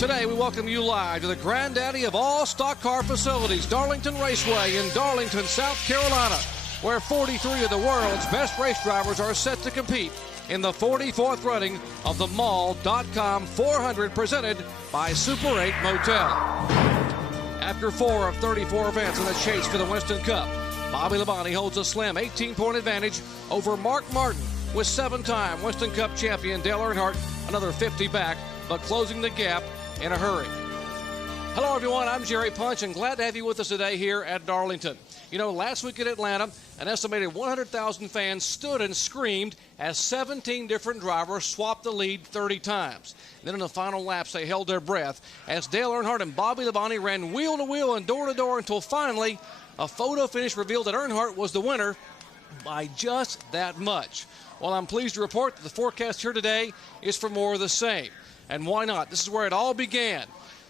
Today, we welcome you live to the granddaddy of all stock car facilities, Darlington Raceway in Darlington, South Carolina, where 43 of the world's best race drivers are set to compete in the 44th running of the Mall.com 400 presented by Super 8 Motel. After 4 of 34 events in the chase for the Winston Cup, Bobby Labonte holds a slim 18-point advantage over Mark Martin, with 7-time Winston Cup champion Dale Earnhardt another 50 back, but closing the gap in a hurry. Hello, everyone. I'm Jerry Punch, and glad to have you with us today here at Darlington. You know, last week at Atlanta, an estimated 100,000 fans stood and screamed as 17 different drivers swapped the lead 30 times. And then in the final laps, they held their breath as Dale Earnhardt and Bobby Labonte ran wheel to wheel and door to door until finally a photo finish revealed that Earnhardt was the winner by just that much. Well, I'm pleased to report that the forecast here today is for more of the same. And why not? This is where it all began.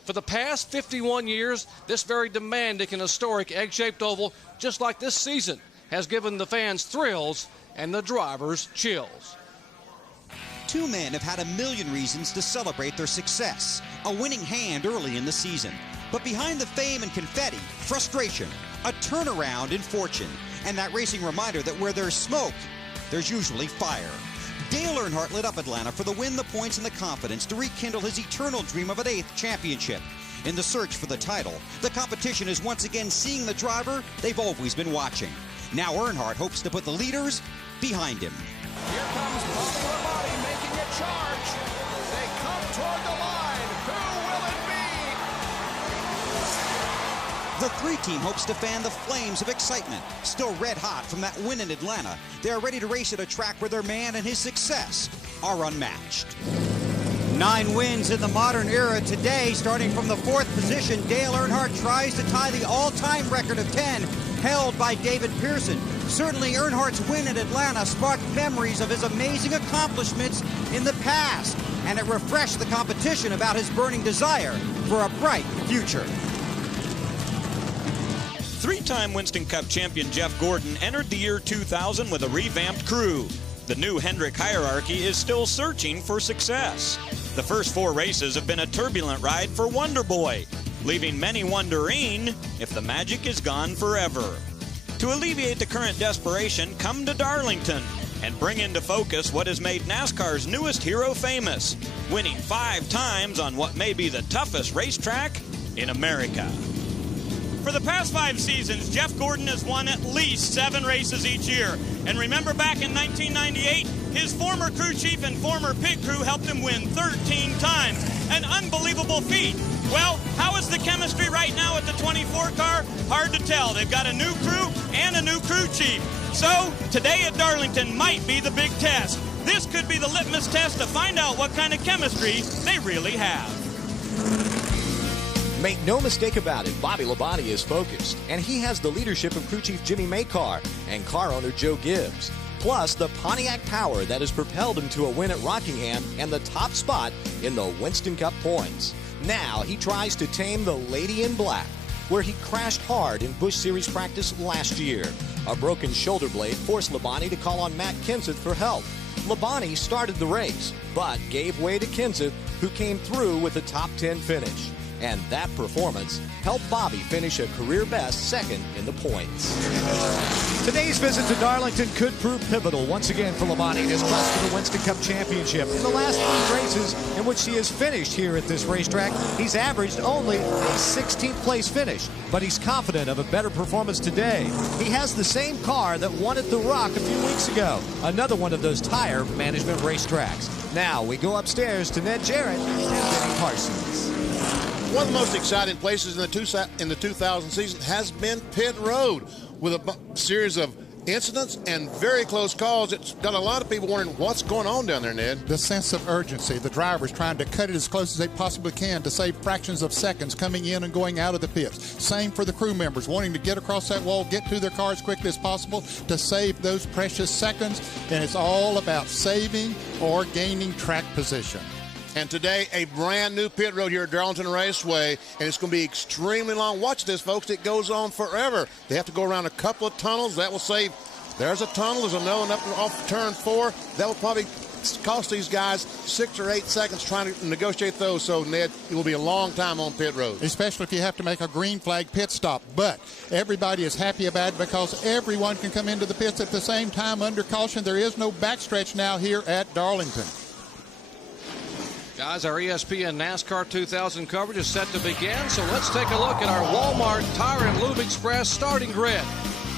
For the past 51 years, this very demanding and historic egg-shaped oval, just like this season, has given the fans thrills and the drivers chills. Two men have had a million reasons to celebrate their success. A winning hand early in the season. But behind the fame and confetti, frustration, a turnaround in fortune, and that racing reminder that where there's smoke, there's usually fire. Dale Earnhardt lit up Atlanta for the win, the points, and the confidence to rekindle his eternal dream of an 8th championship. In the search for the title, the competition is once again seeing the driver they've always been watching. Now Earnhardt hopes to put the leaders behind him. Here comes Bobby Labonte making a charge. They come toward the line. Who will it be? The 3-team hopes to fan the flames of excitement. Still red hot from that win in Atlanta, they are ready to race at a track where their man and his success are unmatched. 9 wins in the modern era today. Starting from the 4th position, Dale Earnhardt tries to tie the all-time record of 10 held by David Pearson. Certainly Earnhardt's win in Atlanta sparked memories of his amazing accomplishments in the past, and it refreshed the competition about his burning desire for a bright future. 3-time Winston Cup champion Jeff Gordon entered the year 2000 with a revamped crew. The new Hendrick hierarchy is still searching for success. The first 4 races have been a turbulent ride for Wonder Boy, leaving many wondering if the magic is gone forever. To alleviate the current desperation, come to Darlington and bring into focus what has made NASCAR's newest hero famous, winning 5 times on what may be the toughest racetrack in America. For the past 5 seasons, Jeff Gordon has won at least 7 races each year. And remember back in 1998, his former crew chief and former pit crew helped him win 13 times. An unbelievable feat. Well, how is the chemistry right now at the 24 car? Hard to tell. They've got a new crew and a new crew chief. So, today at Darlington might be the big test. This could be the litmus test to find out what kind of chemistry they really have. Make no mistake about it, Bobby Labonte is focused, and he has the leadership of crew chief Jimmy Makar and car owner Joe Gibbs, plus the Pontiac power that has propelled him to a win at Rockingham and the top spot in the Winston Cup points. Now he tries to tame the Lady in Black, where he crashed hard in Busch Series practice last year. A broken shoulder blade forced Labonte to call on Matt Kenseth for help. Labonte started the race, but gave way to Kenseth, who came through with a top 10 finish. And that performance helped Bobby finish a career-best 2nd in the points. Today's visit to Darlington could prove pivotal once again for Labonte in his quest for the Winston Cup Championship. In the last 3 races in which he has finished here at this racetrack, he's averaged only a 16th place finish, but he's confident of a better performance today. He has the same car that won at The Rock a few weeks ago, another one of those tire management racetracks. Now we go upstairs to Ned Jarrett and Benny Parsons. One of the most exciting places in the 2000 season has been pit road, with a series of incidents and very close calls. It's got a lot of people wondering what's going on down there, Ned. The sense of urgency, the drivers trying to cut it as close as they possibly can to save fractions of seconds coming in and going out of the pits. Same for the crew members, wanting to get across that wall, get to their car as quickly as possible to save those precious seconds. And it's all about saving or gaining track position. And today, a brand new pit road here at Darlington Raceway, and it's going to be extremely long. Watch this, folks. It goes on forever. They have to go around a couple of tunnels. That will save. There's a tunnel. There's another one up off turn 4. That will probably cost these guys 6 or 8 seconds trying to negotiate those. So, Ned, it will be a long time on pit road. Especially if you have to make a green flag pit stop. But everybody is happy about it because everyone can come into the pits at the same time under caution. There is no backstretch now here at Darlington. Guys, our ESPN NASCAR 2000 coverage is set to begin, so let's take a look at our Walmart Tire and Lube Express starting grid.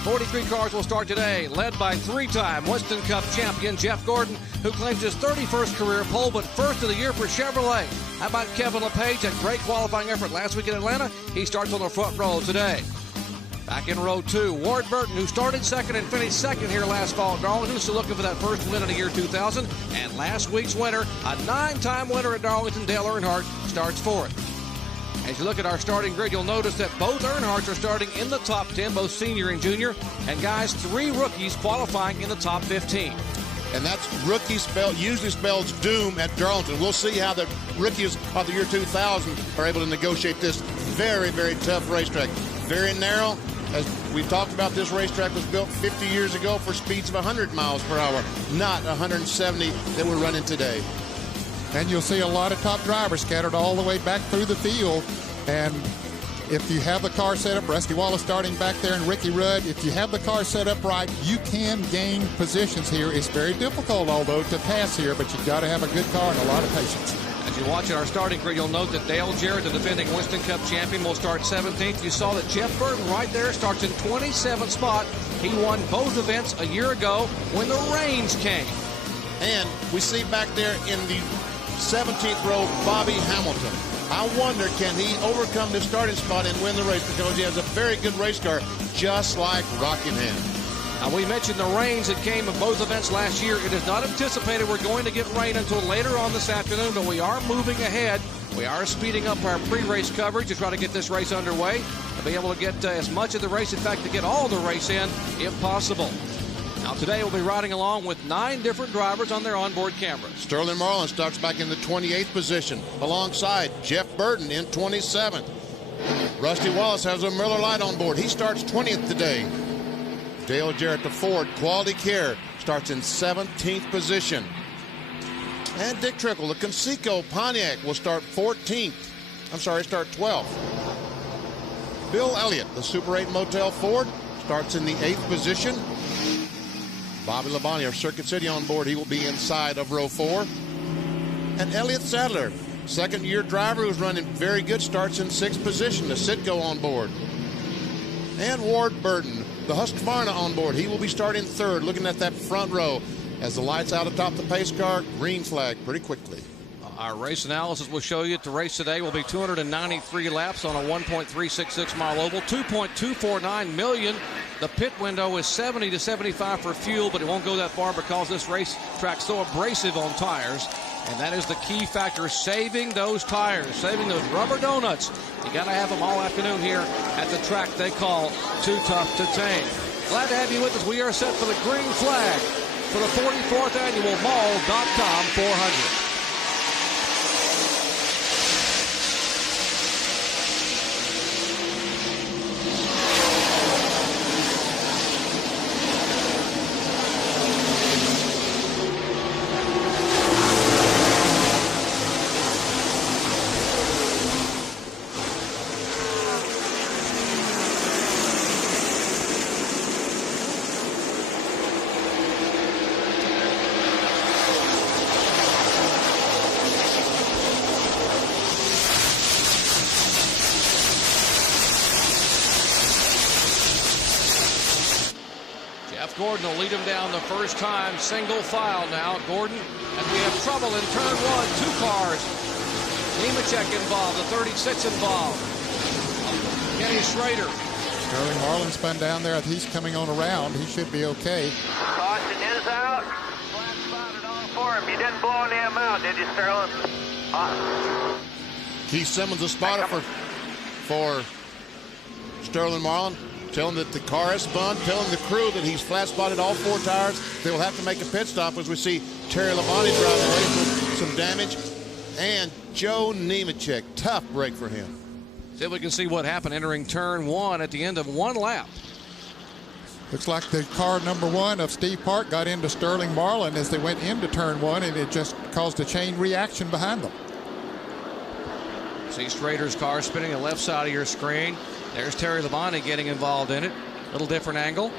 43 cars will start today, led by three-time Winston Cup champion Jeff Gordon, who claims his 31st career pole, but first of the year for Chevrolet. How about Kevin LePage? Had great qualifying effort last week in Atlanta. He starts on the front row today. Back in row 2, Ward Burton, who started second and finished second here last fall at Darlington, still looking for that first win in the year 2000. And last week's winner, a 9-time winner at Darlington, Dale Earnhardt, starts fourth. As you look at our starting grid, you'll notice that both Earnhardts are starting in the top 10, both senior and junior. And guys, 3 rookies qualifying in the top 15. And that's rookie usually spells doom at Darlington. We'll see how the rookies of the year 2000 are able to negotiate this very, very tough racetrack. Very narrow. As we talked about, this racetrack was built 50 years ago for speeds of 100 miles per hour, not 170 that we're running today. And you'll see a lot of top drivers scattered all the way back through the field. And if you have the car set up, Rusty Wallace starting back there and Ricky Rudd, if you have the car set up right, you can gain positions here. It's very difficult, although, to pass here, but you've got to have a good car and a lot of patience. As you watch our starting grid, you'll note that Dale Jarrett, the defending Winston Cup champion, will start 17th. You saw that Jeff Burton right there starts in 27th spot. He won both events a year ago when the rains came. And we see back there in the 17th row, Bobby Hamilton. I wonder, can he overcome this starting spot and win the race, because he has a very good race car, just like Rockingham. Now, we mentioned the rains that came in both events last year. It is not anticipated we're going to get rain until later on this afternoon, but we are moving ahead. We are speeding up our pre-race coverage to try to get this race underway, to be able to get as much of the race, in fact, to get all the race in, if possible. Now, today we'll be riding along with 9 different drivers on their onboard cameras. Sterling Marlin starts back in the 28th position, alongside Jeff Burton in 27th. Rusty Wallace has a Miller Lite on board. He starts 20th today. Dale Jarrett, the Ford Quality Care, starts in 17th position. And Dick Trickle, the Conseco Pontiac, will start 14th. Start 12th. Bill Elliott, the Super 8 Motel Ford, starts in the 8th position. Bobby Labonte of Circuit City on board. He will be inside of row 4. And Elliott Sadler, second-year driver who's running very good, starts in 6th position. The Citgo on board. And Ward Burton, the Husqvarna on board. He will be starting 3rd, looking at that front row. As the lights out atop the pace car, green flag pretty quickly. Our race analysis will show you that the race today will be 293 laps on a 1.366 mile oval, 2.249 million. The pit window is 70 to 75 for fuel, but it won't go that far because this racetrack's so abrasive on tires. And that is the key factor, saving those tires, saving those rubber donuts. You got to have them all afternoon here at the track they call Too Tough to Tame. Glad to have you with us. We are set for the green flag for the 44th annual Mall.com 400. Gordon will lead him down the first time, single file now. Gordon, and we have trouble in turn 1, 2 cars. Nemechek involved, the 36 involved. Kenny Schrader. Sterling Marlin spun down there. He's coming on around. He should be okay. Caution is out. Flat spotted all for him. You didn't blow him out, did you, Sterling? Keith Simmons, a spotter for Sterling Marlin. Telling that the car has spun, telling the crew that he's flat spotted all 4 tires. They will have to make a pit stop as we see Terry Labonte driving away with some damage. And Joe Nemechek, tough break for him. See if we can see what happened entering turn 1 at the end of 1 lap. Looks like the car number 1 of Steve Park got into Sterling Marlin as they went into turn 1, and it just caused a chain reaction behind them. See Strader's car spinning the left side of your screen. There's Terry Labonte getting involved in it. Little different angle.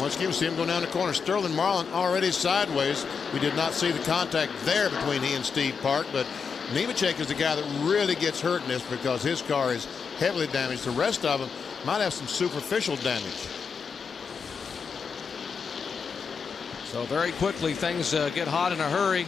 Once again, we see him go down the corner. Sterling Marlin already sideways. We did not see the contact there between he and Steve Park, but Nemechek is the guy that really gets hurt in this because his car is heavily damaged. The rest of them might have some superficial damage. So very quickly things get hot in a hurry.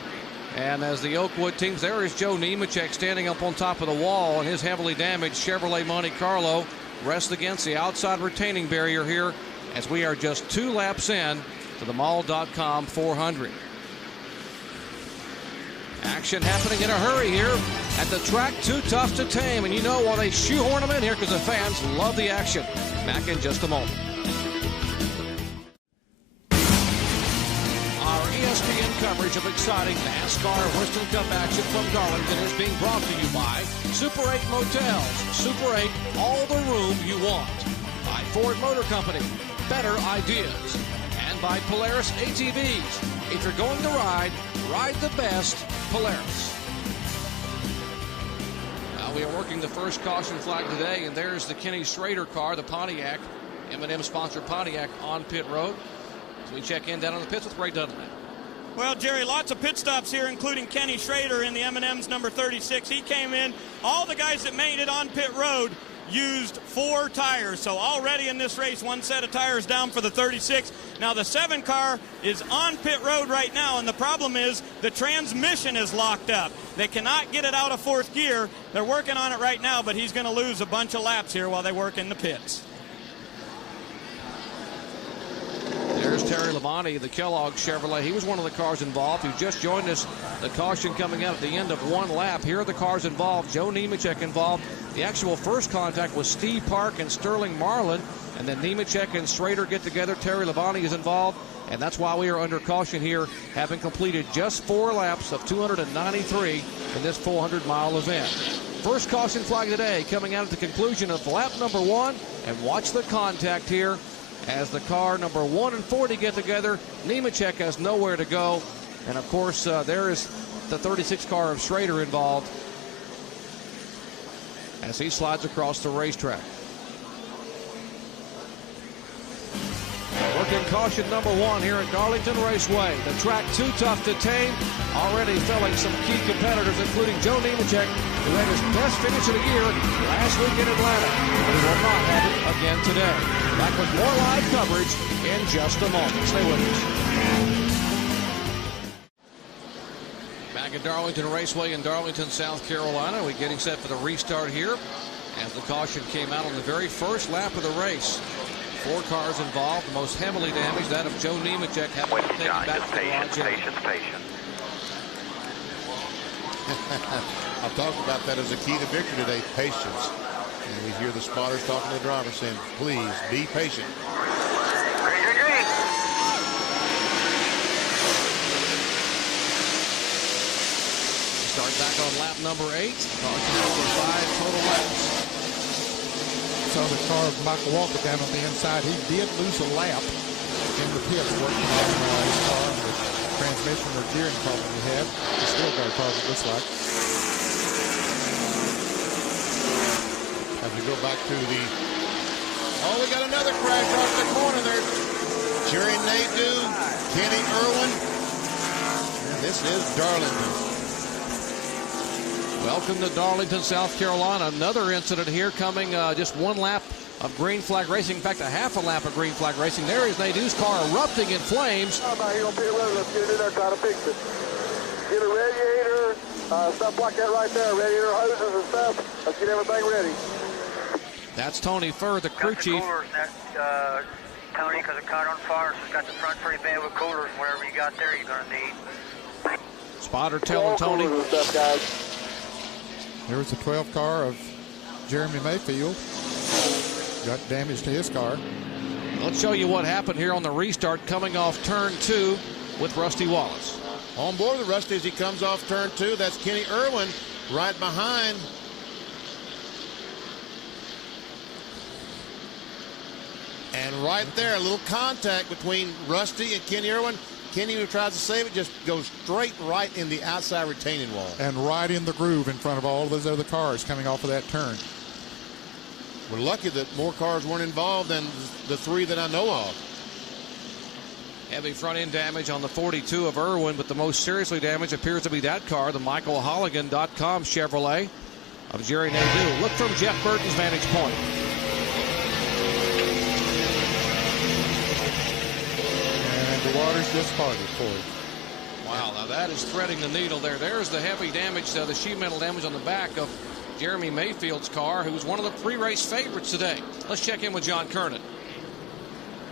And as the Oakwood teams, there is Joe Nemechek standing up on top of the wall, and his heavily damaged Chevrolet Monte Carlo rests against the outside retaining barrier here as we are just 2 laps in to the Mall.com 400. Action happening in a hurry here at the track. Too tough to tame, and you know why they shoehorn them in here, because the fans love the action. Back in just a moment. Our ESPN coverage of exciting NASCAR Winston Cup action from Darlington is being brought to you by Super 8 Motels. Super 8, all the room you want. By Ford Motor Company, better ideas. And by Polaris ATVs. If you're going to ride the best Polaris. Now we are working the first caution flag today, and there's the Kenny Schrader car, the Pontiac, M&M sponsored Pontiac on pit road. So we check in down on the pits with Ray Dunlap. Well, Jerry, lots of pit stops here, including Kenny Schrader in the M&M's number 36. He came in. All the guys that made it on pit road used 4 tires. So already in this race, 1 set of tires down for the 36. Now the 7 car is on pit road right now, and the problem is the transmission is locked up. They cannot get it out of 4th gear. They're working on it right now, but he's going to lose a bunch of laps here while they work in the pits. There's Terry Labonte, the Kellogg Chevrolet. He was one of the cars involved. He just joined us. The caution coming out at the end of 1 lap. Here are the cars involved. Joe Nemechek involved. The actual first contact was Steve Park and Sterling Marlin. And then Nemechek and Schrader get together. Terry Labonte is involved. And that's why we are under caution here, having completed just 4 laps of 293 in this 400-mile event. First caution flag today coming out at the conclusion of lap number 1. And watch the contact here. As the car number 1 and 40 get together, Nemechek has nowhere to go. And of course, there is the 36 car of Schrader involved as he slides across the racetrack. Working caution number 1 here at Darlington Raceway. The track too tough to tame. Already felling some key competitors, including Joe Nemechek, who had his best finish of the year last week in Atlanta. But he will not have it again today. Back with more live coverage in just a moment. Stay with us. Back at Darlington Raceway in Darlington, South Carolina. We're getting set for the restart here as the caution came out on the very first lap of the race. 4 cars involved, the most heavily damaged, that of Joe Nemechek, having to take back to the longevity. I've talked about that as a key to victory today, patience. And we hear the spotters talking to the driver saying, please be patient. Start back on lap number 8. Caution over 5 total laps. Saw the car of Michael Walker down on the inside. He did lose a lap in the pits working on his car and the transmission or gearing problem he had. He still got a problem, it looks like. As we go back to the... Oh, we got another crash off the corner there. Jerry Nadeau, Kenny Irwin. And this is Darlington. Welcome to Darlington, South Carolina. Another incident here coming just 1 lap of green flag racing. In fact, a half a lap of green flag racing. There is Nadeau's car erupting in flames. How about here on pit road? Let's get it in there, try to fix it. Get a radiator, stuff like that right there. Radiator hoses and stuff. Let's get everything ready. That's Tony Furr, the crew chief. Tony, because it caught on fire, so it's got the front pretty bad with coolers. Whatever you got there, you're going to need. Spotter telling Tony. Stuff, guys. There was a 12 car of Jeremy Mayfield. Got damage to his car. Let's show you what happened here on the restart coming off turn 2 with Rusty Wallace. On board with Rusty as he comes off turn 2. That's Kenny Irwin right behind And right there, a little contact between Rusty and Kenny Irwin. Kenny, who tries to save it, just goes straight right in the outside retaining wall. And right in the groove in front of all those other cars coming off of that turn. We're lucky that more cars weren't involved than the 3 that I know of. Heavy front end damage on the 42 of Irwin, but the most seriously damaged appears to be that car, the MichaelHolligan.com Chevrolet of Jerry Nadeau. Look from Jeff Burton's vantage point. And the water's just parted for it. Wow, now that is threading the needle there. There's the heavy damage, the sheet metal damage on the back of Jeremy Mayfield's car, who's one of the pre-race favorites today. Let's check in with John Kernan.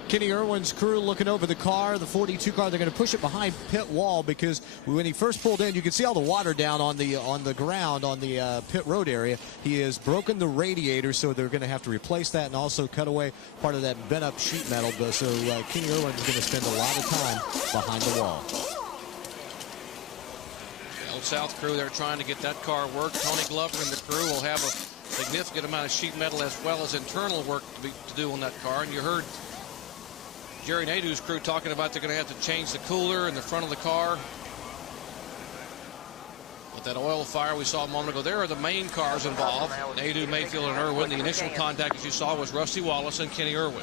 Kenny Irwin's crew looking over the car, the 42 car. They're going to push it behind pit wall because when he first pulled in, you can see all the water down on the ground on the pit road area. He has broken the radiator, so they're going to have to replace that and also cut away part of that bent up sheet metal. So Kenny Irwin's going to spend a lot of time behind the wall. The Old South crew, they're trying to get that car worked. Tony Glover and the crew will have a significant amount of sheet metal as well as internal work to do on that car. And you heard Jerry Nadeau's crew talking about they're going to have to change the cooler in the front of the car. With that oil fire we saw a moment ago, there are the main cars involved. Nadeau, Mayfield, and Irwin. The initial contact, as you saw, was Rusty Wallace and Kenny Irwin.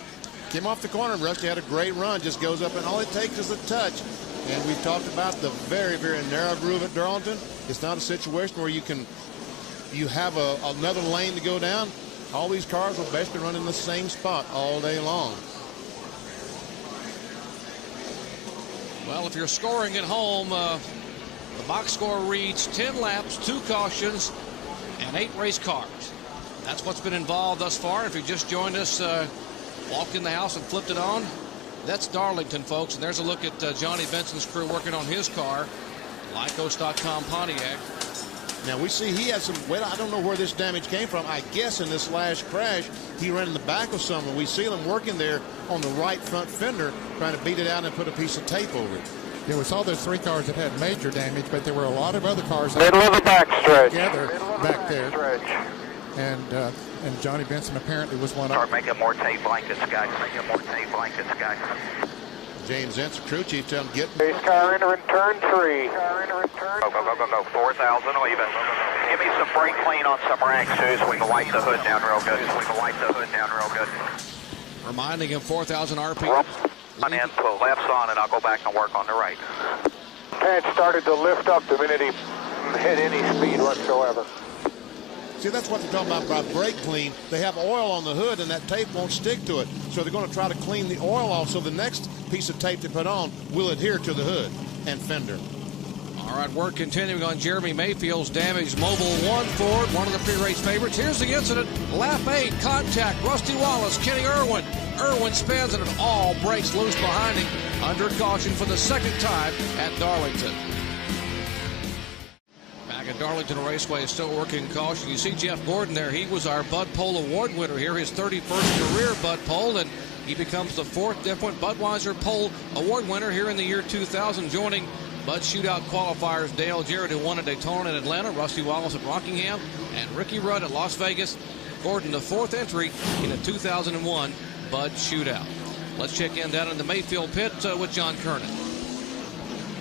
Came off the corner, and Rusty had a great run. Just goes up, and all it takes is a touch. And we've talked about the very, very narrow groove at Darlington. It's not a situation where you have another lane to go down. All these cars will basically run in the same spot all day long. Well, if you're scoring at home, the box score reads 10 laps, 2 cautions, and 8 race cars. That's what's been involved thus far. If you just joined us, walked in the house and flipped it on, that's Darlington, folks. And there's a look at Johnny Benson's crew working on his car, Lycos.com Pontiac. Now we see he has some, well, I don't know where this damage came from. I guess in this last crash, he ran in the back of someone. We see him working there on the right front fender, trying to beat it out and put a piece of tape over it. Yeah, we saw those 3 cars that had major damage, but there were a lot of other cars Middle of the backstretch. together back there. And Johnny Benson apparently was one of them. Start making more tape blankets, guys. Making more tape blankets, guys. James Ensign, crew chief, tell him get. Race car entering turn 3. Go, go, go, go, go. 4,000 even. Give me some brake clean on some racks, too, so we can wipe the hood down real good. Reminding him 4,000 RPM. On in, pull lefts on, and I'll go back and work on the right. Pad started to lift up the minute he hit any speed whatsoever. See, that's what they're talking about brake clean. They have oil on the hood, and that tape won't stick to it. So they're going to try to clean the oil off, so the next piece of tape they put on will adhere to the hood and fender. All right, work continuing on Jeremy Mayfield's damaged Mobil 1 Ford, one of the pre-race favorites. Here's the incident. Lap 8, contact, Rusty Wallace, Kenny Irwin. Irwin spins and it all breaks loose behind him. Under caution for the second time at Darlington. Back at Darlington Raceway is still working caution. You see Jeff Gordon there. He was our Bud Pole Award winner here, his 31st career Bud Pole, and he becomes the 4th different Budweiser Pole Award winner here in the year 2000, joining Bud Shootout qualifiers Dale Jarrett, who won at Daytona and Atlanta, Rusty Wallace at Rockingham, and Ricky Rudd at Las Vegas. Gordon, the 4th entry in the 2001 Bud Shootout. Let's check in down in the Mayfield pit with John Kernan.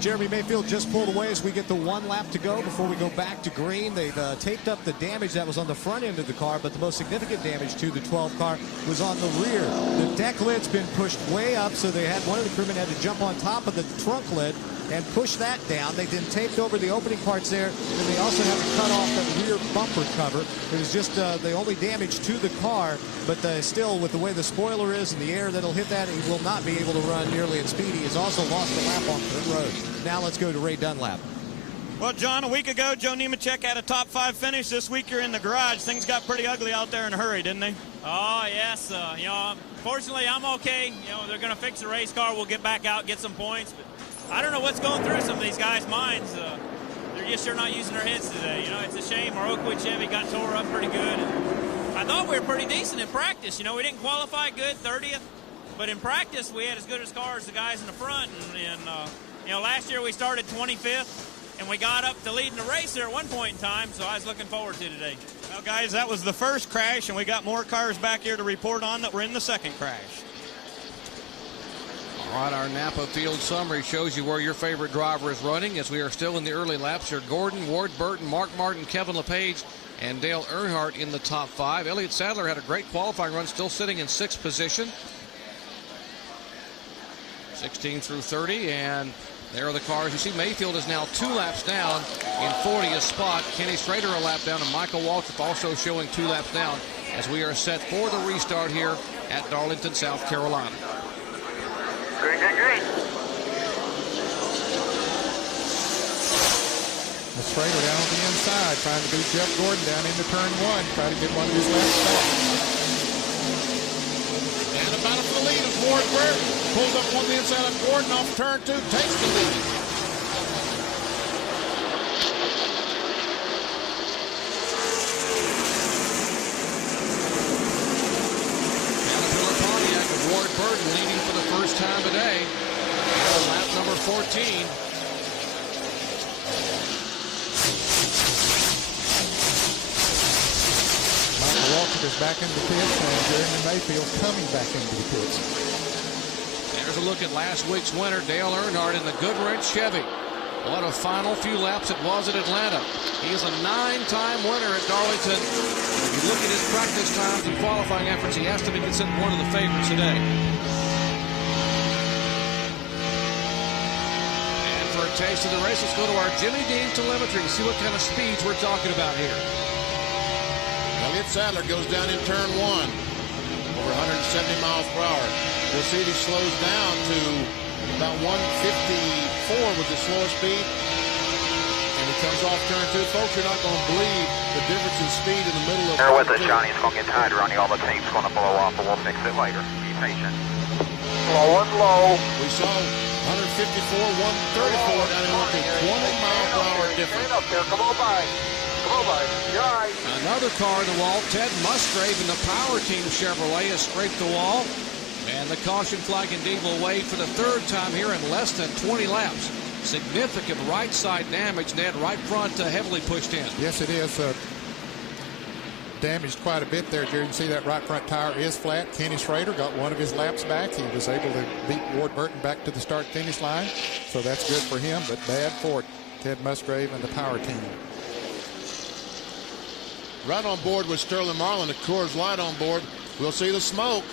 Jeremy Mayfield just pulled away as we get the 1 lap to go before we go back to green. They've taped up the damage that was on the front end of the car, but the most significant damage to the 12 car was on the rear. The deck lid's been pushed way up, so they had one of the crewmen had to jump on top of the trunk lid and push that down. They then taped over the opening parts there, and they also have to cut off the rear bumper cover. It was just the only damage to the car, but still, with the way the spoiler is and the air that'll hit that, he will not be able to run nearly as speedy. He's also lost a lap on pit road. Now let's go to Ray Dunlap. Well, John, a week ago, Joe Nemechek had a top 5 finish. This week you're in the garage. Things got pretty ugly out there in a hurry, didn't they? Oh, yes. Fortunately, I'm okay. They're going to fix the race car. We'll get back out, get some points. But I don't know what's going through some of these guys' minds. They're just sure not using their heads today. It's a shame. Our Oakwood Chevy got tore up pretty good. I thought we were pretty decent in practice. We didn't qualify good, 30th. But in practice, we had as good a car as the guys in the front. And last year we started 25th. And we got up to leading the race there at one point in time, so I was looking forward to today. Well, guys, that was the first crash, and we got more cars back here to report on that were in the second crash. All right, our Napa field summary shows you where your favorite driver is running as we are still in the early laps here. Gordon, Ward Burton, Mark Martin, Kevin LePage, and Dale Earnhardt in the top 5. Elliott Sadler had a great qualifying run, still sitting in 6th position. 16 through 30, and there are the cars. You see Mayfield is now 2 laps down in 40th spot. Kenny Schrader a lap down, and Michael Waltrip also showing 2 laps down as we are set for the restart here at Darlington, South Carolina. Green, green, green. Schrader down on the inside, trying to beat Jeff Gordon down into turn 1, try to get one of his laps back. And a battle for the lead as Ward Burton pulls up on the inside of Gordon off turn 2, takes the lead. Caterpillar Pontiac with Ward Burton leading for the first time today. On lap number 14. Michael Waltrip is back into the pits, and Jeremy Mayfield coming back into the pits. There's a look at last week's winner, Dale Earnhardt in the Goodwrench Chevy. What a final few laps it was at Atlanta. He is a 9-time winner at Darlington. If you look at his practice times and qualifying efforts, he has to be considered one of the favorites today. And for a taste of the race, let's go to our Jimmy Dean telemetry and see what kind of speeds we're talking about here. Elliott Sadler goes down in turn 1, over 170 miles per hour. We'll see if he slows down to about 154 with the slowest speed. And he comes off turn 2. Folks, you're not going to believe the difference in speed in the middle of Bear with us, Johnny. It's going to get tighter on you. All the tape's going to blow off, but we'll fix it later. Be patient. Slow and low. We saw 154, 134 down in 20 mile per hour difference. Up there. Come on by. Come on by. You're all right. Another car in the wall. Ted Musgrave in the Power Team Chevrolet has scraped the wall. And the caution flag indeed will wave for the 3rd time here in less than 20 laps. Significant right side damage, Ned. Right front heavily pushed in. Yes, it is. Damaged quite a bit there, Jerry. You can see that right front tire is flat. Kenny Schrader got one of his laps back. He was able to beat Ward Burton back to the start-finish line. So that's good for him, but bad for Ted Musgrave and the Power Team. Right on board with Sterling Marlin, the Coors Light on board. We'll see the smoke.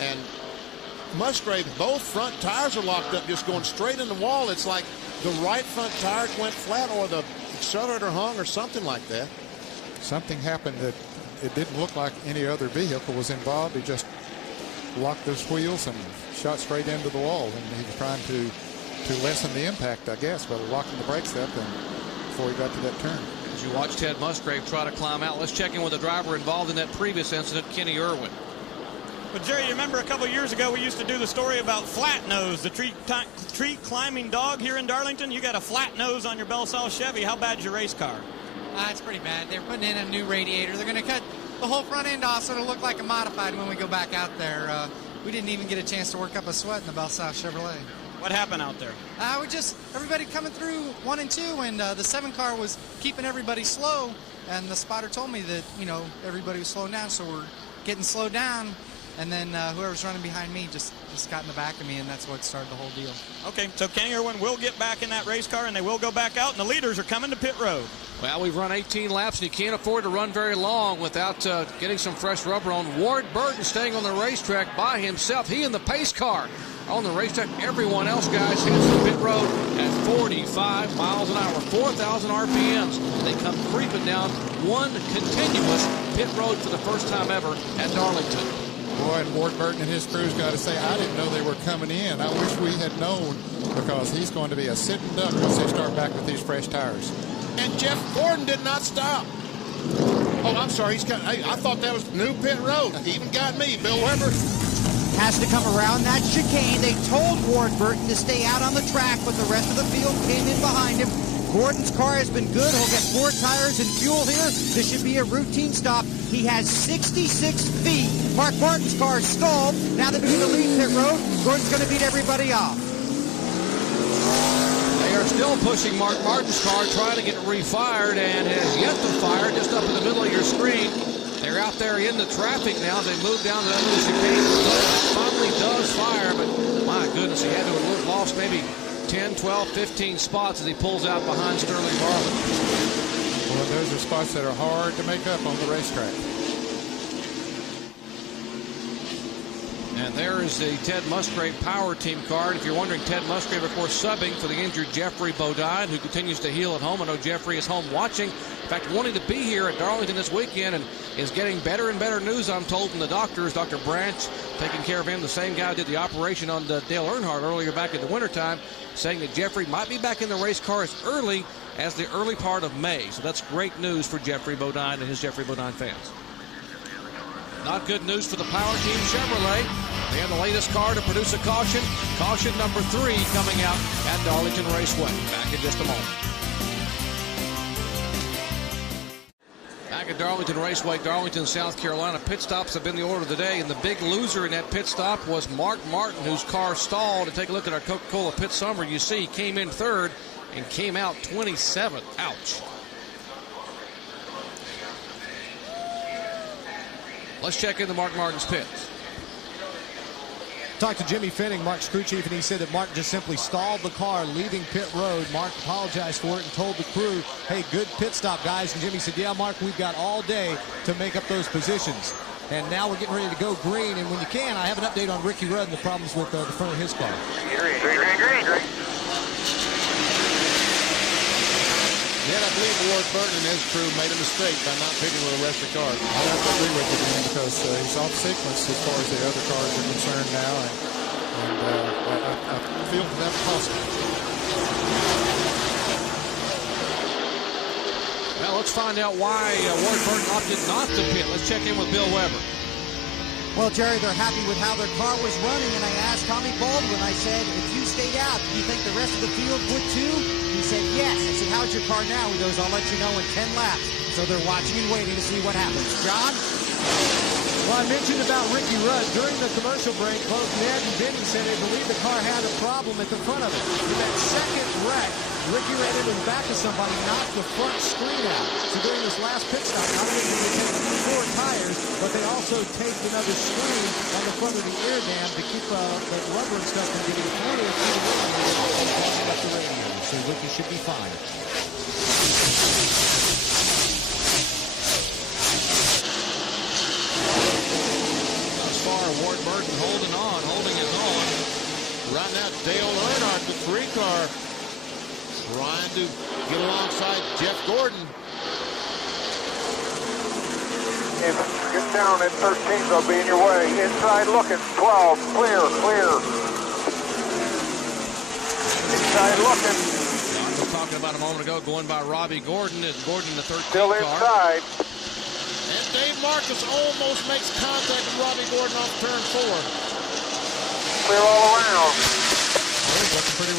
And Musgrave, both front tires are locked up, just going straight in the wall. It's like the right front tire went flat or the accelerator hung or something like that. Something happened that it didn't look like any other vehicle was involved. He just locked those wheels and shot straight into the wall. And he was trying to lessen the impact, I guess, by locking the brakes up and before he got to that turn. As you watch Ted Musgrave try to climb out, let's check in with the driver involved in that previous incident, Kenny Irwin. But Jerry, you remember a couple of years ago we used to do the story about Flat Nose, the tree climbing dog here in Darlington. You got a flat nose on your Belsall Chevy. How bad's your race car? It's pretty bad. They're putting in a new radiator. They're going to cut the whole front end off so it'll look like a modified when we go back out there. We didn't even get a chance to work up a sweat in the Belsall Chevrolet. What happened out there? Everybody coming through 1 and 2, and the 7 car was keeping everybody slow. And the spotter told me that, everybody was slowing down, so we're getting slowed down. And then whoever's running behind me just got in the back of me, and that's what started the whole deal. Okay, so Kenny Irwin will get back in that race car, and they will go back out, and the leaders are coming to pit road. Well, we've run 18 laps, and you can't afford to run very long without getting some fresh rubber on. Ward Burton staying on the racetrack by himself. He and the pace car on the racetrack. Everyone else, guys, heads to pit road at 45 miles an hour, 4,000 RPMs. And they come creeping down one continuous pit road for the first time ever at Darlington. Boy, and Ward Burton and his crew's got to say, I didn't know they were coming in. I wish we had known, because he's going to be a sitting duck once they start back with these fresh tires. And Jeff Gordon did not stop. Oh, I'm sorry. I thought that was new pit road. He even got me, Bill Weber. Has to come around that chicane. They told Ward Burton to stay out on the track, but the rest of the field came in behind him. Gordon's car has been good. He'll get 4 tires and fuel here. This should be a routine stop. He has 66 feet. Mark Martin's car stalled. Now that he's in the lead pit road, Gordon's going to beat everybody off. They are still pushing Mark Martin's car, trying to get it refired, and has yet to fire just up in the middle of your screen. They're out there in the traffic now. They move down to that little chicane. Finally does fire, but my goodness, he had to have lost maybe 10, 12, 15 spots as he pulls out behind Sterling Marlin. Well, those are spots that are hard to make up on the racetrack. And there is the Ted Musgrave Power Team card. If you're wondering, Ted Musgrave, of course, subbing for the injured Jeffrey Bodine, who continues to heal at home. I know Jeffrey is home watching. In fact, wanting to be here at Darlington this weekend, and is getting better and better news, I'm told, from the doctors. Dr. Branch taking care of him, the same guy who did the operation on Dale Earnhardt earlier back in the wintertime, saying that Jeffrey might be back in the race car as early as the early part of May. So that's great news for Jeffrey Bodine and his Jeffrey Bodine fans. Not good news for the Power Team Chevrolet. They have the latest car to produce a caution. Caution number 3 coming out at Darlington Raceway. Back in just a moment. Back at Darlington Raceway, Darlington, South Carolina. Pit stops have been the order of the day, and the big loser in that pit stop was Mark Martin, whose car stalled. And take a look at our Coca-Cola pit summary. You see he came in 3rd and came out 27th. Ouch. Let's check into Mark Martin's pits. Talked to Jimmy Finning, Mark's crew chief, and he said that Mark just simply stalled the car leaving pit road. Mark apologized for it and told the crew, hey, good pit stop, guys. And Jimmy said, yeah, Mark, we've got all day to make up those positions. And now we're getting ready to go green. And when you can, I have an update on Ricky Rudd and the problems with the front of his car. Green. Yeah, I believe Ward Burton and his crew made a mistake by not picking with the rest of the cars. I have to agree with you, Dan, because he's off sequence as far as the other cars are concerned now, and I feel that possible. Well, let's find out why Ward Burton opted not to pit. Let's check in with Bill Weber. Well, Jerry, they're happy with how their car was running, and I asked Tommy Baldwin, I said, if you stayed out, do you think the rest of the field would too? He said, yes. I said, how's your car now? He goes, I'll let you know in 10 laps. So they're watching and waiting to see what happens. John? Well, I mentioned about Ricky Rudd. During the commercial break, both Ned and Benny said they believe the car had a problem at the front of it. In that second wreck, Ricky ran into the back of somebody, knocked the front screen out. So during this last pit stop, not only did they take 4 tires, but they also taped another screen on the front of the air dam to keep the rubber and stuff from getting fluid through the radiator. Up the radiator. So Ricky should be fine. Thus far, Ward Burton holding his own. Right now, Dale Earnhardt, the 3 car, trying to get alongside Jeff Gordon. If you get down at 13, they'll be in your way. Inside looking, 12, clear. Inside looking. John was talking about a moment ago, going by Robbie Gordon. Is Gordon the 13th Still car? inside. And Dave Marcus almost makes contact with Robbie Gordon off turn 4. Clear all around. He's looking pretty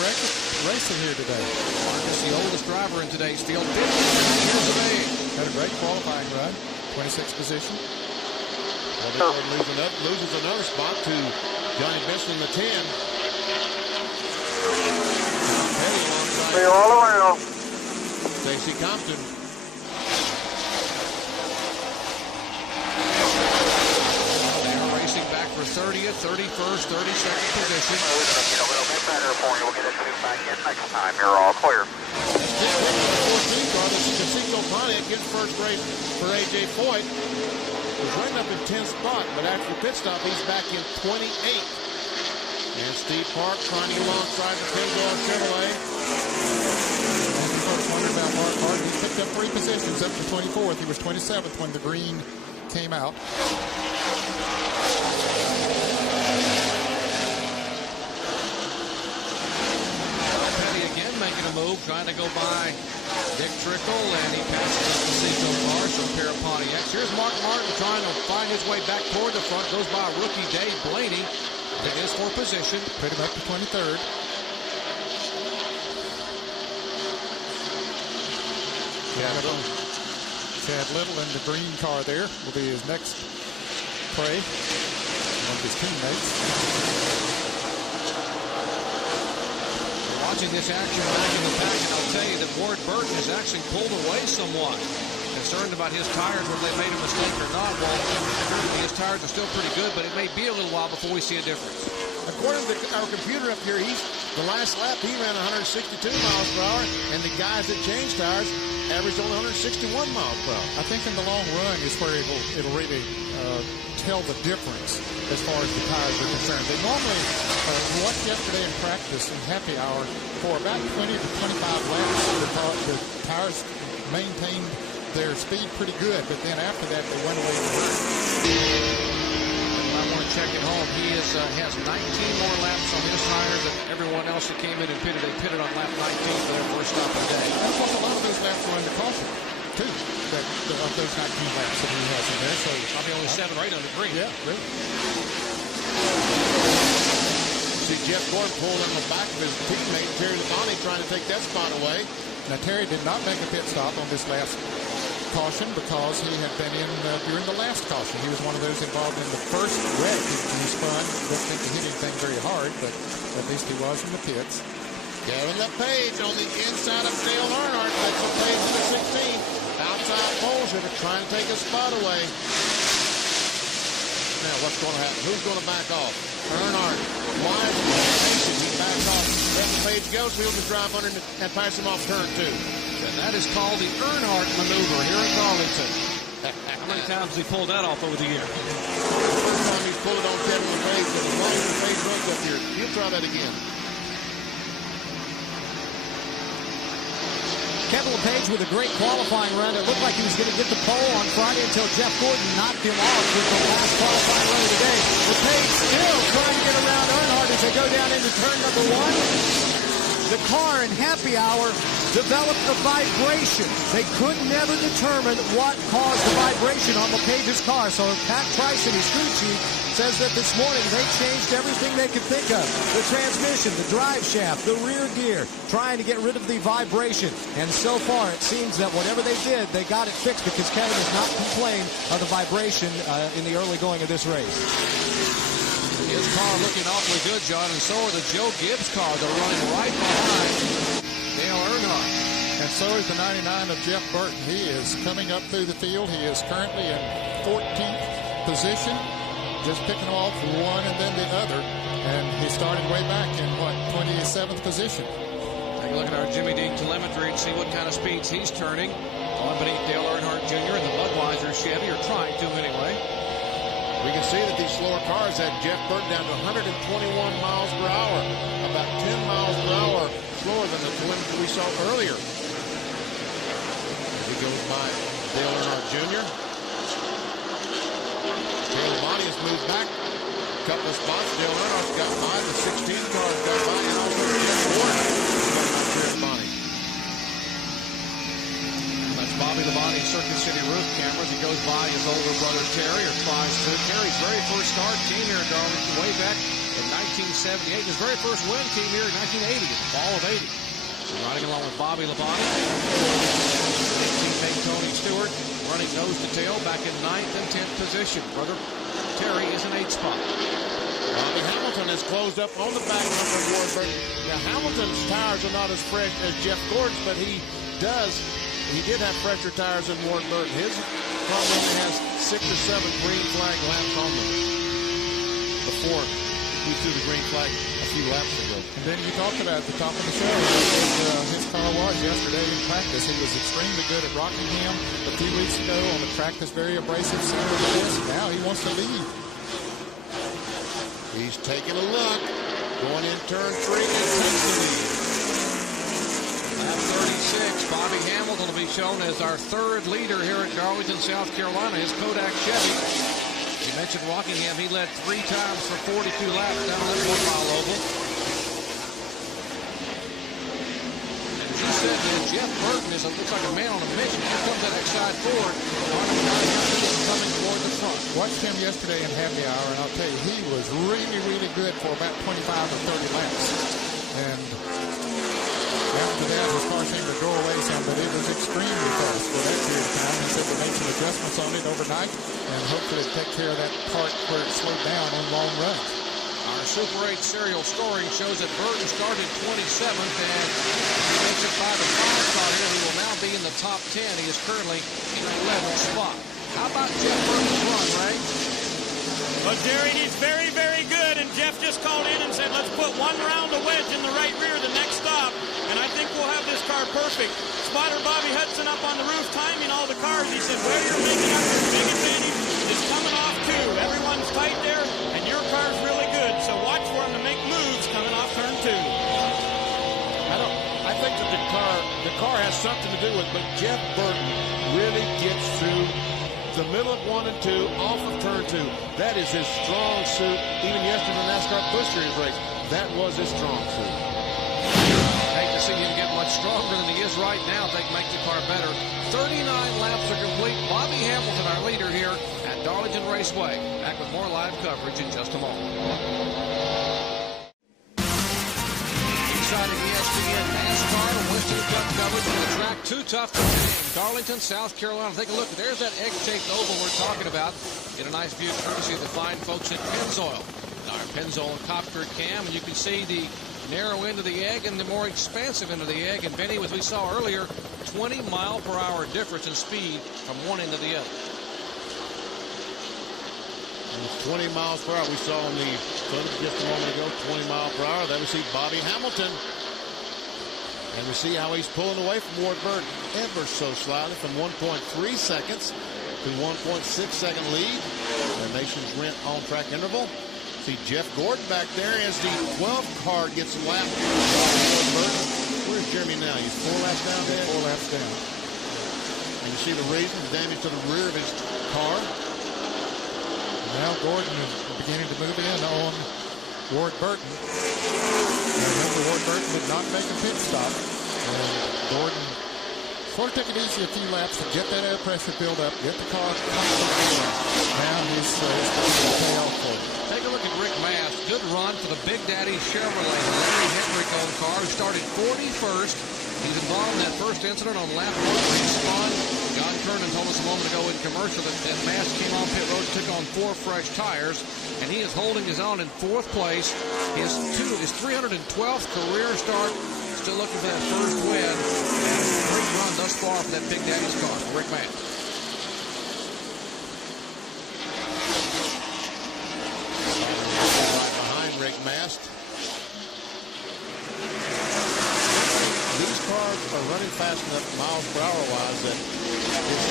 racing here today. Marcus, the oldest driver in today's field, 59 years of age. Had a great qualifying run, 26th position. Well, loses another spot to Johnny Benson, the 10. Clear all around. Stacey Compton. They're racing back for 30th, 31st, 32nd position. It'll get better for you. We'll get it back in next time. You're all clear. Still with the 14 car, the Casino Pontiac gets first race for A.J. Foyt. Was running up in 10th spot, but after the pit stop, he's back in 28th. And Steve Park trying to get alongside the Pinball Chevrolet. And you folks wondered about Mark Martin. He picked up 3 positions up to 24th. He was 27th when the green came out. Petty again making a move, trying to go by Dick Trickle, and he passes up the Seco car, so a pair of Pontiacs. Here's Mark Martin trying to find his way back toward the front. Goes by rookie Dave Blaney. It is for position. Put him up to 23rd. Chad Little in the green car there will be his next prey. One of his teammates. Watching this action back in the pack, and I'll tell you that Ward Burton has actually pulled away somewhat. concerned about his tires, whether they made a mistake or not. Well, apparently his tires are still pretty good, but it may be a little while before we see a difference. According to our computer up here, the last lap he ran 162 miles per hour, and the guys that changed tires averaged only 161 miles per hour. I think in the long run is where it'll really tell the difference as far as the tires are concerned. They normally watched yesterday in practice in happy hour for about 20 to 25 laps. The tires maintained their speed pretty good, but then after that they went away from hurt. I want to check it home. He has 19 more laps on his tires than everyone else that came in and pitted. They pitted on lap 19 for their first stop of the day. And plus, a lot of those laps were under caution, too. Of those 19 laps that he has in there. So probably only 7 or 8 under green. Yeah, really. See Jeff Gordon pulled in the back of his teammate, Terry Labonte, trying to take that spot away. Now, Terry did not make a pit stop on this last caution because he had been in during the last caution. He was one of those involved in the first wreck. He spun. Didn't think he hit anything very hard, but at least he was in the pits. Kevin LePage on the inside of Dale Earnhardt. That's LePage in the 16. Outside poles here to try and take a spot away. Now, what's going to happen? Who's going to back off? Earnhardt. Wisely. He backs off. Let LePage go, so he'll just drive under and pass him off turn 2. And that is called the Earnhardt maneuver here in Darlington. How many times has he pulled that off over the year? The first time he's pulled it on Kevin LePage, but as long as LePage runs up here, he'll try that again. Kevin LePage with a great qualifying run. It looked like he was going to get the pole on Friday until Jeff Gordon knocked him off with the last qualifying run of the day. LePage still trying to get around Earnhardt as they go down into turn number 1. The car in happy hour developed a vibration. They could never determine what caused the vibration on LePage's car. So Pat Trice and his crew chief says that this morning they changed everything they could think of. The transmission, the drive shaft, the rear gear, trying to get rid of the vibration. And so far it seems that whatever they did, they got it fixed because Kevin has not complained of the vibration in the early going of this race. His car looking awfully good, John, and so are the Joe Gibbs car. They're running right behind Dale Earnhardt. And so is the 99 of Jeff Burton. He is coming up through the field. He is currently in 14th position, just picking off one and then the other. And he's starting way back in, 27th position. Take a look at our Jimmy Dean telemetry and see what kind of speeds he's turning. On beneath Dale Earnhardt Jr. and the Budweiser Chevy, or trying to anyway. We can see that these slower cars had Jeff Burton down to 121 miles per hour, about 10 miles per hour slower than the telemetry we saw earlier. As he goes by Dale Earnhardt Jr. Terry Labonte has moved back a couple of spots. Dale Earnhardt's got by, the 16 cars got by, and also Jeff Gordon got by Terry Labonte. Bobby Labonte Circuit City roof cameras. He goes by his older brother Terry, or tries to. Terry's very first start came here in Darlington way back in 1978. His very first win came here in 1980, in the fall of 80. So riding along with Bobby Labonte. Teammate Tony Stewart running nose to tail back in 9th and 10th position. Brother Terry is an 8th spot. Bobby Hamilton has closed up on the back number of Ward Burton. Now, Hamilton's tires are not as fresh as Jeff Gordon's, but he did have fresher tires than Ward Burton. His car only has 6 or 7 green flag laps on them before he threw the green flag a few laps ago. And then you talked about at the top of the show his car was yesterday in practice. He was extremely good at Rockingham a few weeks ago on the track that's very abrasive center of this. Now he wants to lead. He's taking a look, going in turn 3 and takes the lead. Lap 36, Bobby Hamilton will be shown as our 3rd leader here at Darlington, South Carolina. His Kodak Chevy. You mentioned Rockingham. He led 3 times for 42 laps down that 1-mile oval. And as you said, Jeff Burton looks like a man on a mission. Here comes that Exide Ford. Coming toward the front. Watched him yesterday in happy hour, and I'll tell you, he was really, really good for about 25 or 30 laps. And after that, his car seemed to draw away some, but it was extremely fast for that period of time. He said they made some adjustments on it overnight, and hopefully take care of that part where it slowed down on long runs. Our Super 8 serial scoring shows that Burton started 27th, and if he makes it by the 5 car here, he will now be in the top 10. He is currently in 11th spot. How about Jeff Burton's run, Ray? Well, Jerry, he's very, very good, and Jeff just called in and said, let's put one round of wedge in the right rear the next stop, and I think we'll have this car perfect. Spotter Bobby Hudson up on the roof timing all the cars. He said, where you're making up your big advantage is coming off 2. Everyone's tight there, and your car's really good, so watch for him to make moves coming off turn 2. I think that the car has something to do with it, but Jeff Burton really gets through the middle of 1 and 2, off of turn 2. That is his strong suit. Even yesterday in the NASCAR Busch Series race, that was his strong suit. Hate to see him get much stronger than he is right now. They can make the car better. 39 laps are complete. Bobby Hamilton, our leader here at Darlington Raceway. Back with more live coverage in just a moment. Exciting ESPN NASCAR Winston Cup coverage from the track Too Tough to Name, Darlington, South Carolina. Take a look. There's that egg-shaped oval we're talking about. Get a nice view courtesy of the fine folks at Pennzoil. Our Pennzoil Copter cam, and you can see the narrow end of the egg and the more expansive end of the egg. And Benny, as we saw earlier, 20-mile-per-hour difference in speed from one end to the other. 20 miles per hour. We saw on the footage just a moment ago, 20 miles per hour. Then we see Bobby Hamilton. And we see how he's pulling away from Ward Burton ever so slightly from 1.3 seconds to 1.6 second lead. The nation's rent on-track interval. See Jeff Gordon back there as the 12 car gets a lap. Where's Jeremy now? He's 4 laps down there? 4 laps down. And you see the reason, the damage to the rear of his car. Now Gordon is beginning to move in on Ward Burton. Remember, Ward Burton did not make a pit stop. And Gordon sort of took it easy a few laps to get that air pressure build up, get the car comfortable. Now he's pay off for it. Take a look at Rick Mast. Good run for the Big Daddy Chevrolet. Larry Hendrick-owned car who started 41st. He's involved in that first incident on lap 1 where he spun. John Kernan told us a moment ago in commercial that Mast came on pit road, took on 4 fresh tires, and he is holding his own in 4th place. His 312th career start. Still looking for that first win. And great run thus far for that Big Daddy's car, Rick Mast. Right behind Rick Mast. These cars are running fast enough miles per hour wise that this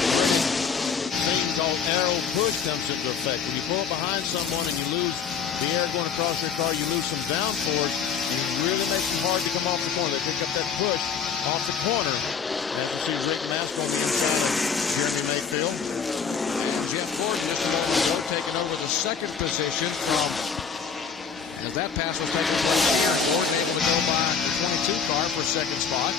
thing called arrow push comes into effect. When you pull up behind someone and you lose the air going across your car, you lose some downforce, and it really makes it hard to come off the corner. They pick up that push off the corner. As you see Rick Mast on the inside of Jeremy Mayfield. And Jeff Gordon just a moment ago taking over the 2nd position from, as that pass was taking place here, Gordon able to go by the 22 car for 2nd spot.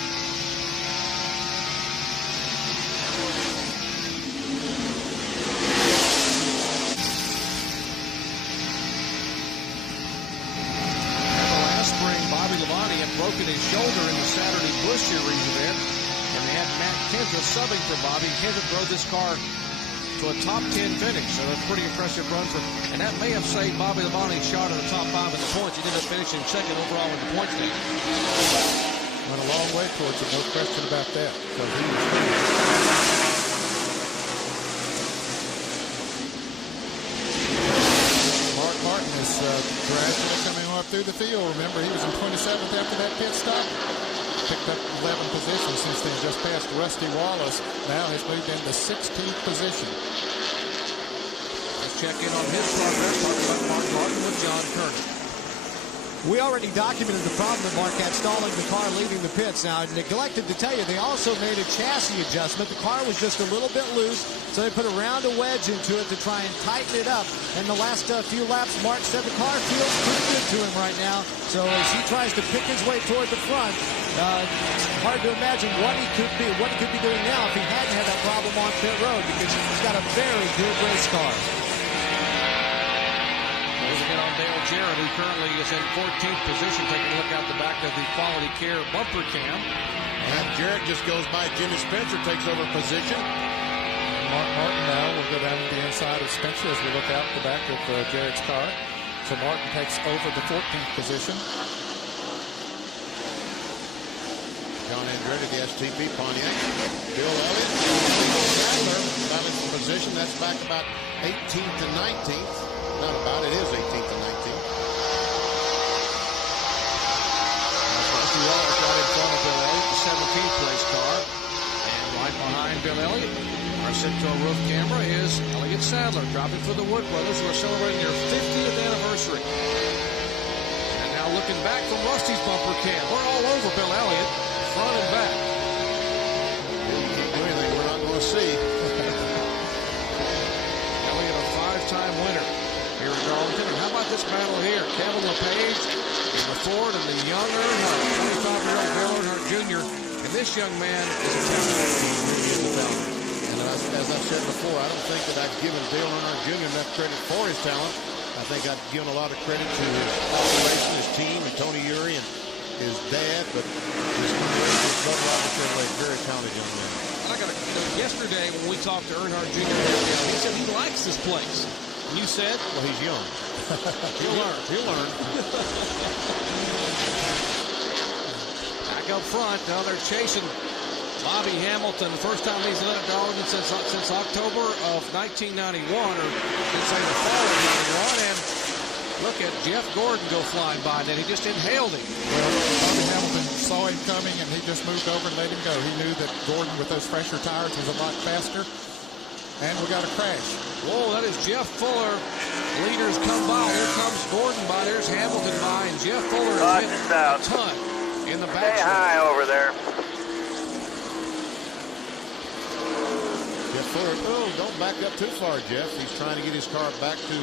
Broken his shoulder in the Saturday Busch Series event, and they had Matt Kenseth subbing for Bobby. Kenseth drove this car to a top 10 finish, so a pretty impressive run for, and that may have saved Bobby Labonte's shot at the top 5 in the points. He ended up finishing 2nd overall in the points game. Went a long way towards it, no question about that. So he was Mark Martin is gradually coming up through the field. Remember, he was in 27th after that pit stop. Picked up 11 positions since then, just past Rusty Wallace. Now has moved into 16th position. Let's check in on his progress. Talking about Mark Martin with John Kernan. We already documented the problem that Mark had stalling the car leaving the pits. Now, I neglected to tell you, they also made a chassis adjustment. The car was just a little bit loose, so they put a round of wedge into it to try and tighten it up. And the last few laps, Mark said the car feels pretty good to him right now. So as he tries to pick his way toward the front, it's hard to imagine what he could be doing now if he hadn't had that problem on pit road, because he's got a very good race car. Moving on Dale Jarrett, who currently is in 14th position, taking a look out the back of the Quality Care bumper cam. And Jarrett just goes by Jimmy Spencer, takes over position. Mark Martin now will go down to the inside of Spencer as we look out the back of Jarrett's car. So Martin takes over the 14th position. John Andretti, the STP Pontiac. Bill Elliott, battling for position. That's back about 18th and 19th. Not about, it is 18th and 19th. Rusty Wallace right in front of Bill Elliott, the 17th place car. And right behind Bill Elliott, our Citgo roof camera is Elliott Sadler, dropping for the Wood Brothers, who are celebrating their 50th anniversary. And now looking back from Rusty's bumper cam, we're all over Bill Elliott, front and back. If you can't do anything, we're not going to see. Elliott, a 5-time winner here in Darlington. And how about this battle here? Kevin LePage in the Ford and the young Earnhardt, 25-year-old Dale Earnhardt Jr. And this young man is a talent. And as I've said before, I don't think that I've given Dale Earnhardt Jr. enough credit for his talent. I think I've given a lot of credit to his operation, his team, and Tony Eury and his dad, but his Bud Roberts Chevrolet, very talented young man. Yesterday when we talked to Earnhardt Jr., he said he likes this place. And you said? Well, he's young. He'll learn. He'll learn. Back up front, now they're chasing Bobby Hamilton. First time he's led at Darlington since October of 1991, or let's say the fall of 91. And look at Jeff Gordon go flying by. Then he just inhaled him. Well, Bobby Hamilton saw him coming, and he just moved over and let him go. He knew that Gordon, with those fresher tires, was a lot faster. And we got a crash. Whoa, that is Jeff Fuller. Leaders come by. Here comes Gordon by. There's Hamilton by. And Jeff Fuller has hit a ton in the back. Stay high over there. Jeff Fuller, oh, don't back up too far, Jeff. He's trying to get his car back to...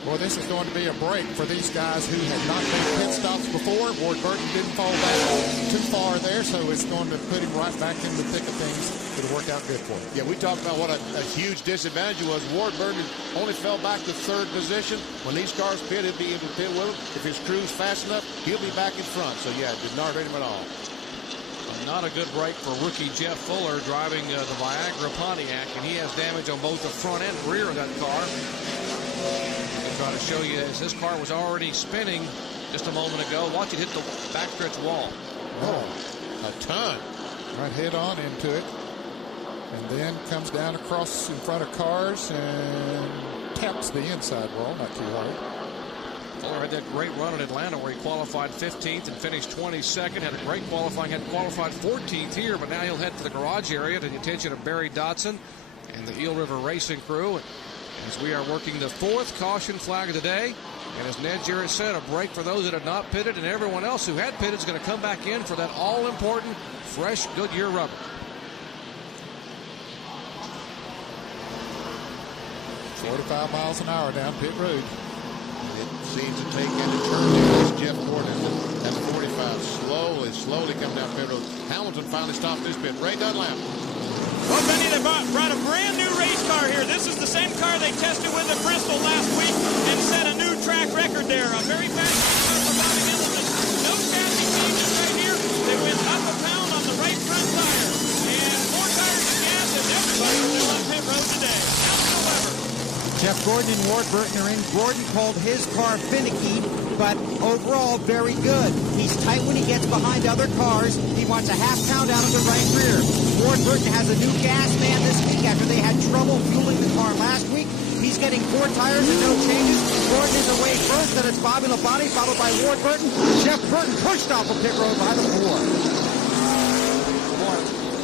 Boy, this is going to be a break for these guys who have not made pit stops before. Ward Burton didn't fall back too far there, so it's going to put him right back in the thick of things. It'll work out good for him. Yeah, we talked about what a huge disadvantage it was. Ward Burton only fell back to 3rd position. When these cars pit, he'll be able to pit with him. If his crew's fast enough, he'll be back in front. So, yeah, it did not hurt him at all. Not a good break for rookie Jeff Fuller driving the Viagra Pontiac, and he has damage on both the front and rear of that car. I'll try to show you as this car was already spinning just a moment ago. Watch it hit the backstretch wall. Oh, a ton. Right head on into it. And then comes down across in front of cars and taps the inside wall, not too hard. Fuller had that great run in Atlanta where he qualified 15th and finished 22nd. Had a great qualifying, had qualified 14th here, but now he'll head to the garage area to the attention of Barry Dotson and the Eel River Racing crew. As we are working the 4th caution flag of the day. And as Ned Jarrett said, a break for those that have not pitted, and everyone else who had pitted is going to come back in for that all-important fresh Goodyear rubber. $45 miles an hour down pit road. It seems to take into turn. Jeff Gordon at the 45. Slowly coming down pit road. Hamilton finally stopped this pit. Ray Dunlap. Well, Benny, they brought a brand new race car here. This is the same car they tested with at Bristol last week and set a new track record there. A very fast car for Bobby Hamilton. No chassis changes right here. They went up a pound on the right front tire. And 4 tires of gas, and everybody was on pit road today. Jeff Gordon and Ward Burton are in. Gordon called his car finicky, but overall very good. He's tight when he gets behind other cars. He wants a half pound out of the right rear. Ward Burton has a new gas man this week after they had trouble fueling the car last week. He's getting 4 tires and no changes. Gordon is away first, then it's Bobby Labonte, followed by Ward Burton. Jeff Burton pushed off a pit road behind the 4.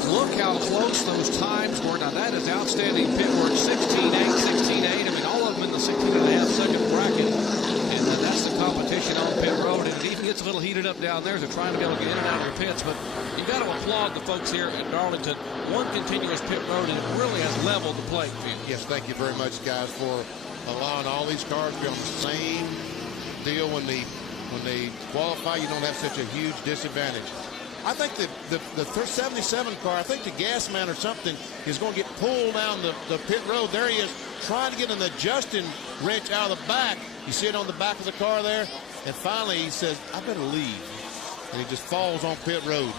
Look how close those times were. Now, that is outstanding pit work. 16.8, 16.8. I mean, all of them in the 16.5-second bracket. And that's the competition on pit road. And it even gets a little heated up down there. They're trying to be able to get in and out of your pits. But you got to applaud the folks here at Darlington. One continuous pit road, and it really has leveled the playing field. Yes, thank you very much, guys, for allowing all these cars to be on the same deal. When they qualify, you don't have such a huge disadvantage. I think the 77 car, I think the gas man or something is going to get pulled down the pit road. There he is, trying to get an adjusting wrench out of the back. You see it on the back of the car there? And finally he says, I better leave. And he just falls on pit road.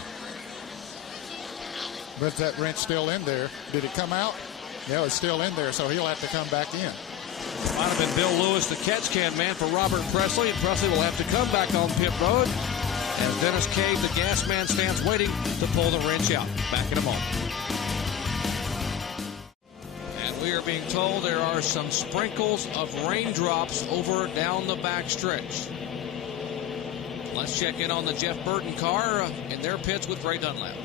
But that wrench still in there. Did it come out? Yeah, it's still in there, so he'll have to come back in. Might have been Bill Lewis, the catch can man for Robert Presley, and Presley will have to come back on pit road as Dennis Cave, the gas man, stands waiting to pull the wrench out. Back in a moment. And we are being told there are some sprinkles of raindrops over down the back stretch. Let's check in on the Jeff Burton car in their pits with Ray Dunlap.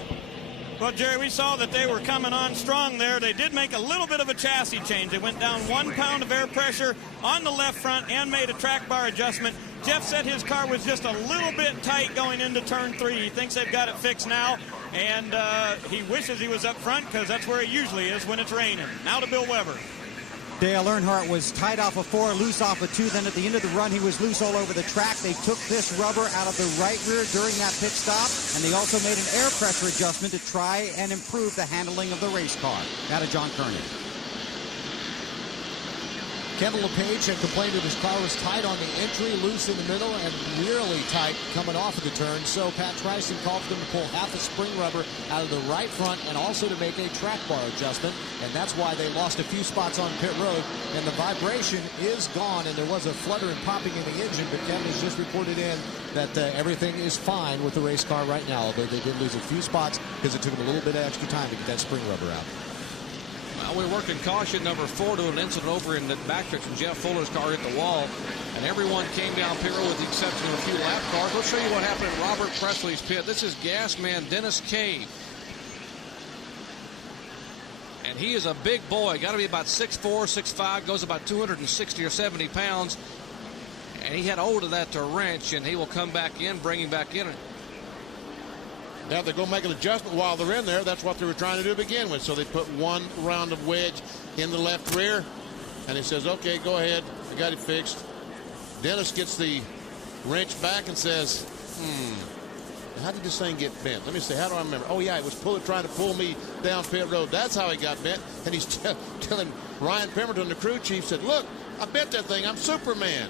Well, Jerry, we saw that they were coming on strong there. They did make a little bit of a chassis change. They went down 1 pound of air pressure on the left front and made a track bar adjustment. Jeff said his car was just a little bit tight going into turn 3. He thinks they've got it fixed now, and he wishes he was up front because that's where he usually is when it's raining. Now to Bill Weber. Dale Earnhardt was tight off of 4, loose off of 2. Then at the end of the run, he was loose all over the track. They took this rubber out of the right rear during that pit stop, and they also made an air pressure adjustment to try and improve the handling of the race car. Now to John Kearney. Kevin LePage had complained that his car was tight on the entry, loose in the middle, and really tight coming off of the turn. So Pat Tryson called for them to pull half a spring rubber out of the right front and also to make a track bar adjustment. And that's why they lost a few spots on pit road. And the vibration is gone, and there was a flutter and popping in the engine. But Kevin has just reported in that everything is fine with the race car right now, although they did lose a few spots because it took them a little bit of extra time to get that spring rubber out. We worked in caution number 4 to an incident over in the backstretch when Jeff Fuller's car hit the wall, and everyone came down pit road with the exception of a few lap cars. Let's show you what happened in Robert Presley's pit. This is gas man Dennis Cave. And he is a big boy, got to be about 6'4", 6'5", goes about 260 or 70 pounds. And he had hold of that to wrench, and he will come back in, bring him back in. Now they're going to make an adjustment while they're in there. That's what they were trying to do to begin with. So they put 1 round of wedge in the left rear, and he says, okay, go ahead. I got it fixed. Dennis gets the wrench back and says, how did this thing get bent? Let me see, how do I remember? Oh, yeah, it was trying to pull me down pit road. That's how he got bent. And he's telling Ryan Pemberton, the crew chief, said, look, I bent that thing. I'm Superman.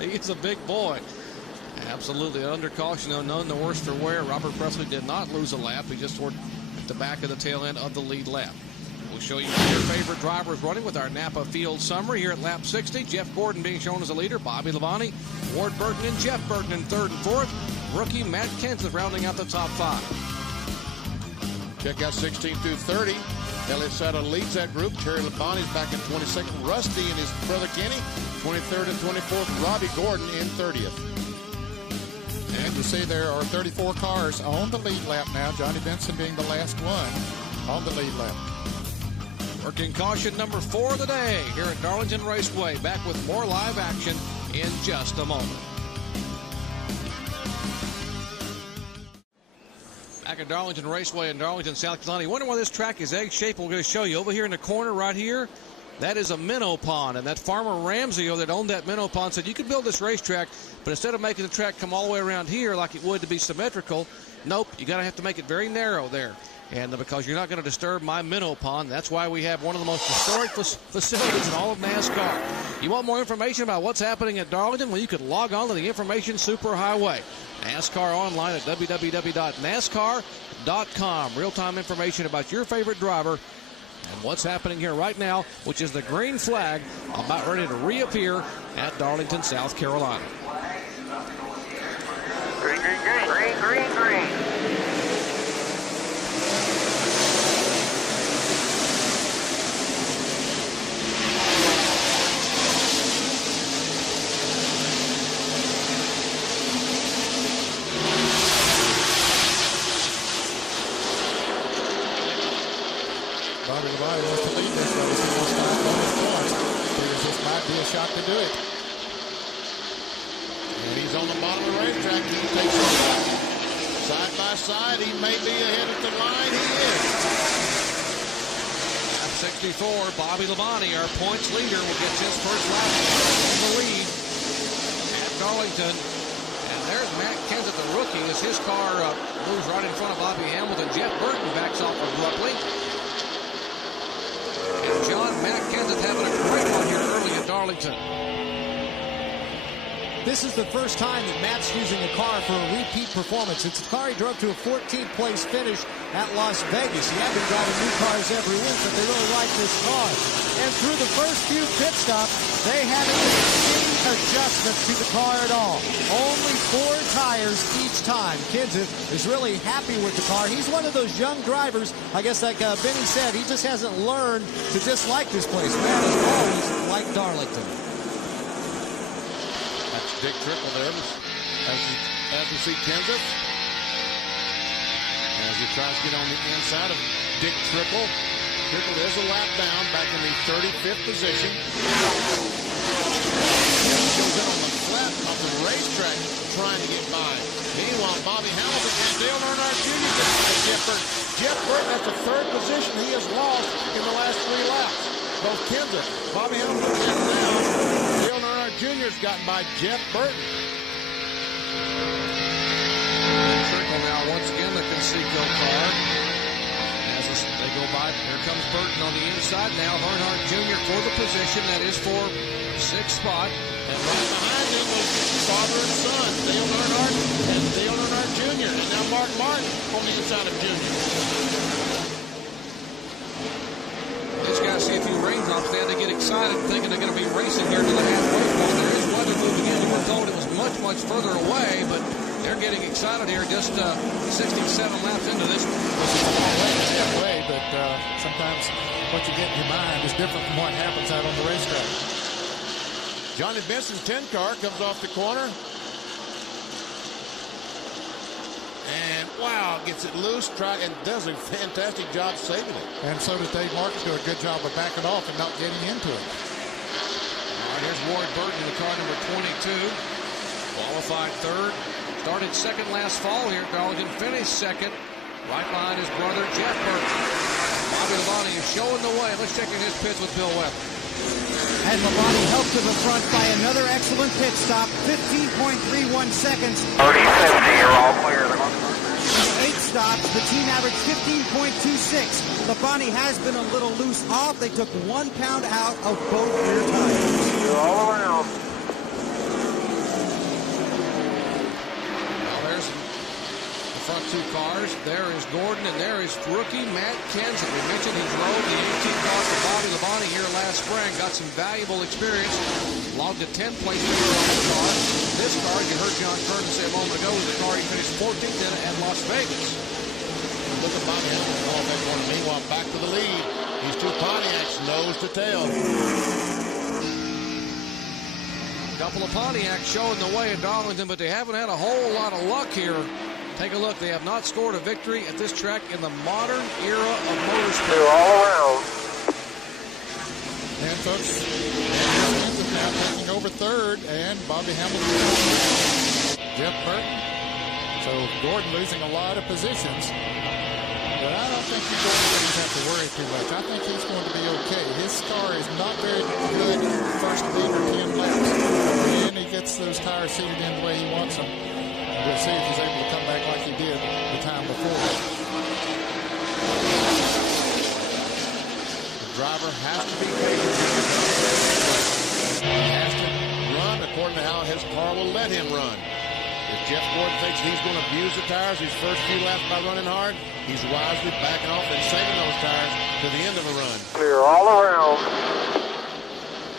He's a big boy. Absolutely under caution, though, none the worse for wear. Robert Presley did not lose a lap. He just toward at the back of the tail end of the lead lap. We'll show you your favorite drivers running with our Napa Field summary here at lap 60. Jeff Gordon being shown as a leader. Bobby Labonte, Ward Burton, and Jeff Burton in 3rd and 4th. Rookie Matt Kenseth rounding out the top 5. Check out 16 through 30. Elliott Sato leads that group. Terry Labonte's back in 22nd. Rusty and his brother Kenny, 23rd and 24th. Robbie Gordon in 30th. And you see there are 34 cars on the lead lap now. Johnny Benson being the last one on the lead lap. Working caution number 4 of the day here at Darlington Raceway. Back with more live action in just a moment. Back at Darlington Raceway in Darlington, South Carolina. You wonder why this track is egg-shaped? We're going to show you over here in the corner right here. That is a minnow pond, and that farmer Ramsey that owned that minnow pond said you could build this racetrack, but instead of making the track come all the way around here like it would to be symmetrical, nope, you got to have to make it very narrow there. And because you're not going to disturb my minnow pond, that's why we have one of the most historic facilities in all of NASCAR. You want more information about what's happening at Darlington? Well, you could log on to the Information Superhighway. NASCAR online at www.nascar.com. Real-time information about your favorite driver and what's happening here right now, which is the green flag about ready to reappear at Darlington, South Carolina. Green, green, green, green, green, green. Bobby Labonte wants to lead this race. He wants to start on his points. Figures this might be a shot to do it. And he's on the bottom of the racetrack. He takes it back. Side by side, he may be ahead of the line. He is. Lap 64, Bobby Labonte, our points leader, will get his first lap in the lead at Darlington. And there's Matt Kenseth, the rookie, as his car moves right in front of Bobby Hamilton. Jeff Burton backs off abruptly. And John, Matt Kenseth having a great one here early at Darlington. this is the first time that Matt's using a car for a repeat performance. It's a car he drove to a 14th place finish at Las Vegas. He had been driving new cars every week, but they really like this car. And through the first few pit stops, they haven't made any adjustments to the car at all. Only 4 tires each time. Kenseth is really happy with the car. He's one of those young drivers, I guess like Benny said, he just hasn't learned to dislike this place. Matt has always liked Darlington. That's Dick Trickle there as we see Kenseth. As he tries to get on the inside of Dick Trickle. Trickle is a lap down, back in the 35th position. Goes in on the flat of the racetrack trying to get by. Meanwhile, Bobby Hamilton and Dale Earnhardt Jr. gets by Jeff Burton. Jeff Burton, that's the 3rd position he has lost in the last 3 laps. Both Kenseth, Bobby Hamilton, and now Dale Earnhardt Jr. has gotten by Jeff Burton. Trickle now once again the Conseco car. As they go by, here comes Burton on the inside. Now Earnhardt Jr. for the position that is for 6th spot. And right behind him was father and son, Dale Earnhardt and Dale Earnhardt Jr. And now Mark Martin on the inside of Jr. Just got to see a few raindrops. They had to get excited thinking they're going to be racing here to the halfway point. There is weather moving in. You were told it was much, much further away, but they're getting excited here just 67 laps into this one. It's that way, but sometimes what you get in your mind is different from what happens out on the racetrack. Johnny Benson's 10 car comes off the corner. And wow, gets it loose, and does a fantastic job saving it. And so did Dave Martin do a good job of backing off and not getting into it. All right, here's Ward Burton, the car number 22. Qualified 3rd. Started 2nd last fall here. Darlington finished 2nd. Right behind his brother, Jeff Burton. Bobby Labonte is showing the way. Let's check in his pits with Bill Webb. And Labonte helped to the front by another excellent pit stop, 15.31 seconds. 30-50, you're all clear. 8 stops, the team averaged 15.26. Labonte has been a little loose off. They took 1 pound out of both rear tires. You're all around. Well, there's the front 2 cars. There is Gordon, and there is rookie Matt Kenseth. We mentioned he drove the 18 car for Bobby Labonte here last spring. Got some valuable experience. Logged a 10th place finish on the car. This car, as you heard John Curtin say a moment ago, was the car he finished 14th in at Las Vegas. Look at Bobby Hamilton off that corner. Meanwhile, back to the lead. These 2 Pontiacs nose to tail. A couple of Pontiacs showing the way at Darlington, but they haven't had a whole lot of luck here. Take a look. They have not scored a victory at this track in the modern era of motorsport. You're all around. And folks, Kenseth now taking over 3rd, and Bobby Hamilton, Jeff Burton. So Gordon losing a lot of positions. But I don't think he's going to have to worry too much. I think he's going to be okay. His car is not very good in the first 8 or 10 laps. And he gets those tires seated in the way he wants them. We'll see if he's able to come back like he did the time before. The driver has to be patient. He has to run according to how his car will let him run. If Jeff Gordon thinks he's going to abuse the tires these first few laps by running hard, he's wisely backing off and saving those tires to the end of the run. Clear all around.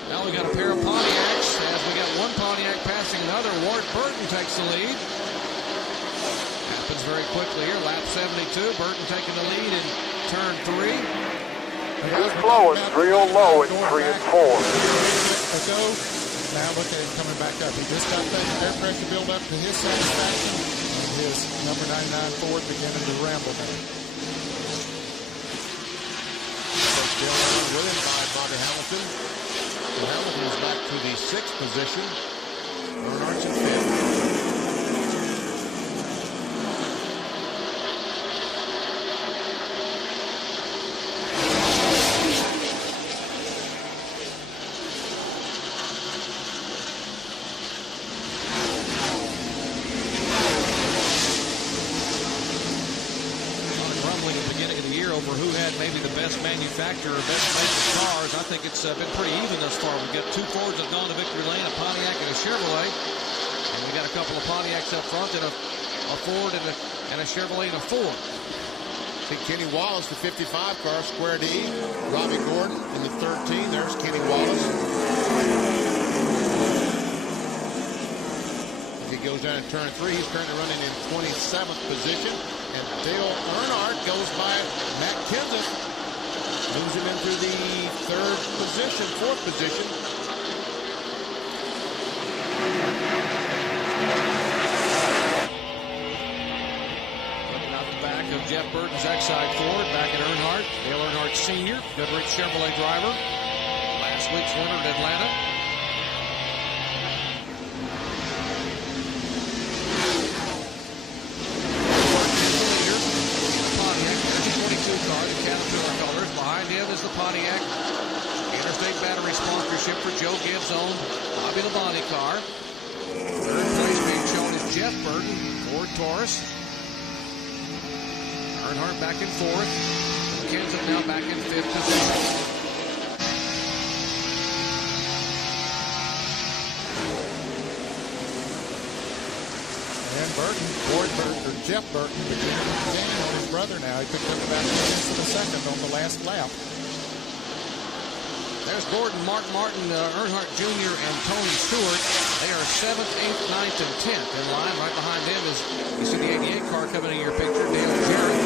Now we got a pair of Pontiacs. As we got one Pontiac passing another, Ward Burton takes the lead. Happens very quickly here. Lap 72. Burton taking the lead in turn 3. He's flowing real low in 3 and 4. Now look at him coming back up. He just got that air pressure build up to his satisfaction, and his number 99 Ford beginning to ramble now. Still running by Bobby Hamilton. So Hamilton is back to the 6th position. Earnhardt's in 5th. Over who had maybe the best manufacturer, best made cars. I think it's been pretty even thus far. We've got 2 Fords that have gone to victory lane, a Pontiac and a Chevrolet. You got a couple of Pontiacs up front, and a Ford and a Chevrolet and a Ford. See Kenny Wallace, the 55 car, square D. Robbie Gordon in the 13. There's Kenny Wallace. As he goes down in turn 3, he's currently running in 27th position. And Dale Earnhardt goes by Matt Kenseth. Moves him into the 4th position. Of Jeff Burton's Exide Ford back at Earnhardt. Dale Earnhardt Sr., Goodrich Chevrolet driver. Last week's winner in Atlanta. Pontiac, there's a 22 car, the Caterpillar colors. Behind him is the Pontiac Interstate Battery sponsorship for Joe Gibbs' own Bobby Labonte car. Third place being shown is Jeff Burton, Ford Taurus. Earnhardt back in 4th. Kenseth now back in 5th position. And Burton, Ford Burton, or Jeff Burton, beginning to gain on his brother now. He picked up about 2 minutes of a second on the last lap. There's Gordon, Mark Martin, Earnhardt Jr., and Tony Stewart. They are 7th, 8th, 9th, and 10th in line. Right behind them is, you see the 88 car coming in your picture, Dale Jarrett.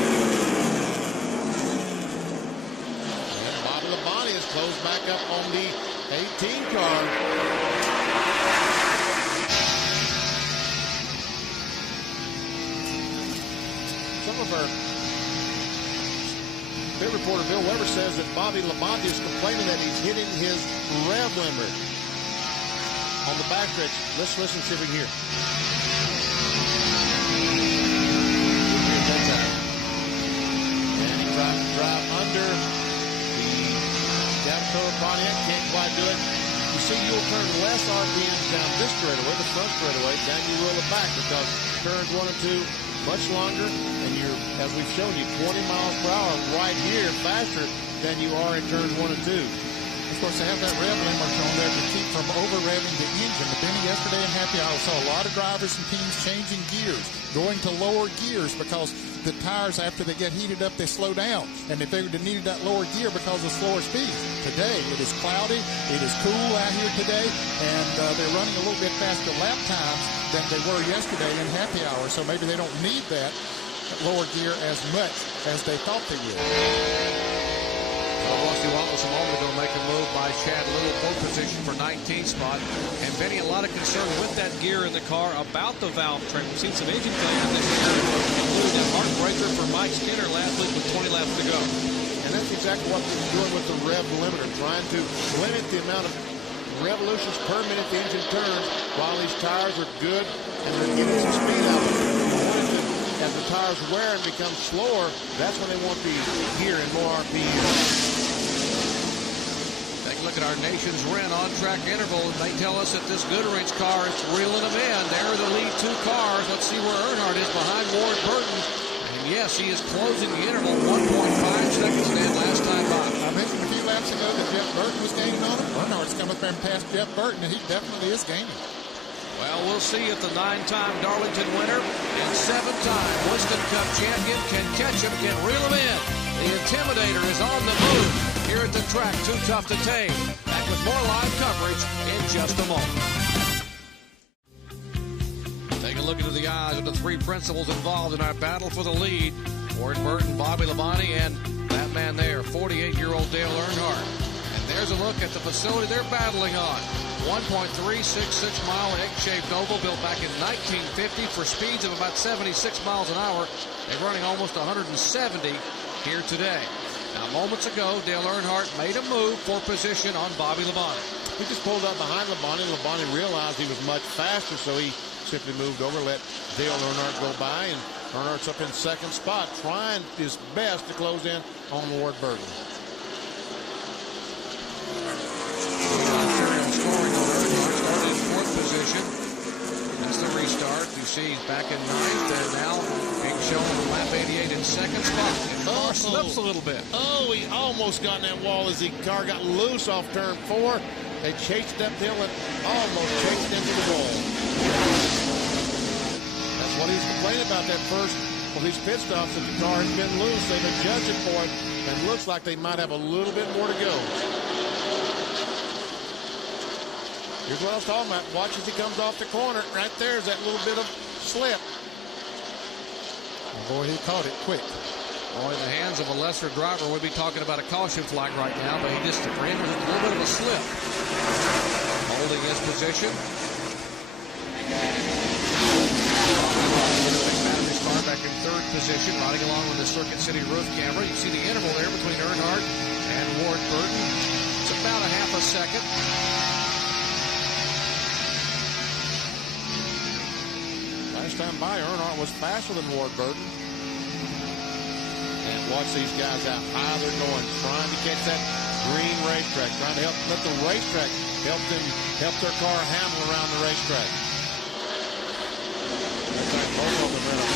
And Bobby Labonte is closed back up on the 18 car. Some of our pit reporter Bill Weber says that Bobby Labonte is complaining that he's hitting his rev limiter on the backstretch. Let's listen, see if we can hear. And he tries to drive under the Caterpillar Pontiac. Can't quite do it. You see, you'll turn less RPMs down this straightaway, the front straightaway, down you roll it back because turns 1 and 2 much longer, and you're, as we've shown you, 20 miles per hour right here faster than you are in turns 1 and 2. Of course, they have that rev limiter on there to keep from over-revving the engine. But Benny, yesterday in Happy Hour, saw a lot of drivers and teams changing gears, going to lower gears because the tires, after they get heated up, they slow down. And if they would have needed that lower gear because of slower speeds. Today, it is cloudy, it is cool out here today, and they're running a little bit faster lap times than they were yesterday in Happy Hour. So maybe they don't need that lower gear as much as they thought they would. Rusty Wallace a moment ago making a move by Chad Little, pole position for 19th spot. And Benny, a lot of concern with that gear in the car about the valve train. We've seen some engine failure this year, including that heartbreaker for Mike Skinner last week with 20 laps to go. And that's exactly what they're doing with the rev limiter, trying to limit the amount of revolutions per minute the engine turns while these tires are good and they're getting some speed out of them. As the tires wear and become slower, that's when they want the gear and more RPM. Take a look at our nation's Wren on-track interval. They tell us that this Goodwrench car is reeling them in. There are the lead 2 cars. Let's see where Earnhardt is behind Ward Burton. And yes, he is closing the interval 1.5 seconds than last time by. I mentioned a few laps ago that Jeff Burton was gaining on him. Earnhardt's coming from past Jeff Burton, and he definitely is gaining. Well, we'll see if the 9-time Darlington winner and 7-time Winston Cup champion can catch him, can reel him in. The Intimidator is on the move here at the track. Too tough to tame. Back with more live coverage in just a moment. Take a look into the eyes of the 3 principals involved in our battle for the lead. Ward Burton, Bobby Labonte, and that man there, 48-year-old Dale Earnhardt. And there's a look at the facility they're battling on. 1.366-mile egg-shaped oval built back in 1950 for speeds of about 76 miles an hour. They're running almost 170 here today. Now, moments ago, Dale Earnhardt made a move for position on Bobby Labonte. He just pulled up behind Labonte. Labonte realized he was much faster, so he simply moved over, let Dale Earnhardt go by, and Earnhardt's up in 2nd spot, trying his best to close in on Ward Burton. Scoring on Earnhardt, started in 4th position. That's the restart. You see he's back in 9th and now being shown in lap 88 in 2nd spot. And the car slips a little bit. Oh, he almost got in that wall as the car got loose off turn 4. They chased uphill and almost chased into the wall. Well, he's complaining about that first, these pit stops that the car has been loose. They've adjusted for it, and it looks like they might have a little bit more to go. Here's what I was talking about. Watch as he comes off the corner. Right there's that little bit of slip. Boy, he caught it quick. Boy, in the hands of a lesser driver, we'd be talking about a caution flag right now, but he just, for him, was a little bit of a slip. Holding his position. Battery's car back in third position, riding along with the Circuit City roof camera. You see the interval there between Earnhardt and Ward Burton. It's about a half a second. Last time by, Earnhardt was faster than Ward Burton. And watch these guys how high they're going, trying to catch that green racetrack, trying to let the racetrack help their car handle around the racetrack. Looks like both of them ran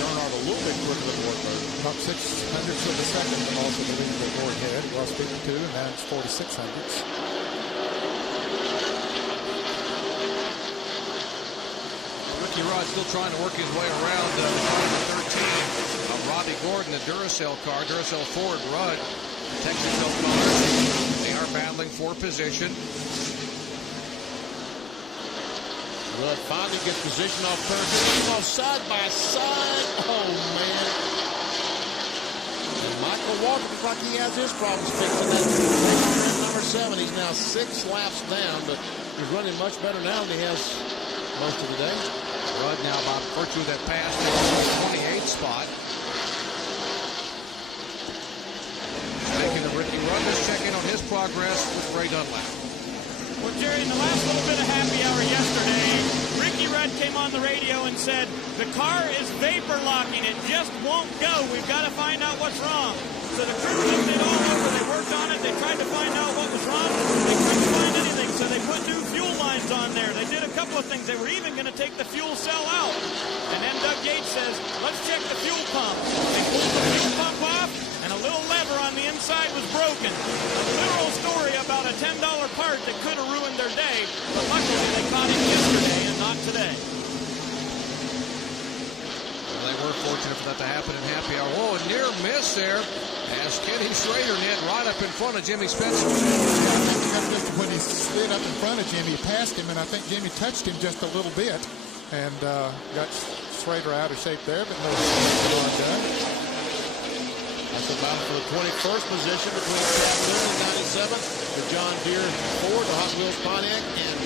Earnhardt a little bit quicker than Ward Burton. Top 600ths of a second, also the lead that Ward had. It was 52, and now it's 4600ths. Ricky Rudd still trying to work his way around number 13 of Robbie Gordon, the Duracell car. Duracell Ford, Rudd, Texaco cars. They are battling for position. Rudd finally gets position off turn 2. Off side by side. Oh, man. And Michael Walker looks like he has his problems fixed in that number 7. He's now 6 laps down, but he's running much better now than he has most of the day. Rudd now, by virtue of that pass, to the 28th spot. Speaking of Ricky Rudd, let's check in on his progress with Ray Dunlap. Well, Jerry, in the last little bit of happy hour yesterday, Ricky Rudd came on the radio and said, the car is vapor locking. It just won't go. We've got to find out what's wrong. So the crew looked it all over. They worked on it. They tried to find out what was wrong. They couldn't find anything, so they put new fuel lines on there. They did a couple of things. They were even going to take the fuel cell out. And then Doug Yates says, let's check the fuel pump. They pulled the fuel pump off, and a little lever on the inside was broken. A literal story about a $10 part that could have ruined their day, but luckily they caught him yesterday and not today. Well, they were fortunate for that to happen in happy hour. Whoa, a near miss there as Kenny Schrader net right up in front of Jimmy Spencer. When he slid up in front of Jimmy, he passed him, and I think Jimmy touched him just a little bit and got Schrader out of shape there, but no harm done. That's a battle for the 21st position between Chad Little in 97, the John Deere Ford, the Hot Wheels Pontiac, and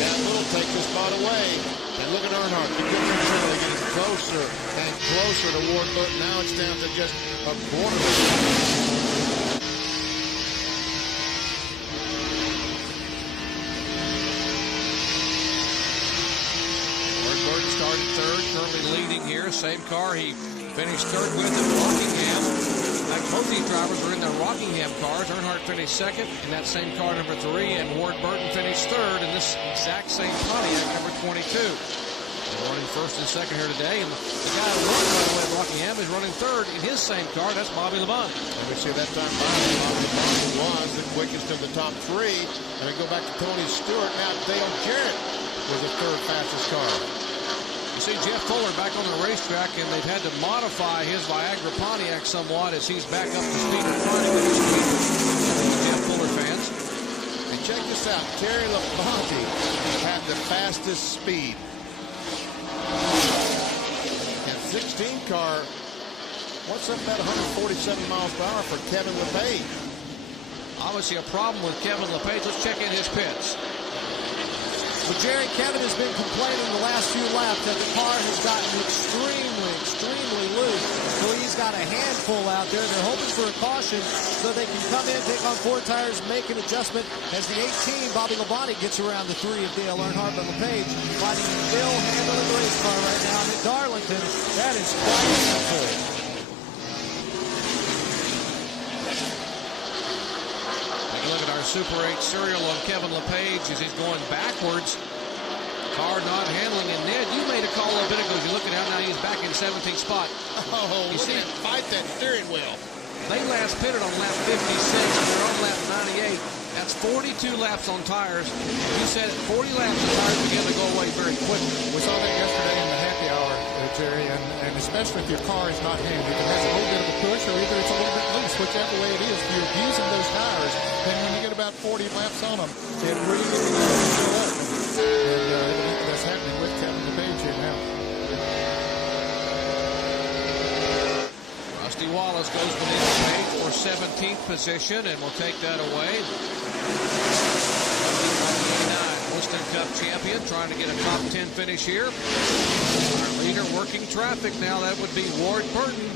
Chad Little take this spot away. And look at Earnhardt. They're getting closer and closer to Ward Burton. Now it's down to just a quarter of a second. Ward Burton started third, currently leading here. Same car he finished third with at Rockingham. In fact, both these drivers were in their Rockingham cars. Earnhardt finished second in that same car, number 3, and Ward Burton finished third in this exact same Pontiac, number 22. They're running first and second here today, and the guy who won, by the way, at Rockingham is running third in his same car. That's Bobby Labonte. And we see that time Bobby Labonte was the quickest of the top 3. And we go back to Tony Stewart. Now Dale Jarrett was the third fastest car. You see Jeff Fuller back on the racetrack, and they've had to modify his Viagra Pontiac somewhat as he's back up to speed in front of Jeff Fuller fans. And check this out. Terry Labonte had the fastest speed. And 16 car, what's up at 147 miles per hour for Kevin LePage? Obviously a problem with Kevin LePage. Let's check in his pits. Well, Jerry, Kevin has been complaining the last few laps that the car has gotten extremely loose. So he's got a handful out there. They're hoping for a caution so they can come in, take on 4 tires, make an adjustment as the 18, Bobby Labonte, gets around the 3 of Dale Earnhardt. But LePage finding Bill handling the race car right now. And at Darlington, that is quite simple. Look at our Super 8 serial on Kevin LePage as he's going backwards. Car not handling. And Ned, you made a call a bit ago. You look at how now he's back in 17th spot. Oh, you see, fight that steering wheel. They last pitted on lap 56, and they're on lap 98. That's 42 laps on tires. You said 40 laps on tires begin to go away very quickly. We saw that yesterday in the happy hour, Jerry, and especially if your car is not handy. If it has a little bit of a push or either it's a little bit loose, whichever way it is, if you're using those tires, then when you get about 40 laps on them, it really gets to fill up. And that's happening with Kevin LePage here now. Rusty Wallace goes beneath the page for 17th position, and will take that away. Winston Cup champion, trying to get a top 10 finish here. Our leader working traffic now, that would be Ward Burton.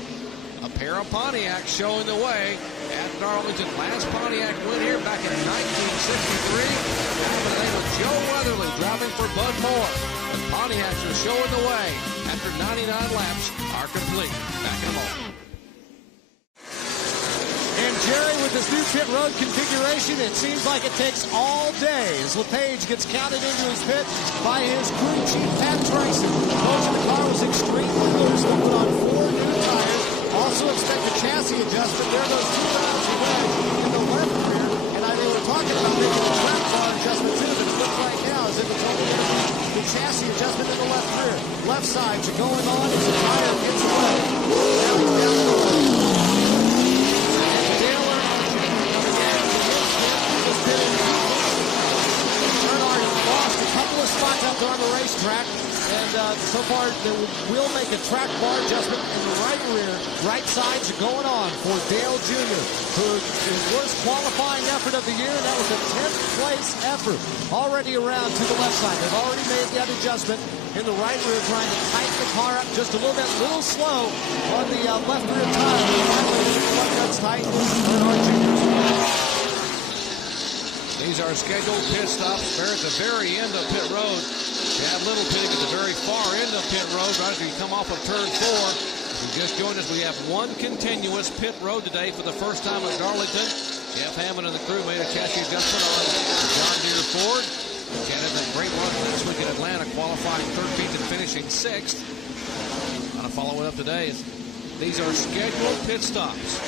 A pair of Pontiacs showing the way at Darlington. Last Pontiac win here back in 1963. Now the name of Joe Weatherly driving for Bud Moore. The Pontiacs are showing the way after 99 laps are complete. Back in a moment. And Jerry, with this new pit road configuration, it seems like it takes all day as LePage gets counted into his pit by his crew chief, Pat Tracy. Most of the car was extremely loose. They put on 4 new tires. Also expect a chassis adjustment. There goes 2 miles away in the left rear. And they were talking about making a track bar adjustment too, but it looks right now as if it's only the chassis adjustment in the left rear. Left sides are going on as the tire gets away. Now he's down the road. Spots out there on the racetrack, and so far they will make a track bar adjustment in the right rear. Right sides are going on for Dale Jr., who his worst qualifying effort of the year, and that was a 10th place effort. Already around to the left side. They've already made that adjustment in the right rear, trying to tighten the car up just a little bit, little slow on the left rear tire. Finally, that's tight. Earnhardt Jr. These are scheduled pit stops. They're at the very end of pit road. Chad Littlepig at the very far end of pit road, right as you come off of turn 4. If you just joined us, we have one continuous pit road today for the first time at Darlington. Jeff Hammond and the crew made a chassis adjustment on John Deere Ford. Chad had that great run last week in Atlanta, qualifying 13th and finishing 6th. Going to follow it up today. These are scheduled pit stops.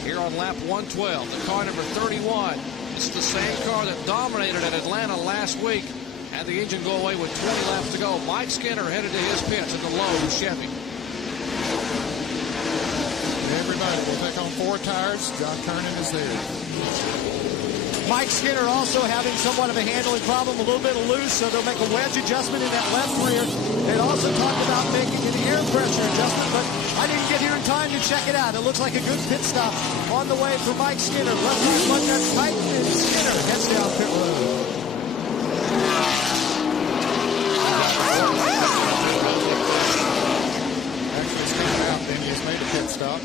Here on lap 112, the car number 31. It's the same car that dominated at Atlanta last week. Had the engine go away with 20 laps to go. Mike Skinner headed to his pits in the Lowe's Chevy. Everybody will take on 4 tires. John Kernan is there. Mike Skinner also having somewhat of a handling problem, a little bit loose, so they'll make a wedge adjustment in that left rear. They also talked about making an air pressure adjustment, but I didn't get here in time to check it out. It looks like a good pit stop on the way for Mike Skinner. Left side button that's tight, and Skinner heads down pit road. Actually, Skinner out, then he has made a pit stop.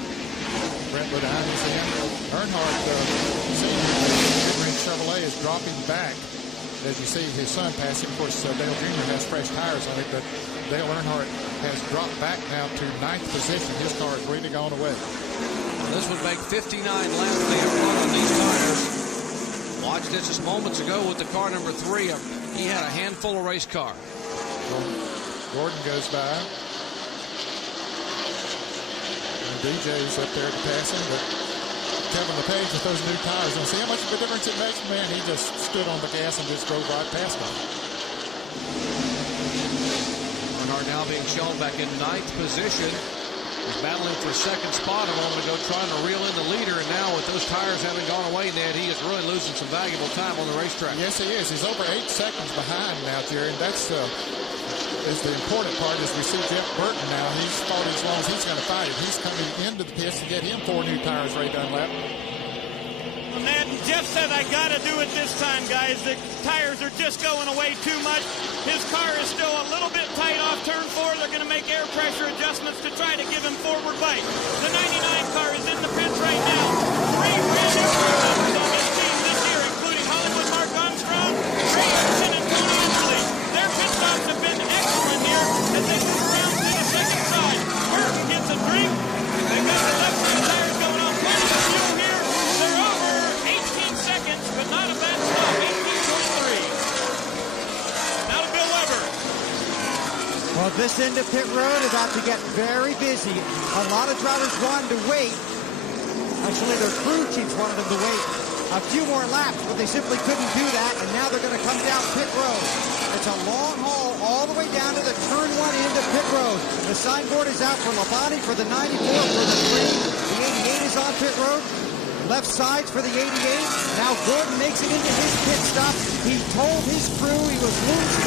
Brentwood behind his end. Earnhardt, Chevrolet is dropping back. As you see his son passing, of course, Dale Jr. has fresh tires on it, but Dale Earnhardt has dropped back now to 9th position. His car has really gone away. Well, this would make 59 laps they have run on these tires. Watched this just moments ago with the car number 3. He had a handful of race car. Gordon goes by. And DJ's up there to pass him, but Kevin LePage with those new tires. And see how much of a difference it makes? Man, he just stood on the gas and just drove right past him. Earnhardt now being shown back in 9th position. He's battling for 2nd spot a moment ago, trying to reel in the leader. And now with those tires having gone away, Ned, he is really losing some valuable time on the racetrack. Yes, he is. He's over 8 seconds behind now, Jerry. And that's is the important part. As we see Jeff Burton now, he's fought as long as he's going to fight it. He's coming into the pits to get him 4 new tires, Ray Dunlap. Well, Ned, Jeff said, I got to do it this time, guys. The tires are just going away too much. His car is still a little bit tight off turn 4. They're going to make air pressure adjustments to try to give him forward bite. The 99 car is in the pits right now. 3 brand new cars on this team this year, including Hollywood Mark Armstrong, Ray Anderson, and Tony Ansley. Their pit stops have been excellent here as they move around to the 2nd side. Burton gets a drink. They got the left rear tires going on. Plenty of fuel here. They're over 18 seconds, but not a bad stop. 18.3. Now to Bill Weber. Well, this end of pit road is about to get very busy. A lot of drivers wanted to wait. Actually, their crew chiefs wanted them to wait a few more laps, but they simply couldn't do that, and now they're going to come down pit road. It's a long haul all the way down to the turn 1 into pit road. The signboard is out for Labonte for the 94 for the 3. The 88 is on pit road. Left sides for the 88. Now Gordon makes it into his pit stop. He told his crew he was loose.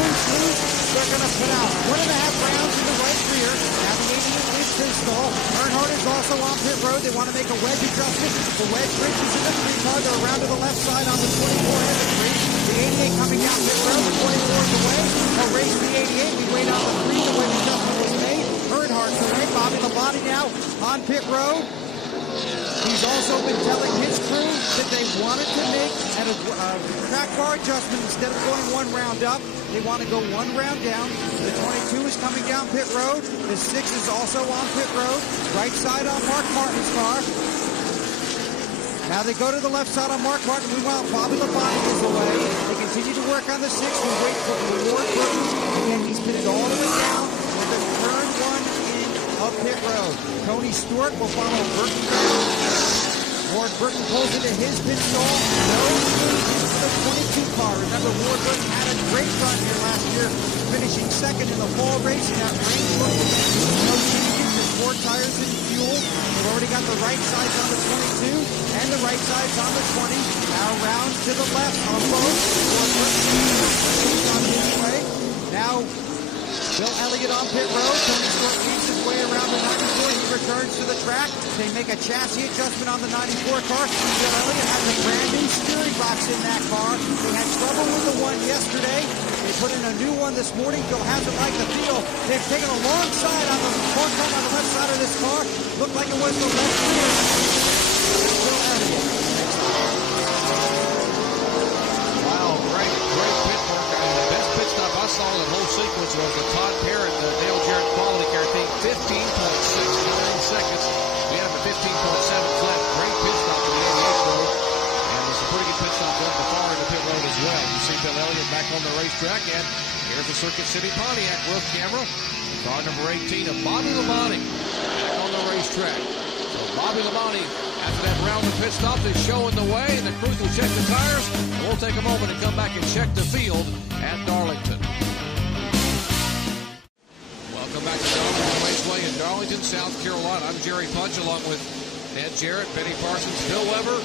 They're going to put out 1.5 rounds in the right rear. Now the 88 is to stall. Earnhardt is also on pit road. They want to make a wedge adjustment. The wedge bridge is in the 3 car. They're around to the left side on the 24 and the 3. The 88 coming down pit road. The 24 is away. They'll race the 88. We wait on the 3. The wedge adjustment was made. Earnhardt's away. Bobby Labonte now on pit road. He's also been telling his crew that they wanted to make a track bar adjustment instead of going 1 round up. They want to go 1 round down. The 22 is coming down pit road. The 6 is also on pit road. Right side on Mark Martin's car. Now they go to the left side on Mark Martin. Meanwhile, Bobby Labonte is away. They continue to work on the 6. We wait for Ward Burton. Again, he's pitted all the way down with the turn 1 in of pit road. Tony Stewart will follow Burton down. Ward Burton pulls into his pit stall. No changes for the 22 car. Remember, Ward Burton had a great run here last year, finishing second in the fall race in that range book. No changes, just 4 tires and fuel. They've already got the right sides on the 22 and the right sides on the 20. Now round to the left on both. Ward Burton on his way. Now Bill Elliott on pit road. Tony Stewart leads his way around the 94. He returns to the track. They make a chassis adjustment on the 94 car. Bill Elliott has a brand new steering box in that car. They had trouble with the one yesterday. They put in a new one this morning. Bill hasn't liked the feel. They've taken a long side on the front on the left side of this car. Looked like it was the left rear. Bill Elliott. Wow, great pit work. The best pit stop I saw in the whole sequence was the Todd Parrott, the Dale Jarrett quality car. I think 15.69 seconds. We have a 15.7 flat. Great pit stop to the 88 road. And there's a pretty good pit stop up the far end of pit road as well. You see Bill Elliott back on the racetrack. And here's the Circuit City Pontiac roof camera. Car number 18 of Bobby Labonte back on the racetrack. So Bobby Labonte, after that round of pit stop, is showing the way, and the crews will check the tires. And we'll take a moment and come back and check the field at Darlington. Welcome back to Darlington Raceway in Darlington, South Carolina. I'm Jerry Punch, along with Ned Jarrett, Benny Parsons, Bill Weber,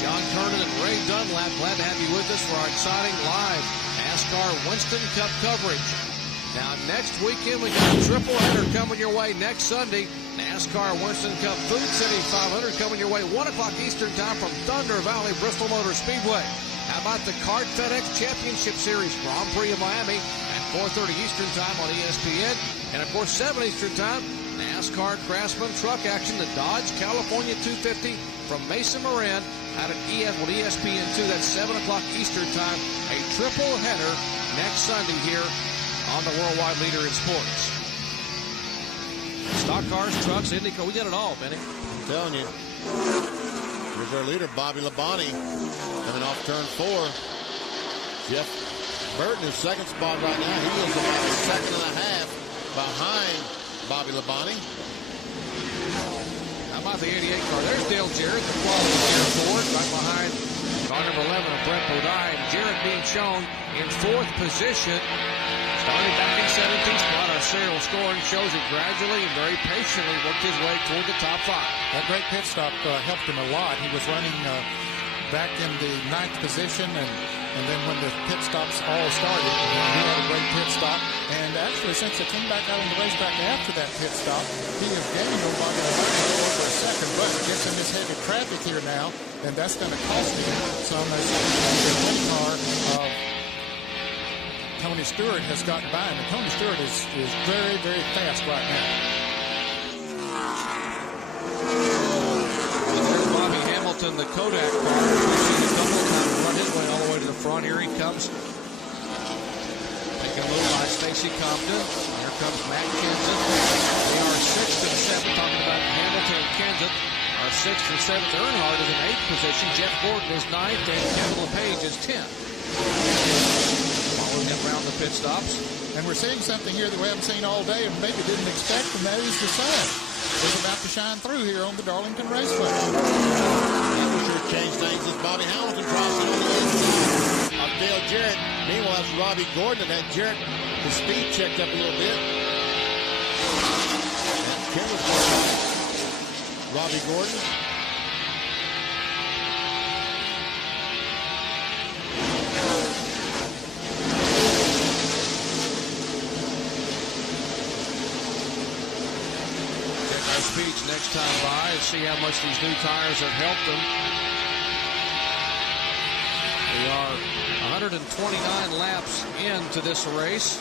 John Kernan, and Ray Dunlap. Glad to have you with us for our exciting live NASCAR Winston Cup coverage. Now, next weekend, we got a triple header coming your way next Sunday. NASCAR Winston Cup Food City 500 coming your way 1 o'clock Eastern time from Thunder Valley Bristol Motor Speedway. How about the Kart FedEx Championship Series Grand Prix of Miami at 4:30 Eastern time on ESPN. And, of course, 7 Eastern time, NASCAR Craftsman Truck Action, the Dodge California 250 from Mason Moran out at ESPN2. That's 7 o'clock Eastern time. A triple header next Sunday here on the worldwide leader in sports. Stock cars, trucks, IndyCar, we got it all, Benny. I'm telling you. Here's our leader, Bobby Labonte, coming off turn 4. Jeff Burton in second spot right now. He is about a second and a half behind Bobby Labonte. How about the 88 car? There's Dale Jarrett, the quality Jarrett Ford, right behind car number 11 of Brett Bodine. Jarrett being shown in 4th position. Started back in 17th spot. Our serial scoring shows it gradually and very patiently worked his way toward the top 5. That great pit stop helped him a lot. He was running back in the 9th position, and then when the pit stops all started, he had a great pit stop. And actually, since they came back out on the racetrack after that pit stop, he has gained nobody over a second, but gets in this heavy traffic here now, and that's going to cost him some as the win car of Tony Stewart has gotten by him, and Tony Stewart is very, very fast right now. There's Bobby Hamilton, the Kodak car. We've seen a couple of times run his way all the way to the front. Here he comes. Making a move by Stacy Compton. Here comes Matt Kenseth. They are 6th and 7th, talking about Hamilton and Kenseth. Our 6th and 7th. Earnhardt is in 8th position. Jeff Gordon is 9th, and Kevin LePage is 10th. Following him around the pit stops. And we're seeing something here that we haven't seen all day and maybe didn't expect, and that is the sun is about to shine through here on the Darlington Raceway. That was your change things as Bobby Hamilton tries it on the inside of Dale Jarrett. Meanwhile, that's Robbie Gordon, and that Jarrett, his speed checked up a little bit. And Kim was going by Robbie Gordon. Speech next time by and see how much these new tires have helped them. We are 129 laps into this race.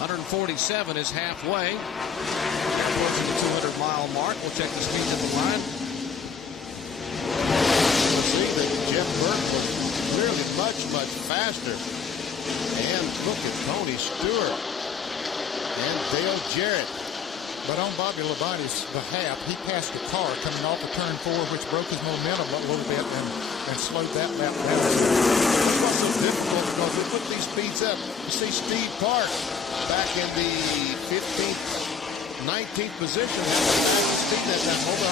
147 is halfway. Approaching the 200-mile mark. We'll check the speed of the line. We'll see that Jeff Burton was clearly much faster. And look at Tony Stewart and Dale Jarrett. But on Bobby Labonte's behalf, he passed the car coming off of turn 4, which broke his momentum a little bit and slowed that lap down. That's what's so difficult, because we put these speeds up. You see Steve Park back in the 15th, 19th position, had the fastest speed that time, over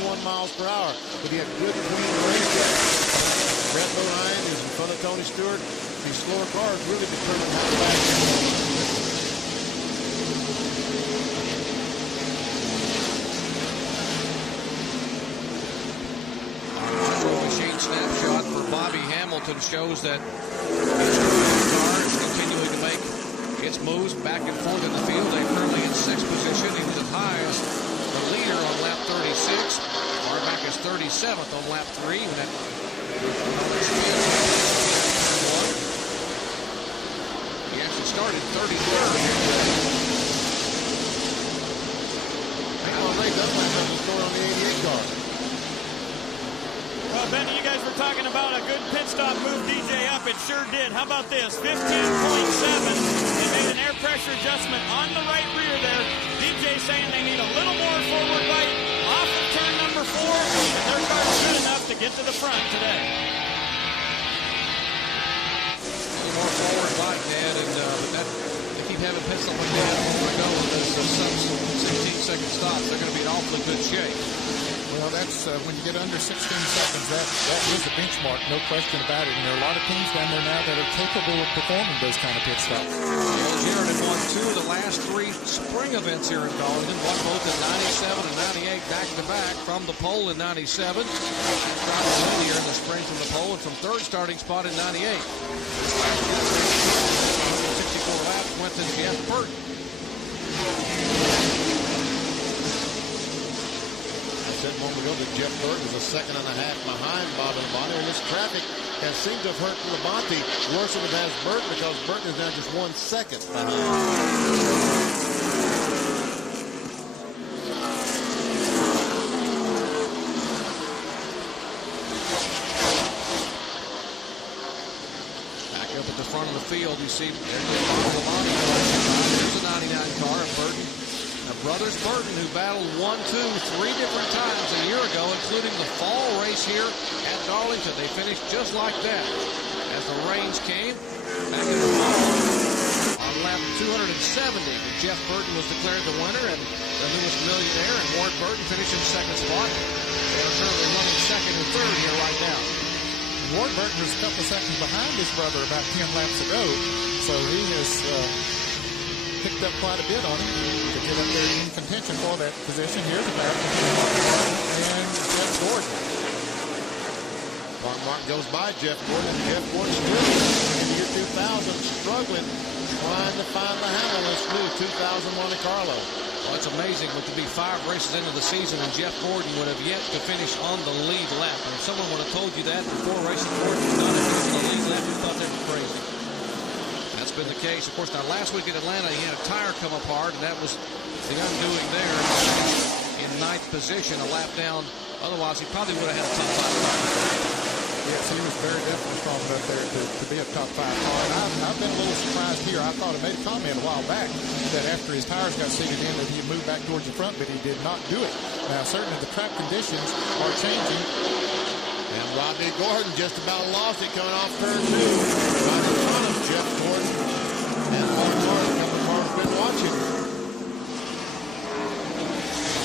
161 miles per hour. But he had good clean race. Brett O'Ryan is in front of Tony Stewart. These slower cars really determine how fast they're going. Snapshot for Bobby Hamilton shows that his car is continuing to make its moves back and forth in the field. They're currently in 6th position. He was as high as the leader on lap 36. Far back as 37th on lap 3. When that he actually started 33rd. Meanwhile, Ray Dunlap has a score on the 88 car. Well, Benny, you guys were talking about a good pit stop move DJ up. It sure did. How about this? 15.7. They made an air pressure adjustment on the right rear there. DJ saying they need a little more forward right off of turn number 4. And their car's good enough to get to the front today. A little more forward right, Ned, and they keep having pits like that over and go with those sub-16-second stops. They're going to be in awfully good shape. Well, that's when you get under 16 seconds, that is the benchmark, no question about it. And there are a lot of teams down there now that are capable of performing those kind of pit stops. Well, Jarrett had won 2 of the last 3 spring events here in Darlington. Won both in 97 and 98 back-to-back from the pole in 97. Started win here in the spring from the pole and from 3rd starting spot in 98. 64 laps went to Jeff Burton. I said a moment ago that Jeff Burton is a second and a half behind Bobby Labonte, and this traffic has seemed to have hurt Labonte worse than it has Burton, because Burton is now just 1 second behind. Back up at the front of the field, you see there's Bobby Labonte. There's a 99 car, and Burton. Brothers Burton, who battled 1, 2, 3 different times a year ago, including the fall race here at Darlington. They finished just like that as the rains came back in the fall on lap 270. Jeff Burton was declared the winner, and the newest millionaire, and Ward Burton finished in 2nd spot. They are currently running 2nd and 3rd here right now. Ward Burton was a couple seconds behind his brother about 10 laps ago, so he has picked up quite a bit on him to get up there in contention for that position. Here's the battle and Jeff Gordon. Mark Martin goes by Jeff Gordon. Jeff Gordon still in the year 2000 struggling, trying to find the handle in this new 2000 Monte Carlo. Well, it's amazing. It would be 5 races into the season, and Jeff Gordon would have yet to finish on the lead lap. And if someone would have told you that before racing Gordon was done and finished on the lead lap, you thought they were crazy. That's been the case. Of course, now last week at Atlanta, he had a tire come apart, and that was the undoing there. In 9th position, a lap down. Otherwise, he probably would have had a top 5 car. Yes, he was very definitely strong enough there to be a top 5 car. And I've been a little surprised here. I thought I made a comment a while back that after his tires got seated in that he'd move back towards the front, but he did not do it. Now, certainly the track conditions are changing. And Rodney Gordon just about lost it coming off turn 2. Right in front of Jeff Gordon. And Mark Martin, a couple of cars been watching.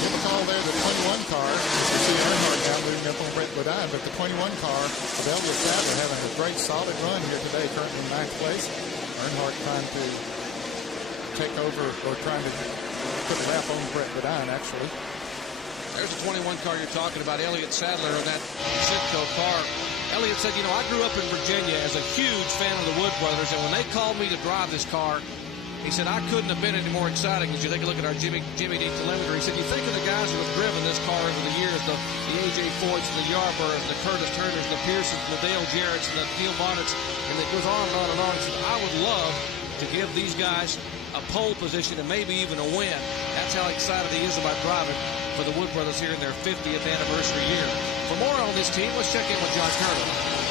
Give a call there, the 21 car. You see Earnhardt now moving up on Brett Bedine, but the 21 car of Elliott Sadler having a great solid run here today, currently in 9th place. Earnhardt trying to take over, or trying to put a wrap on Brett Bedine, actually. There's the 21 car you're talking about, Elliott Sadler in that Citgo car. Elliott said, you know, I grew up in Virginia as a huge fan of the Wood Brothers, and when they called me to drive this car, he said, I couldn't have been any more exciting. As you take a look at our Jimmy D telemetry, he said, you think of the guys who have driven this car over the years, the A.J. Foyts, the Yarburghs, the Curtis Turners, the Pearsons, the Dale Jarretts, and the Neil Bonnets, and it goes on and on and on. He said, I would love to give these guys a pole position and maybe even a win. That's how excited he is about driving for the Wood Brothers here in their 50th anniversary year. For more on this team, let's check in with John Kernan.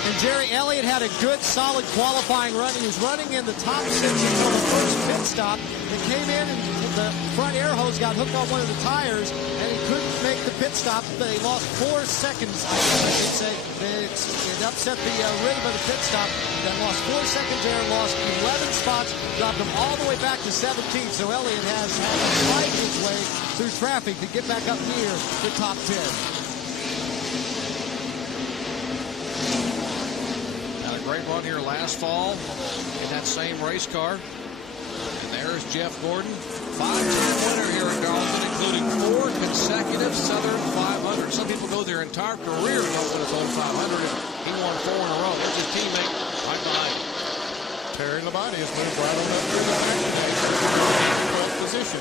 And Jerry Elliott had a good, solid qualifying run. He was running in the top 6 until the first pit stop. It came in and the front air hose got hooked on one of the tires, and he couldn't make the pit stop. They lost 4 seconds. I should say it upset the rhythm of the pit stop. Then lost 4 seconds there, lost 11 spots, dropped him all the way back to 17th. So Elliott has had to fight his way through traffic to get back up near the top 10. Great run here last fall in that same race car. And there's Jeff Gordon, 5-time winner here at Darlington, including 4 consecutive Southern 500. Some people go their entire career to go win a Southern 500, and he won 4 in a row. There's his teammate right behind him. Terry Labonte has moved right on up through the track today. 12th position.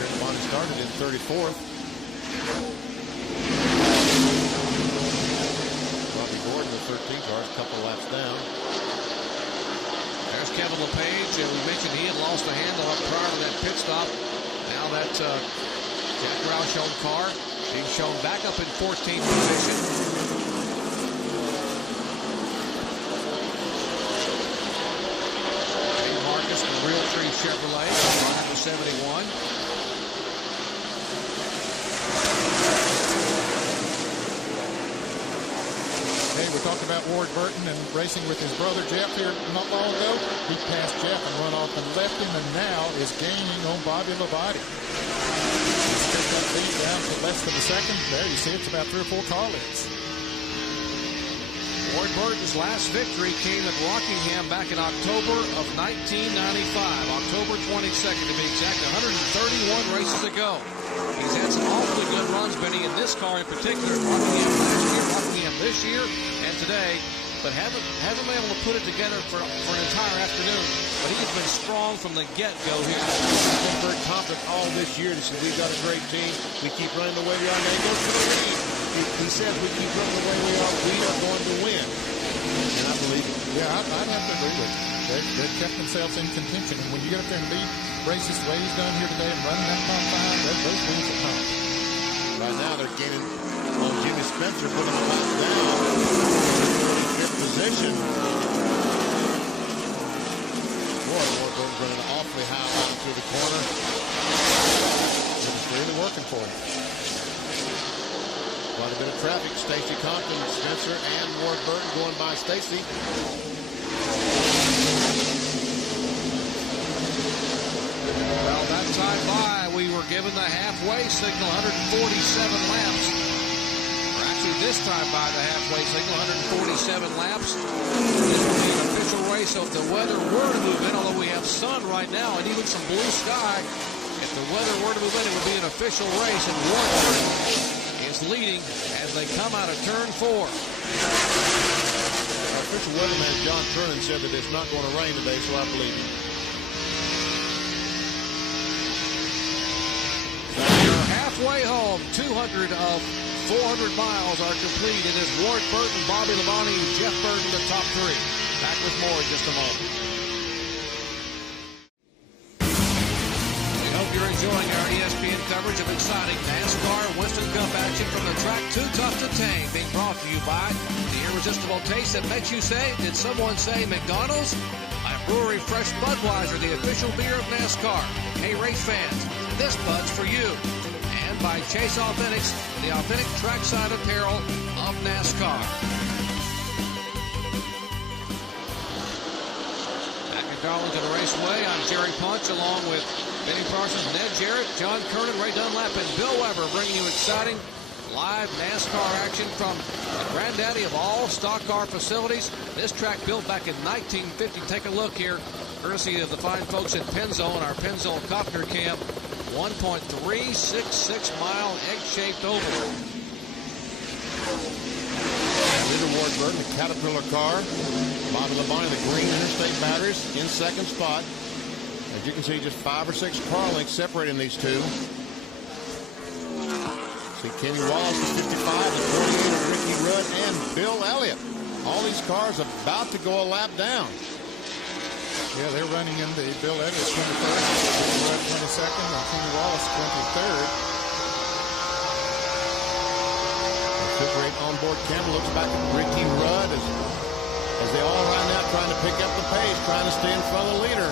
Terry Labonte started in 34th. Gordon, the 13 car, a couple laps down. There's Kevin LePage, and we mentioned he had lost the handle up prior to that pit stop. Now that Jack Roushone car being shown back up in 14th position. Dave Marcus, the Realtree Chevrolet, drive to 71. We're talking about Ward Burton and racing with his brother Jeff here not long ago. He passed Jeff and run off and left him, and now is gaining on Bobby Labonte. Take that lead down to less than a second. There you see it's about 3 or 4 car lengths. Ward Burton's last victory came at Rockingham back in October of 1995. October 22nd to be exact, 131 races ago. He's had some awfully good runs, Benny, in this car in particular. Rockingham last year, Rockingham this year, and today, but hasn't been able to put it together for an entire afternoon. But he's been strong from the get-go here. He's been very confident all this year. He said, we've got a great team. We keep running the way we are. Now he goes to the lead. He says, we keep running the way we are going to win. And I believe it. Yeah, I'd have to agree with you. They've kept themselves in contention. And when you get up there and lead races the way he's done here today and running that top 5, those wins will come. Right now they're gaining on Jimmy Spencer, putting him back down in 5th position. Boy, Ward Burton's running awfully high out through the corner. It's really working for him. Quite a bit of traffic. Stacy Compton, Spencer, and Ward Burton going by Stacy. Well, that time by, we were given the halfway signal, 147 laps. Or actually, this time by the halfway signal, 147 laps. This will be an official race, so if the weather were to move in, although we have sun right now and even some blue sky, if the weather were to move in, it would be an official race, and Ward Burton is leading as they come out of turn 4. Our official weatherman, John Kernan, said that it's not going to rain today, so I believe him. We're halfway home. 200 of 400 miles are complete. It is Ward Burton, Bobby Labonte, and Jeff Burton, the top 3. Back with more in just a moment. You're enjoying our ESPN coverage of exciting NASCAR Winston Cup action from the track Too Tough to Tame, being brought to you by the irresistible taste that makes you say, did someone say McDonald's? By Brewery Fresh Budweiser, the official beer of NASCAR. Hey, race fans, this Bud's for you. And by Chase Authentics, the authentic trackside apparel of NASCAR. Back in Darlington Raceway, I'm Jerry Punch along with Benny Parsons, Ned Jarrett, John Kernan, Ray Dunlap, and Bill Weber, bringing you exciting live NASCAR action from the granddaddy of all stock car facilities. This track built back in 1950. Take a look here, courtesy of the fine folks at Pennzoil and our Pennzoil Copter Cam. 1.366 mile egg-shaped oval. Leader Ward Burton, the Caterpillar car. Bobby Labonte, the green Interstate batteries in second spot. As you can see, just 5 or 6 car lengths separating these two. See Kenny Wallace, the 55, the 48 of Ricky Rudd, and Bill Elliott. All these cars about to go a lap down. Yeah, they're running in the Bill Elliott 23rd, Ricky Rudd 22nd, and Kenny Wallace 23rd. Super 8 onboard camera looks back at Ricky Rudd as they all line out trying to pick up the pace, trying to stay in front of the leader.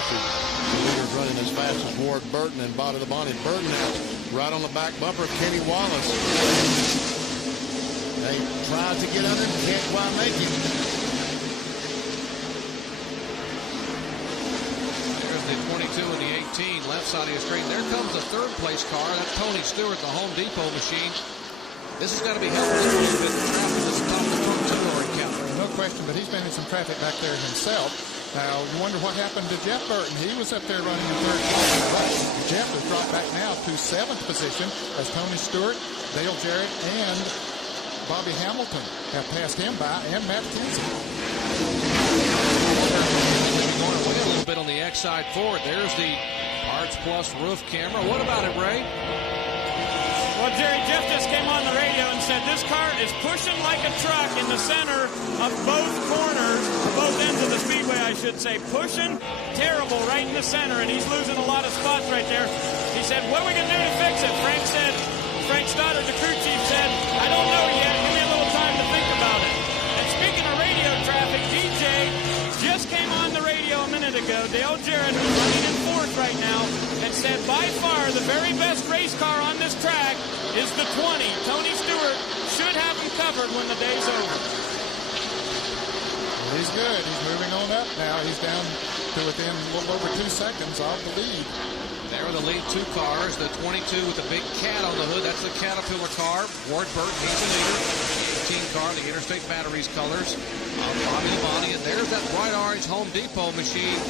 The leader's running as fast as Ward Burton and Bobby Labonte. Burton out right on the back bumper of Kenny Wallace. They tried to get under him, can't quite make him. There's the 22 and the 18, left side of the straight. There comes the third place car. That's Tony Stewart, the Home Depot machine. This is going to be helping us a little bit. The traffic is top of the front two-door encounter. No question, but he's been in some traffic back there himself. Now, you wonder what happened to Jeff Burton. He was up there running in third place. Jeff has dropped back now to 7th position as Tony Stewart, Dale Jarrett, and Bobby Hamilton have passed him by, and Matt Kenseth. Going away a little bit on the X side forward. There's the Parts Plus roof camera. What about it, Ray? Well, Jerry, Jeff just came on the radio and said this car is pushing like a truck in the center of both corners, both ends of the speedway, I should say. Pushing terrible right in the center, and he's losing a lot of spots right there. He said, what are we going to do to fix it? Frank Stoddard, the crew chief, said, I don't know yet. Give me a little time to think about it. And speaking of radio traffic, DJ just came on the radio a minute ago. Dale Jarrett, who's running in 4th right now, and said by far the very best race car on this track is the 20. Tony Stewart should have him covered when the day's over. He's good. He's moving on up now. He's down to within a little over 2 seconds of the lead. There are the lead 2 cars. The 22 with the big cat on the hood. That's the Caterpillar car. Ward Burton, he's the leader. The 18 car, the Interstate Batteries colors. Bobby Labonte, and there's that bright orange Home Depot machine.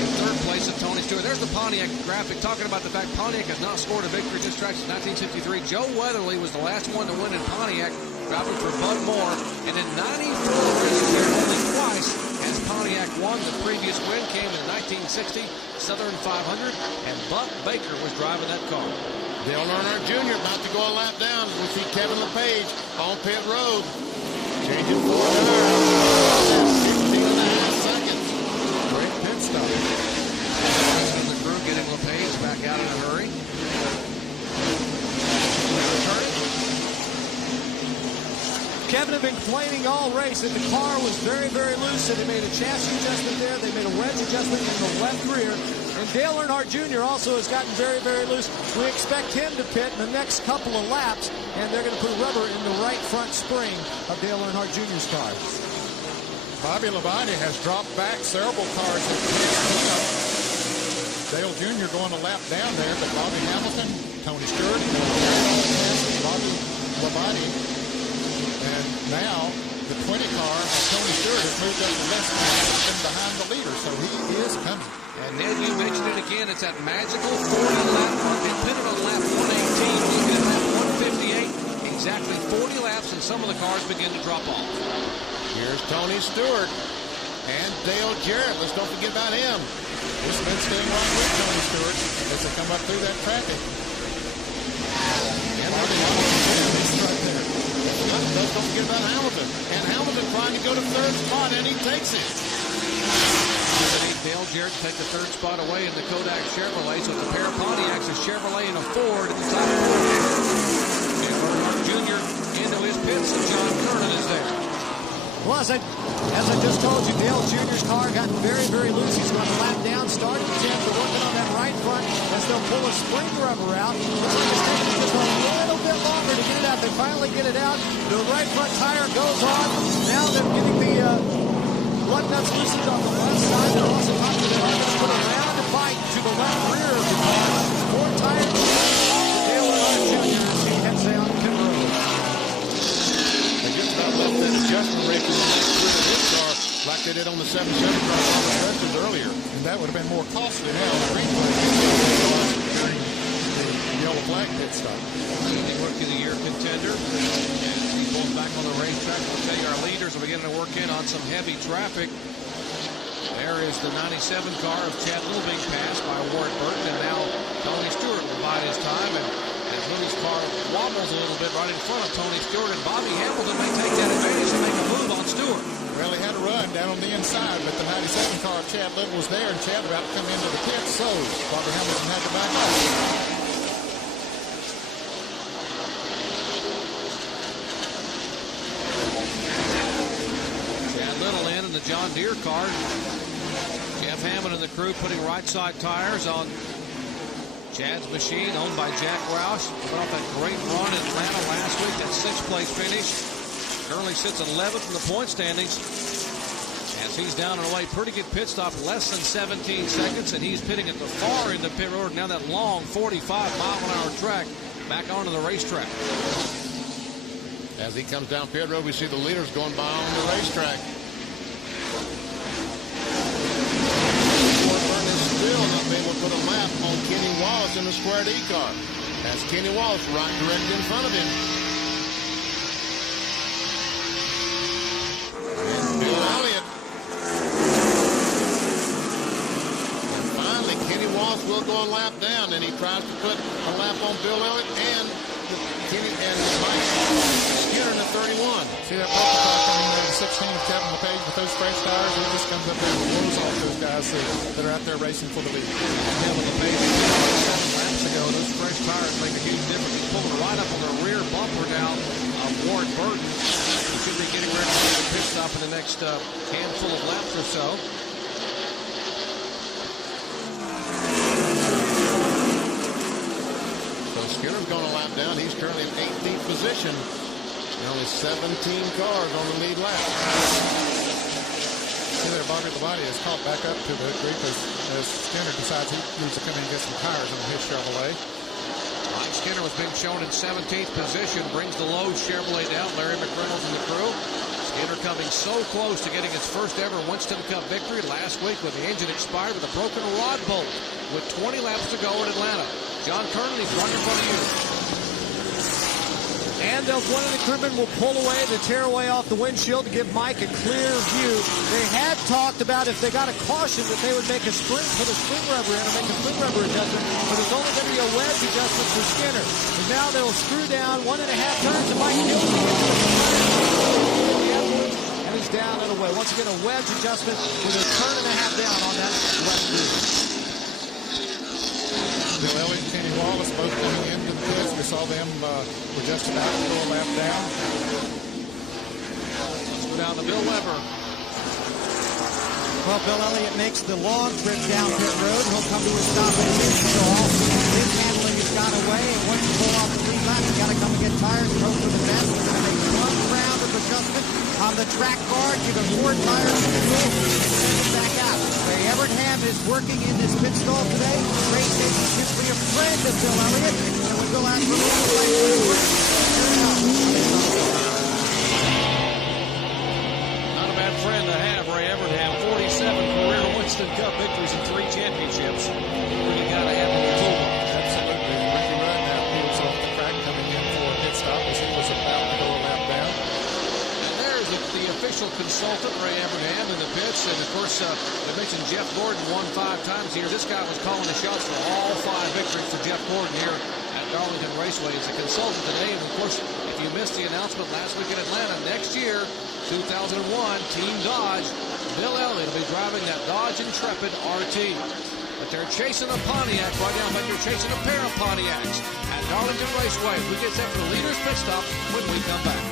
In 3rd place of Tony Stewart. There's the Pontiac graphic talking about the fact Pontiac has not scored a victory at this track since 1953. Joe Weatherly was the last one to win in Pontiac, driving for Bud Moore. And in 94, only twice has Pontiac won. The previous win came in 1960 Southern 500, and Buck Baker was driving that car. Dale Earnhardt Jr. about to go a lap down. We see Kevin LePage on pit road. Changing 4 tires. 15.5 seconds. Great pit stop. The crew getting LePage back out in a hurry. Kevin had been complaining all race that the car was very, very loose, so they made a chassis adjustment there. They made a wedge adjustment in the left rear. And Dale Earnhardt Jr. also has gotten very, very loose. We expect him to pit in the next couple of laps, and they're going to put rubber in the right front spring of Dale Earnhardt Jr.'s car. Bobby Labonte has dropped back several cars. Dale Jr. going a lap down there, but Bobby Hamilton, Tony Stewart, Bobby Labonte. And now the 20 car of Tony Stewart has moved up to less than behind the leader, so he is coming. And Ned, you mentioned it again. It's that magical 40-lap mark. They pitted on lap 118. Looking at lap 158, exactly 40 laps, and some of the cars begin to drop off. Here's Tony Stewart and Dale Jarrett. Let's don't forget about him. He's been staying right with Tony Stewart as they come up through that traffic. And right there. Let's don't forget about Hamilton. And Hamilton trying to go to 3rd spot, and he takes it. Dale Jarrett take the 3rd spot away in the Kodak Chevrolet. So it's a pair of Pontiacs, a Chevrolet and a Ford in the top 4. And Earnhardt Jr. into his pits, and John Kernan is there. Plus, as I just told you, Dale Jr.'s car got very, very loose. He's going to lap down, starting to working on that right front as they'll pull a spring rubber out. Looks like it's taking just a little bit longer to get it out. They finally get it out. The right front tire goes on. Now they're getting the lug nuts loosened on the left side. They're also talking to them to put a round bite to the left rear of the car. 4 tires. Dale Earnhardt Jr. as he heads down pit road. They just about left that adjustment rate from his car like they did on the 7-7 car on the stretches earlier. And that would have been more costly now on the greenway during the yellow flag pit stop. The Rookie of the Year contender. And he pulls back on the racetrack. We'll tell you our leaders are beginning to work in on some heavy traffic. There is the 97 car of Chad Little being passed by Ward Burton, and now Tony Stewart will bide his time. And as Willie's car wobbles a little bit right in front of Tony Stewart, and Bobby Hamilton may take that advantage and make a move on Stewart. Well, he had a run down on the inside, but the 97 car of Chad Little was there, and Chad about to come into the pit, so Bobby Hamilton had to back up. Chad Little in the John Deere car. Jeff Hammond and the crew putting right side tires on Chad's machine, owned by Jack Roush. Put off that great run in Atlanta last week, that 6th place finish. Currently sits 11th in the point standings. As he's down and away, pretty good pit stop, less than 17 seconds, and he's pitting at the far end of pit road. Now that long 45-mile-an-hour track back onto the racetrack. As he comes down pit road, we see the leaders going by on the racetrack. Still not been able to put a lap on Kenny Wallace in the Square D car. That's Kenny Wallace right directly in front of him. And Bill Elliott. And finally, Kenny Wallace will go a lap down, and he tries to put a lap on Bill Elliott and Kenny and Mike Skinner in the 31. See that broken car coming there, the 16 of Kevin LePage with those fresh tires? He just comes up there and blows off those guys that are out there racing for the lead. Kevin LePage 7 laps ago, those fresh tires make a huge difference. He's pulling right up on the rear bumper now of Ward Burton. He should be getting ready to make a pit stop in the next handful of laps or so. Skinner's going to lap down. He's currently in 18th position. And only 17 cars on the lead lap. See there, Bobby Labonte is caught back up to the group as Skinner decides he needs to come in and get some tires on his Chevrolet. Mike Skinner was being shown in 17th position. Brings the low Chevrolet down. Larry McReynolds and the crew. Skinner coming so close to getting his first ever Winston Cup victory last week when the engine expired with a broken rod bolt with 20 laps to go in Atlanta. John Kernan, he's right in front of you. And one of the crewmen will pull away the tearaway off the windshield to give Mike a clear view. They had talked about if they got a caution that they would make a sprint, put a spring rubber in or make a spring rubber adjustment, but it's only going to be a wedge adjustment for Skinner. And now they'll screw down 1.5 turns and Mike Hilton and he's down and away. Once again, a wedge adjustment with a turn and a half down on that left rear. Bill Elliott and Kenny Wallace both coming into the pits. We saw them were just about to go a lap down. Let's go down to Bill Weber. Well, Bill Elliott makes the long trip down pit road. He'll come to a stop at mid-stall. His handling has gone away, and once you pull off the lead lap, you got to come and get tires and hope for the best. We're going to make one round of adjustment on the track guard. Give him 4 tires to the wheel, and send it back out. Ray Evernham is working in this pit stall today. Ray says he's simply a friend of Bill Elliott, and when Bill asks for a little Not a bad friend to have, Ray Evernham. 47 career Winston Cup victories and 3 championships. You got to have him in the Absolutely. Ricky Rudd now peels off the track coming in for a pit stop as he was about to go a lap down. And there's the official consultant, Ray Evernham, in the pits. And, of course, they mentioned Jeff Gordon won 5 times here. This guy was calling the shots for all 5 victories for Jeff Gordon here at Darlington Raceway. He's a consultant today. And, of course, if you missed the announcement last week in Atlanta, next year, 2001, Team Dodge, Bill Elliott will be driving that Dodge Intrepid RT. But they're chasing a Pontiac right now, but they're chasing a pair of Pontiacs at Darlington Raceway. We get set for the leader's pit stop when we come back.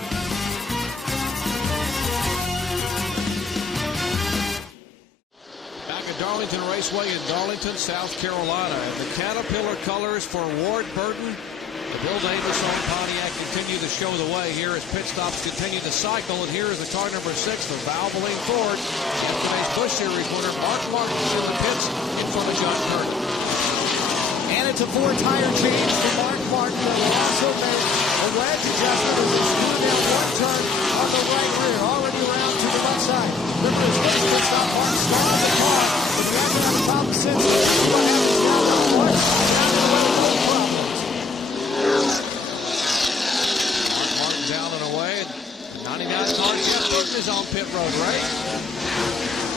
at Darlington Raceway in Darlington, South Carolina. And the Caterpillar colors for Ward Burton. The Bill Davis on Pontiac continue to show the way here as pit stops continue to cycle. And here is the car number 6 for Valvoline Ford. Yesterday's Busch Series winner, Mark Martin, in the pits in front of John Curtin. And it's a 4-tire change for Mark Martin that will also make a wedge adjustment as he's doing that one turn on the right rear, already around to the left side. Look at his first pit stop. Martin started the car, but he hasn't had a problem since. What happens now? Martin down the way, no problems. Mark Martin down and away. 99 car Jeff Burton is on pit road, right?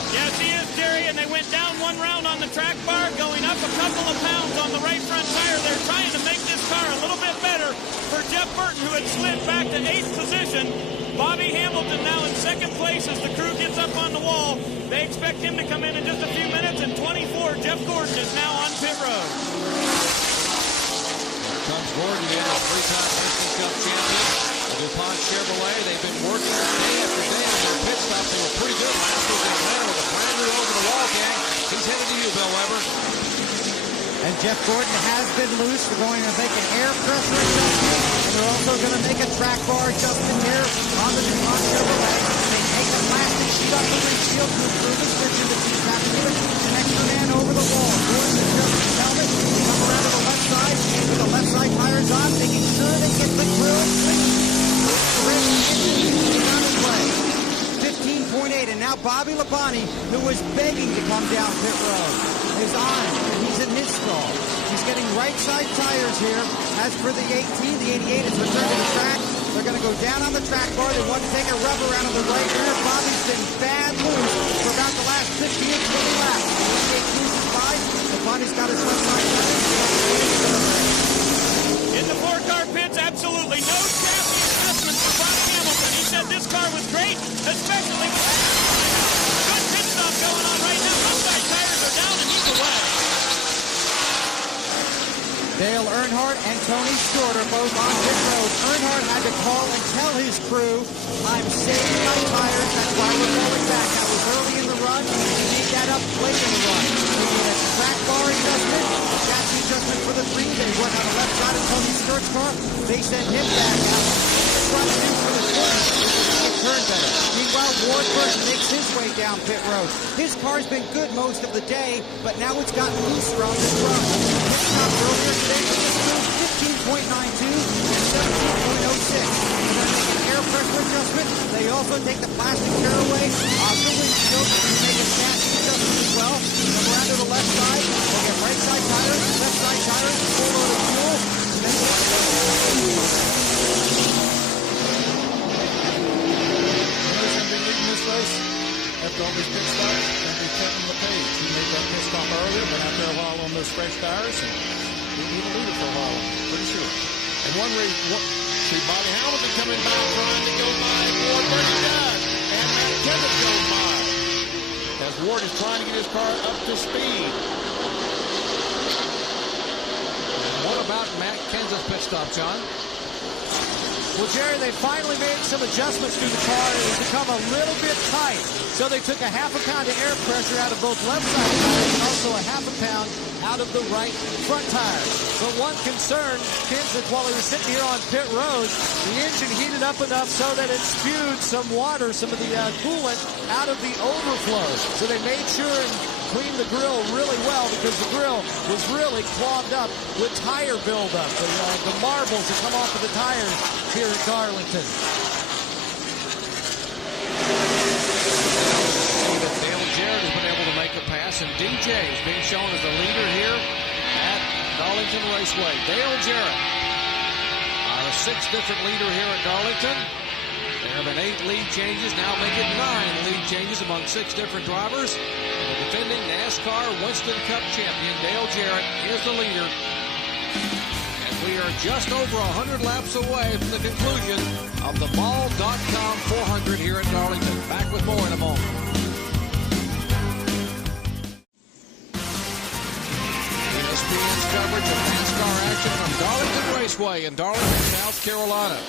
Yes, he is, Jerry, and they went down one round on the track bar, going up a couple of pounds on the right front tire. They're trying to make this car a little bit better for Jeff Burton, who had slid back to 8th position. Bobby Hamilton now in 2nd place as the crew gets up on the wall. They expect him to come in just a few minutes, and 24, Jeff Gordon is now on pit road. Here comes Gordon in, a 3-time Winston Cup champion. DuPont Chevrolet, they've been working day after day on their pit stops. They were pretty good last week in Atlanta with a brand new over-the-wall gang. He's headed to you, Bill Weber. And Jeff Gordon has been loose. They're going to make an air pressure adjustment, and they're also going to make a track bar adjustment here on the DuPont Chevrolet. They take the plastic sheet off the windshield to improve the friction to keep back to it. An extra man over the wall. Gordon adjusts his helmet. Come around to the left side with the left side tires on, making sure they get the grill clean. 15.8, and now Bobby Labonte, who was begging to come down pit road, is on, and he's in his stall. He's getting right side tires here. As for the 18, the 88 is returned to the track. They're going to go down on the track bar. They want to take a rub around on the right rear. Bobby's been bad loose for about the last 15 or 20 laps. 18 is 5. Labonte's got his left side tires. In the 4-car pits, absolutely no chassis adjustment for Bobby Hamilton. He said this car was great, especially with good pit stop going on right now. Left side tires are down and he's away. Dale Earnhardt and Tony Stewart are both on pit road. Earnhardt had to call and tell his crew, I'm saving my tires, that's why we're going back. That was early in the run. He made that up late in the run. He made a track bar adjustment, chassis adjustment for the 3. They went on the left side of Tony Stewart's car. They sent him back out. Front in for the 4. Turn better. Meanwhile, Ward Burton makes his way down pit road. His car's been good most of the day, but now it's gotten looser on this run. Pit stop earlier today for this crew, 15.92 and 17.06. They're going to make an air pressure adjustment. They also take the plastic tearaway off the windshield and make a chassis adjustment as well. Come around to the left side. They'll get right side tires, left side tires, full load of fuel. And then after all these pit stops, and be Kevin LePage. He made that pit stop earlier, been out there a while on those fresh tires, and he'll be the leader for a while, pretty sure. And one reason, see Bobby Hamilton coming by trying to go by Ward Burton does, and Matt Kenseth goes by. As Ward is trying to get his car up to speed. What about Matt Kenseth's pit stop, John? Well, Jerry, they finally made some adjustments to the car. It has become a little bit tight. So they took a half a pound of air pressure out of both left side tires and also a half a pound out of the right front tire. But one concern, Kenseth, while he was sitting here on pit road, the engine heated up enough so that it spewed some water, some of the coolant out of the overflow. So they made sure and cleaned the grill really well because the grill was really clogged up with tire buildup. The marbles that come off of the tires here at Darlington. Dale Jarrett has been able to make a pass, and DJ is being shown as the leader here at Darlington Raceway. Dale Jarrett, our 6th different leader here at Darlington. There have been 8 lead changes, now make it 9 lead changes among 6 different drivers. The defending NASCAR Winston Cup champion Dale Jarrett is the leader. And we are just over 100 laps away from the conclusion of the Ball.com 400 here at Darlington. Back with more in a moment. ESPN's coverage of NASCAR action from Darlington Raceway in Darlington, South Carolina.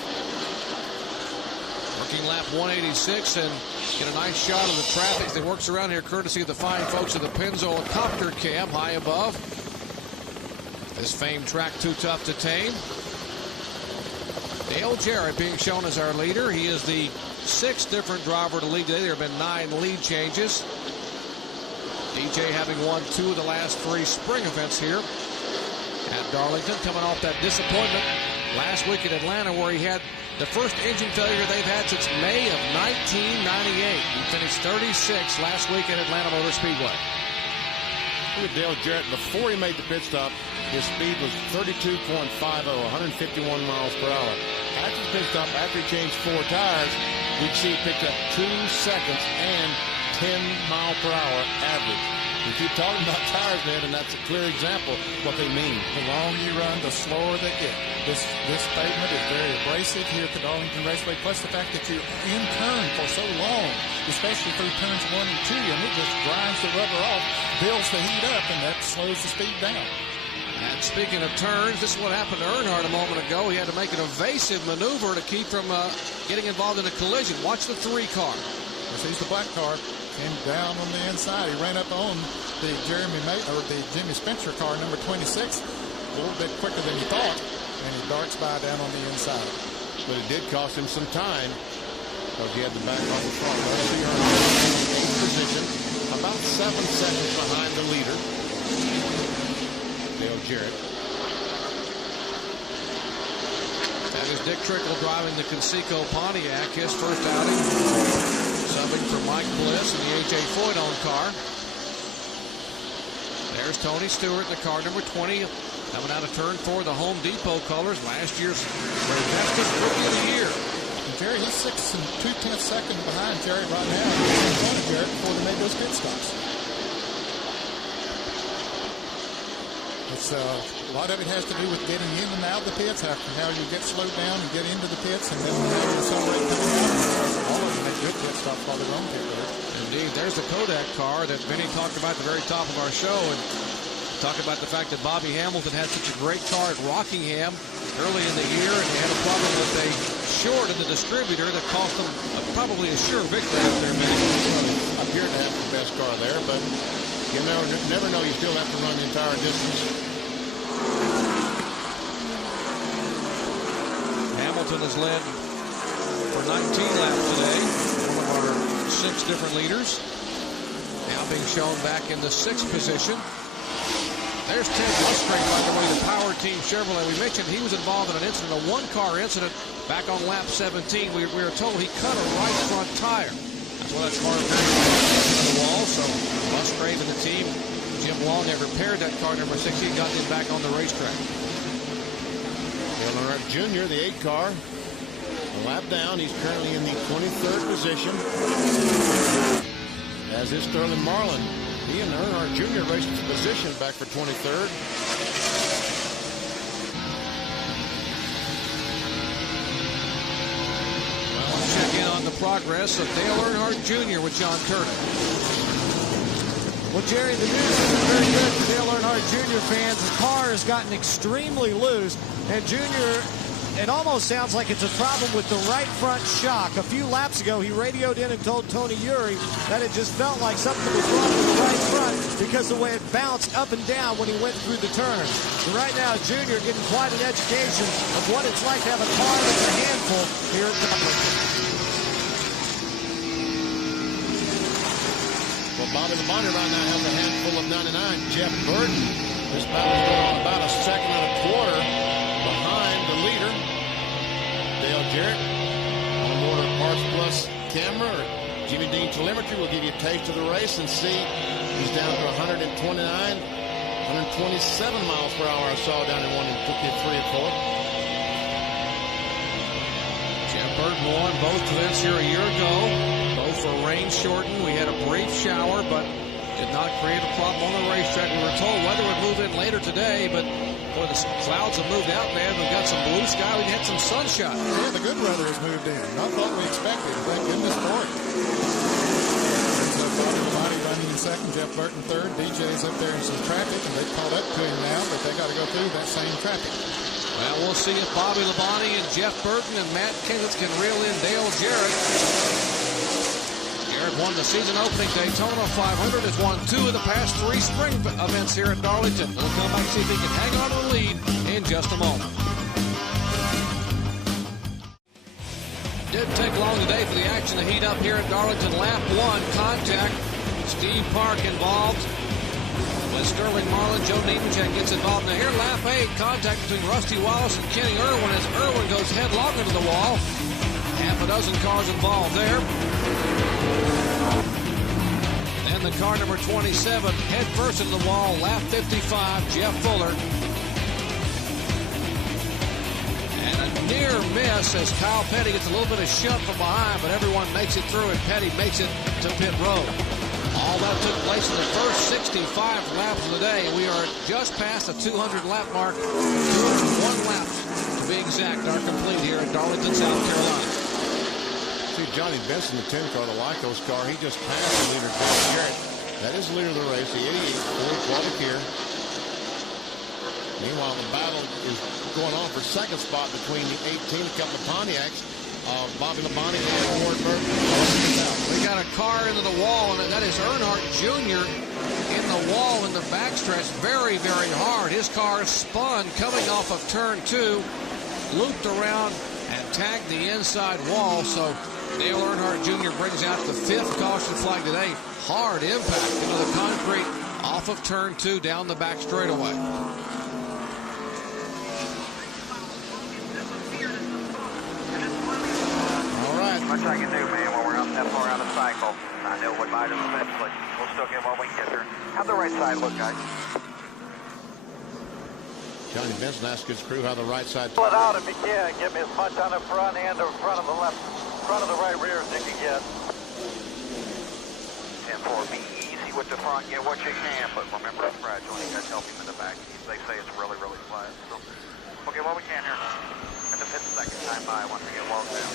We're Working lap 186 and get a nice shot of the traffic as he works around here, courtesy of the fine folks at the Pennzoil Copter Cam high above. This famed track too tough to tame. Dale Jarrett being shown as our leader. He is the 6th different driver to lead today. There have been 9 lead changes. DJ having won 2 of the last 3 spring events here at Darlington, coming off that disappointment last week at Atlanta where he had the first engine failure they've had since May of 1998. He finished 36 last week at Atlanta Motor Speedway. Look at Dale Jarrett. Before he made the pit stop, his speed was 32.50, 151 miles per hour. After the pit stop, after he changed 4 tires, we'd see he picked up 2 seconds and 10 mile per hour average. We keep talking about tires, man, and that's a clear example of what they mean. The longer you run, the slower they get. This pavement is very abrasive here at the Darlington Raceway, plus the fact that you're in turn for so long, especially through turns 1 and 2, and it just grinds the rubber off, builds the heat up, and that slows the speed down. And speaking of turns, this is what happened to Earnhardt a moment ago. He had to make an evasive maneuver to keep from getting involved in a collision. Watch the 3 car. Sees the black car. Came down on the inside. He ran up on the Jimmy Spencer car, number 26, a little bit quicker than he thought, and he darts by down on the inside. But it did cost him some time because he had the back on the front. In 8th position, about 7 seconds behind the leader, Dale Jarrett. That is Dick Trickle driving the Conseco Pontiac, his first outing. Subbing for Mike Bliss in the A.J. Foyt-owned car. There's Tony Stewart in the car number 20. Coming out of turn 4, the Home Depot colors. Last year's fastest rookie of the year. And Jerry, he's 6 2/10 seconds behind Jerry right now. He's in front of Jerry before they made those pit stops. It's a lot of it has to do with getting in and out of the pits, how you get slowed down and get into the pits, and then having the accelerate coming out. All of them make good pit stops while they're on pit road. Indeed, there's the Kodak car that Vinny talked about at the very top of our show, and talking about the fact that Bobby Hamilton had such a great car at Rockingham early in the year, and they had a problem with a short in the distributor that cost them probably a sure victory out there, Vinny. Appeared to have the best car there, but you never know. You still have to run the entire distance. Hamilton has led for 19 laps today, one of our 6 different leaders. Now being shown back in the 6th position. There's Ted Musgrave, by the way, the Power Team Chevrolet. We mentioned he was involved in an incident, a 1-car incident back on lap 17. We were told he cut a right front tire. That's why that's hard to the wall. So Musgrave and the team, Jim Long, have repaired that car number 16, got him back on the racetrack. Dale Earnhardt Jr., the 8 car, a lap down. He's currently in the 23rd position. As is Sterling Marlin. He and Earnhardt Jr. raced for position back for 23rd. Well, let's check in on the progress of Dale Earnhardt Jr. with John Turner. Well, Jerry, the news isn't very good for Dale Earnhardt Jr. fans. The car has gotten extremely loose, and Jr., it almost sounds like it's a problem with the right front shock. A few laps ago, he radioed in and told Tony Eury that it just felt like something was wrong with the right front because the way it bounced up and down when he went through the turns. So right now, Jr. getting quite an education of what it's like to have a car that's a handful here at Darlington. Well, Bobby Labonte right now has a handful of 99. Jeff Burton, this battle's going on about a second and a quarter behind the leader. Dale Jarrett on board a Parts Plus camera or Jimmy Dean telemetry will give you a taste of the race and see he's down to 129, 127 miles per hour I saw down in 1 and 3 and 4. Jeff Burton won both events here a year ago. Both were rain shortened. We had a brief shower, but did not create a problem on the racetrack. We were told weather would move in later today, but boy, the clouds have moved out, man. We've got some blue sky. We had some sunshine. Yeah, the good weather has moved in. Not what we expected. Thank goodness for it. Bobby Labonte running in second, Jeff Burton third. DJ's up there in some traffic, and they've caught up to him now, but they got to go through that same traffic. Well, we'll see if Bobby Labonte and Jeff Burton and Matt Kenseth can reel in Dale Jarrett. Jarrett won the season opening Daytona 500, has won 2 of the past 3 spring events here at Darlington. We'll come back and see if he can hang on to the lead in just a moment. Didn't take long today for the action to heat up here at Darlington. Lap 1, contact. Steve Park involved with Sterling Marlin. Joe Nemechek gets involved. Now here, lap 8, contact between Rusty Wallace and Kenny Irwin as Irwin goes headlong into the wall. Half a dozen cars involved there. Then the car number 27 head first into the wall. Lap 55, Jeff Fuller. And a near miss as Kyle Petty gets a little bit of shunt from behind, but everyone makes it through, and Petty makes it to pit road. All that took place in the first 65 laps of the day, and we are just past the 200 lap mark. 201 laps, to be exact, are complete here at Darlington, South Carolina. See, Johnny Benson, the 10 car, the Lycos car, he just passed the leader, Dale Jarrett. That is the leader of the race, the 88 Ford Qualifier. Meanwhile, the battle is going on for second spot between the 18, a couple of Pontiacs, Bobby Labonte and Ward Burton. We got a car into the wall, and that is Earnhardt Jr. in the wall in the backstretch. Very, very hard. His car spun coming off of turn 2, looped around, and tagged the inside wall. So Dale Earnhardt Jr. brings out the 5th caution flag today. Hard impact into the concrete off of turn 2 down the back straightaway. Much I can do, man, when we're out that far out of the cycle. I know what might eventually. We'll still get what we can get there. How'd the right side look, guys? Johnny Benson asked his crew how the right side. Pull it out if you can. Get me as much on the front and the front of the left, front of the right rear as you can get. 10-4, be easy with the front, get what you can, but remember it's fragile. You got to help him in the back. They say it's really, really flat. So we'll get what we can here. At the 52nd time by once we get walked down.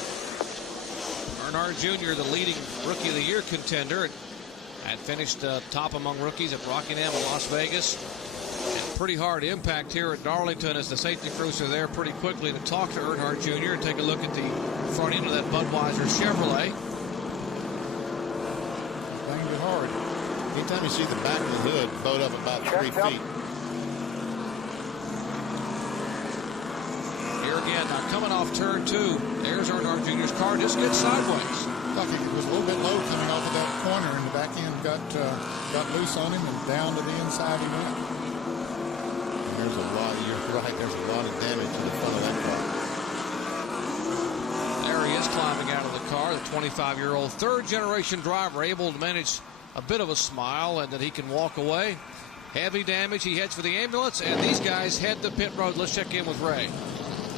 Earnhardt Jr., the leading Rookie of the Year contender, had finished top among rookies at Rockingham and Las Vegas. And pretty hard impact here at Darlington as the safety crews are there pretty quickly to talk to Earnhardt Jr. and take a look at the front end of that Budweiser Chevrolet. Banged it hard. Anytime you see the back of the hood bowed up about 3 feet. Here again, now coming off turn 2, there's Earnhardt Jr.'s car, just gets sideways. I think it was a little bit low coming off of that corner, and the back end got loose on him, and down to the inside he went. And there's a lot, you're right, there's a lot of damage to the front of that car. There he is climbing out of the car, the 25-year-old third-generation driver, able to manage a bit of a smile and that he can walk away. Heavy damage, he heads for the ambulance, and these guys head to pit road. Let's check in with Ray.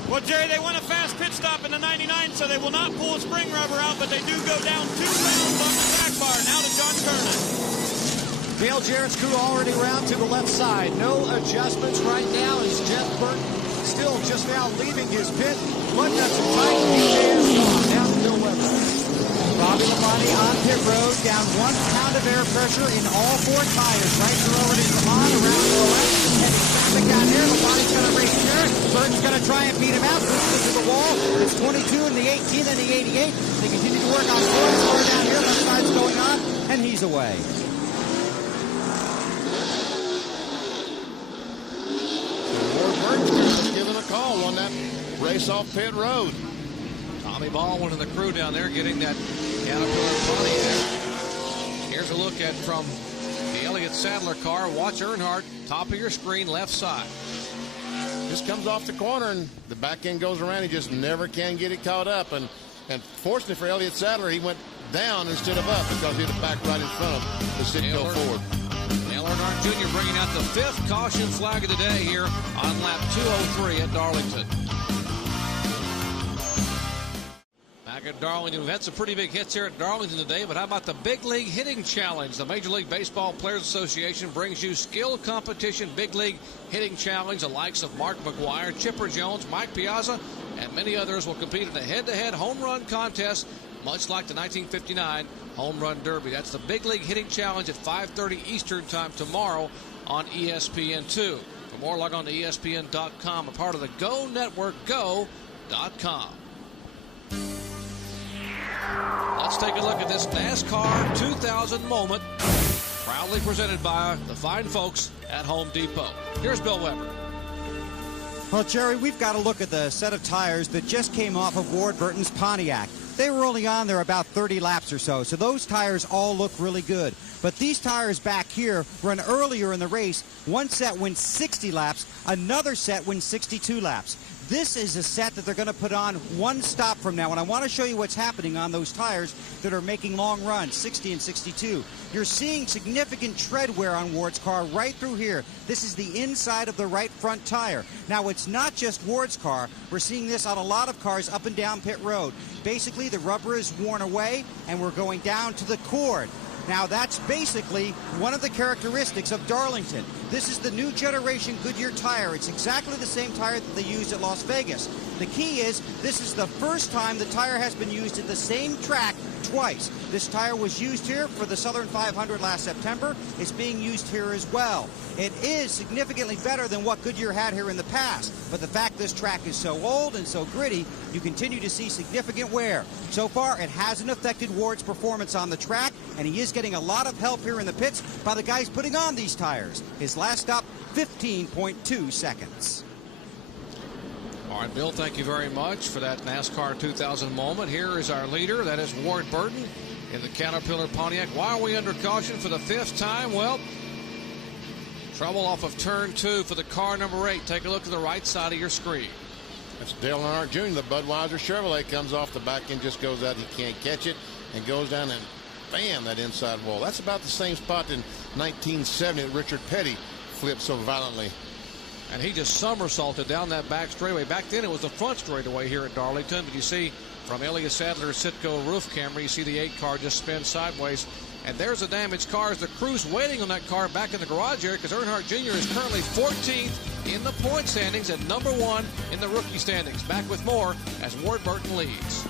Well, Jerry, they want a fast pit stop in the 99, so they will not pull a spring rubber out, but they do go down 2 rounds on the track bar. Now to John Kernan. Dale Jarrett's crew already around to the left side. No adjustments right now as Jeff Burton still just now leaving his pit. Mud nuts and tight. DJ's down to Bill Weber. Bobby Labonte on pit road, down 1 pound of air pressure in all 4 tires. Right to over to Saman, around to the left. Heavy traffic out here. Labonte's going to race Jarrett. Burton's going to try and beat him out. Pushes to the wall. It's 22 and the 18 and the 88. They continue to work on 4 down here. Left side's going on, and he's away. Ward Burton's given a call on that race off pit road. Tommy Baldwin and the crew down there getting that Caterpillar Pontiac. Here's a look at from the Elliott Sadler car. Watch Earnhardt, top of your screen, left side. Just comes off the corner and the back end goes around. He just never can get it caught up. And fortunately for Elliott Sadler, he went down instead of up because he had the back right in front of the Citgo Ford. Dale Earnhardt Jr. bringing out the 5th caution flag of the day here on lap 203 at Darlington. Back at Darlington, we've had some pretty big hits here at Darlington today, but how about the Big League Hitting Challenge? The Major League Baseball Players Association brings you skill competition Big League Hitting Challenge. The likes of Mark McGwire, Chipper Jones, Mike Piazza, and many others will compete in a head-to-head home run contest much like the 1959 Home Run Derby. That's the Big League Hitting Challenge at 5:30 Eastern Time tomorrow on ESPN2. For more, log on to ESPN.com, a part of the Go Network, go.com. Let's take a look at this NASCAR 2000 moment, proudly presented by the fine folks at Home Depot. Here's Bill Weber. Well, Jerry, we've got to look at the set of tires that just came off of Ward Burton's Pontiac. They were only on there about 30 laps or so those tires all look really good. But these tires back here run earlier in the race. One set went 60 laps, another set went 62 laps. This is a set that they're going to put on one stop from now, and I want to show you what's happening on those tires that are making long runs, 60 and 62. You're seeing significant tread wear on Ward's car right through here. This is the inside of the right front tire. Now, it's not just Ward's car. We're seeing this on a lot of cars up and down pit road. Basically, the rubber is worn away, and we're going down to the cord. Now, that's basically one of the characteristics of Darlington. This is the new generation Goodyear tire. It's exactly the same tire that they used at Las Vegas. The key is this is the first time the tire has been used at the same track twice. This tire was used here for the Southern 500 last September. It's being used here as well. It is significantly better than what Goodyear had here in the past, but the fact this track is so old and so gritty, you continue to see significant wear. So far, it hasn't affected Ward's performance on the track, and he is getting a lot of help here in the pits by the guys putting on these tires. His last stop, 15.2 seconds. All right, Bill, thank you very much for that NASCAR 2000 moment. Here is our leader. That is Ward Burton in the Caterpillar Pontiac. Why are we under caution for the 5th time? Well, trouble off of turn 2 for the car number 8. Take a look to the right side of your screen. That's Dale Earnhardt Jr. The Budweiser Chevrolet comes off the back end, just goes out. He can't catch it and goes down and bam, that inside wall. That's about the same spot in 1970 that Richard Petty flipped so violently. And he just somersaulted down that back straightaway. Back then it was the front straightaway here at Darlington, but you see from Elliott Sadler's Citgo roof camera, you see the 8 car just spin sideways. And there's a damaged car as the crew's waiting on that car back in the garage area, because Earnhardt Jr. is currently 14th in the point standings at number 1 in the rookie standings. Back with more as Ward Burton leads.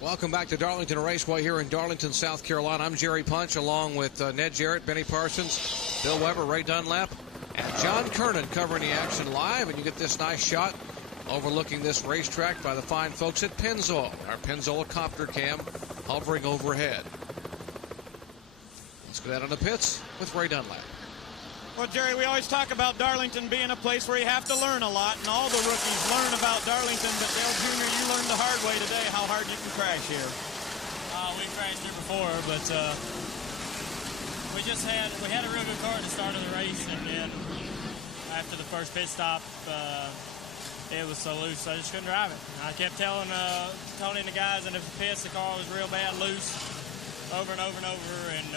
Welcome back to Darlington Raceway here in Darlington, South Carolina. I'm Jerry Punch, along with Ned Jarrett, Benny Parsons, Bill Weber, Ray Dunlap, and John Kernan covering the action live. And you get this nice shot overlooking this racetrack by the fine folks at Pennzoil. Our Pennzoil copter cam hovering overhead. Let's go down on the pits with Ray Dunlap. Well, Jerry, we always talk about Darlington being a place where you have to learn a lot, and all the rookies learn about Darlington, but Dale Jr., you learned the hard way today how hard you can crash here. We crashed here before, but we had a real good car at the start of the race, and then after the first pit stop, it was so loose, I just couldn't drive it. I kept telling Tony and the guys in the pits the car was real bad loose over and over and over, and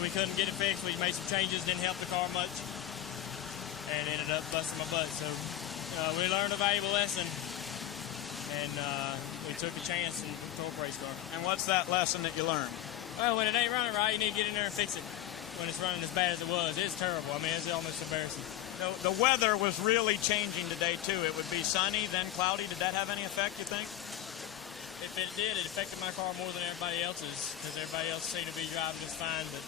we couldn't get it fixed. We made some changes, didn't help the car much, and ended up busting my butt. So we learned a valuable lesson, and we took a chance and tore a race car. And what's that lesson that you learned? Well, when it ain't running right, you need to get in there and fix it. When it's running as bad as it was, it's terrible. I mean, it's almost embarrassing. The weather was really changing today, too. It would be sunny, then cloudy. Did that have any effect, you think? If it did, it affected my car more than everybody else's, because everybody else seemed to be driving just fine, but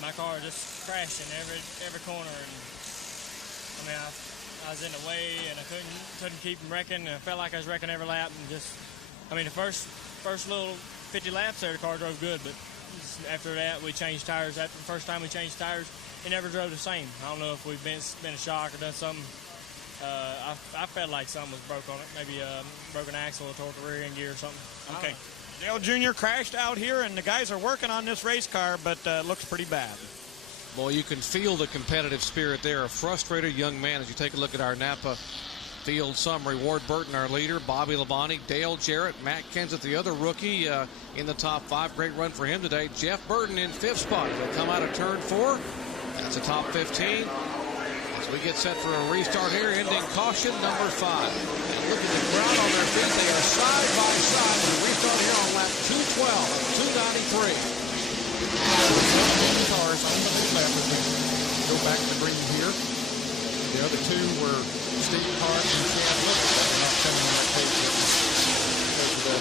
my car just crashed in every corner, and I mean, I was in the way, and I couldn't keep from wrecking. I felt like I was wrecking every lap, and the first little 50 laps there, the car drove good, but after that, we changed tires. After the first time we changed tires, it never drove the same. I don't know if we've been a shock or done something. I felt like something was broke on it. Maybe a broken axle or torqued the rear end gear or something. Okay. Dale Jr. crashed out here, and the guys are working on this race car, but looks pretty bad. Boy, you can feel the competitive spirit there. A frustrated young man as you take a look at our Napa field summary. Ward Burton, our leader, Bobby Labonte, Dale Jarrett, Matt Kenseth, the other rookie in the top 5. Great run for him today. Jeff Burton in 5th spot. He'll come out of turn 4. That's a top 15. We get set for a restart here, ending caution number 5. And look at the crowd on their feet. They are side by side with a restart here on lap 212, 293. Cars on the left as we go back to the green here. The other two were Steve Park and Chad Little. They're not coming on that page yet. There we go.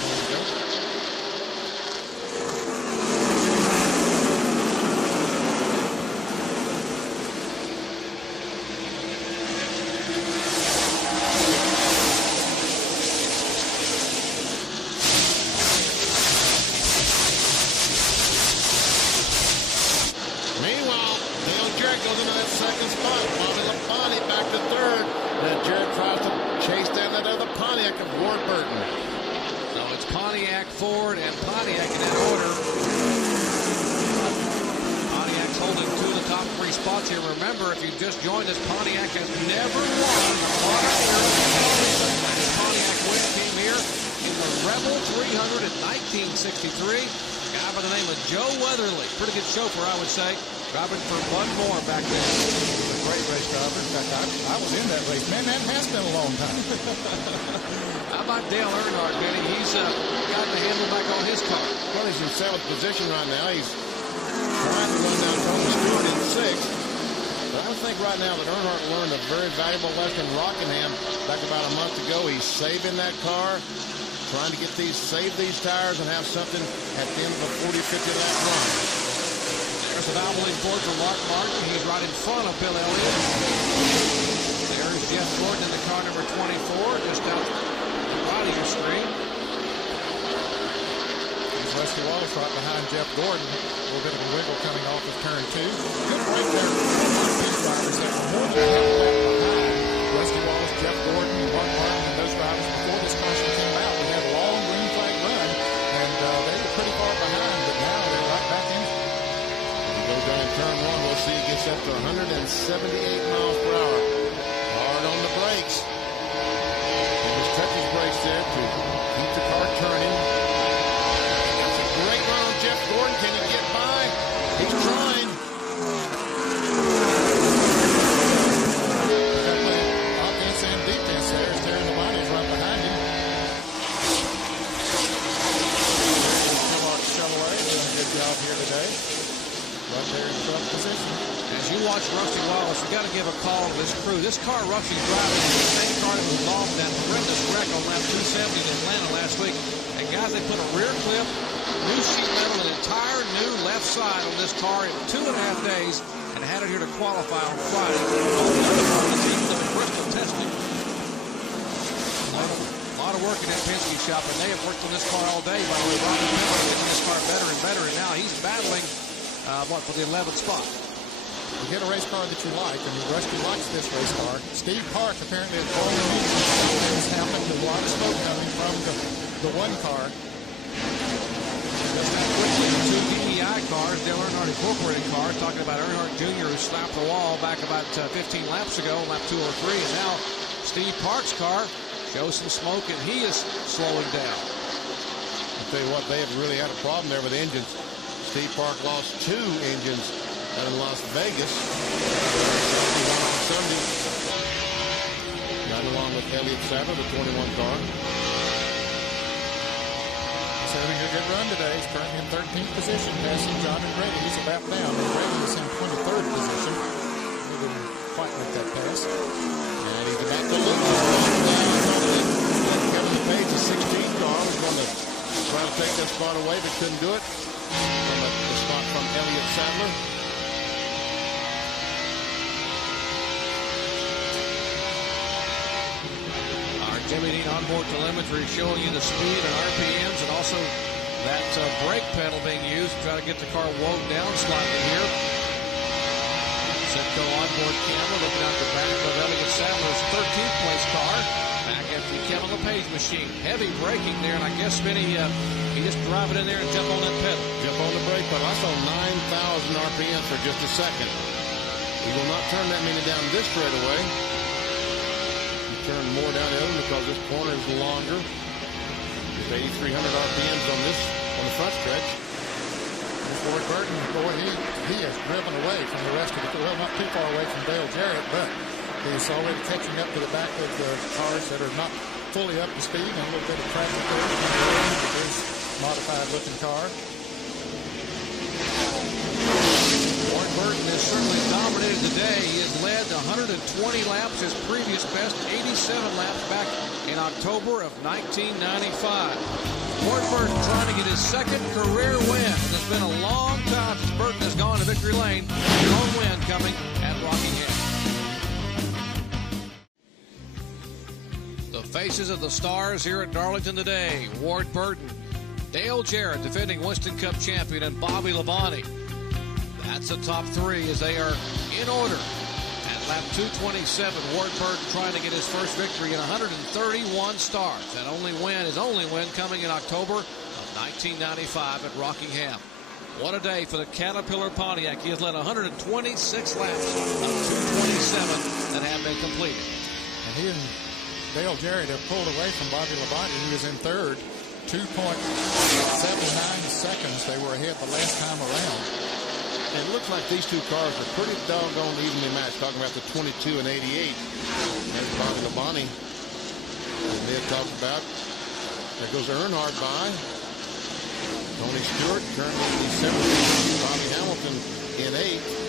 Meanwhile, Dale Jarrett goes into that second spot. Bobby Labonte back to third. Then Jarrett tries to chase down that other Pontiac of Ward Burton. So it's Pontiac, Ford, and Pontiac in that order. Pontiac's holding two of the top three spots here. Remember, if you just joined us, Pontiac has never won on here. His Pontiac win came here in the Rebel 300 in 1963. A guy by the name of Joe Weatherly. Pretty good chauffeur, I would say. Driving for Bud Moore back then. A great race driver. In fact, I was in that race. Man, that has been a long time. How about Dale Earnhardt, Benny? He's got the handle back on his car. Well, he's in seventh position right now. He's trying to run down Tony Stewart in sixth. But I think right now that Earnhardt learned a very valuable lesson in Rockingham back about a month ago. He's saving that car, trying to save these tires and have something at the end of a 40, 50 lap run. There's a Valvoline Ford for Mark Martin. He's right in front of Bill Elliott. There's Jeff Gordon in the car number 24, just out the right of your screen. There's Rusty Wallace right behind Jeff Gordon. A little bit of a wiggle coming off of turn two. Good break there for these drivers that were more than half lap behind Rusty Wallace, Jeff Gordon, Mark Martin, and those drivers before this caution came out. We had a long green flag run, and they were pretty far behind, but now they're right back in. Goes down in turn one. We'll see he gets up to 178 miles per hour. Hard on the brakes. He just touches his brakes there to keep the car turning. That's a great run on Jeff Gordon. Can he get by? He's trying. Offense and defense there. Terry Labonte is right behind him. Chevrolet doing a good job here today. Right there in front position. As you watch Rusty Wallace, you got to give a call to this crew. This car Rusty's driving is the same car that was involved in that horrendous wreck on lap 270 in Atlanta last week. And guys, they put a rear clip, new sheet metal, an entire new left side on this car in 2.5 days, and had it here to qualify on Friday. All the other part of the team that was Bristol testing. A lot of work in that Penske shop, and they have worked on this car all day. By the way, Robin Miller making this car better and better, and now he's battling. For the 11th spot. You get a race car that you like, and Rusty likes this race car. Steve Park apparently is going to meet things happening. There's a lot of smoke coming from the one car. Just that quickly, the two DEI cars, Dale Earnhardt Incorporated cars, talking about Earnhardt Jr. who slapped the wall back about 15 laps ago, lap 203, and now Steve Park's car shows some smoke, and he is slowing down. I'll tell you what, they have really had a problem there with engines. Steve Park lost 2 engines in Las Vegas. Sunday. Got along with Elliott Sadler, the 21 car. He's having a good run today. He's currently in 13th position, passing John and Grady. He's about down. And Grady is in 23rd position. He didn't quite make that pass. And he's about to lose. Kevin LePage, the 16 car, was going to try to take that spot away, but couldn't do it. The spot from Elliott Sadler. Our Jimmy Dean onboard telemetry showing you the speed and RPMs, and also that brake pedal being used to try to get the car wound down slightly here. Citgo onboard camera looking out the back of Elliott Sadler's 13th place car. Back at the Kevin LePage machine. Heavy braking there, and I guess Vinny, he just drive it in there and jump on that pedal. Jump on the brake pedal. I saw 9,000 RPM for just a second. He will not turn that many down this straightaway. He turned more down the other because this corner is longer. Just 8,300 RPMs on the front stretch. Ford Burton, boy, he has driven away from the rest of the, well, not too far away from Dale Jarrett, but he's already catching up to the back of the cars that are not fully up to speed, and a little bit of traffic there with his modified looking car. Warren Burton has certainly dominated today. He has led 108 120 laps, his previous best 87 laps back in October of 1995. Ward Burton trying to get his second career win. It's been a long time since Burton has gone to victory lane. His own win coming at Rockingham. The faces of the stars here at Darlington today. Ward Burton, Dale Jarrett, defending Winston Cup champion, and Bobby Labonte. That's the top three as they are in order. At lap 227, Ward Burton trying to get his first victory in 131 starts. That his only win coming in October of 1995 at Rockingham. What a day for the Caterpillar Pontiac. He has led 126 laps of 227 that have been completed. And he and Dale Jarrett have pulled away from Bobby Labonte, who was in third. 2.79 seconds they were ahead the last time around. And it looks like these two cars are pretty doggone evenly matched. Talking about the 22 and 88. There's Bobby Labonte, as Ned talked about. There goes Earnhardt by. Tony Stewart currently in 7th. Bobby Hamilton in 8th.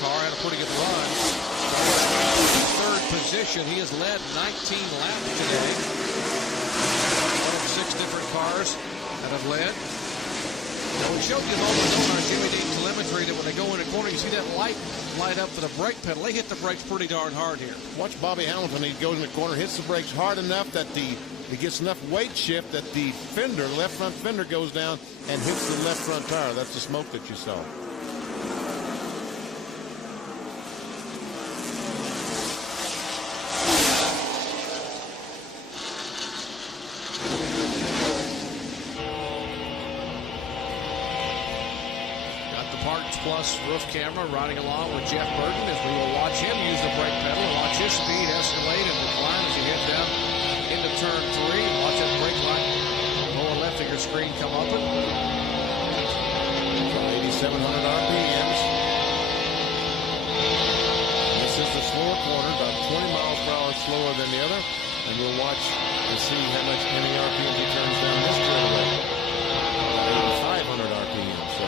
Car had a pretty good run. Third position. He has led 19 laps today. One of 6 different cars that have led. Now we showed you moments on our Jimmy Dean telemetry that when they go in a corner, you see that light up for the brake pedal. They hit the brakes pretty darn hard here. Watch Bobby Hamilton. He goes in the corner, hits the brakes hard enough that he gets enough weight shift that the left front fender goes down and hits the left front tire. That's the smoke that you saw. Plus roof camera riding along with Jeff Burton as we will watch him use the brake pedal and watch his speed escalate and decline as he head down into turn 3. Watch that brake light lower left of your screen come up. 8,700 RPMs. And this is the slower corner, about 20 miles per hour slower than the other. And we'll watch and see how many RPMs he turns down this straightaway. About 8,500 RPMs. So.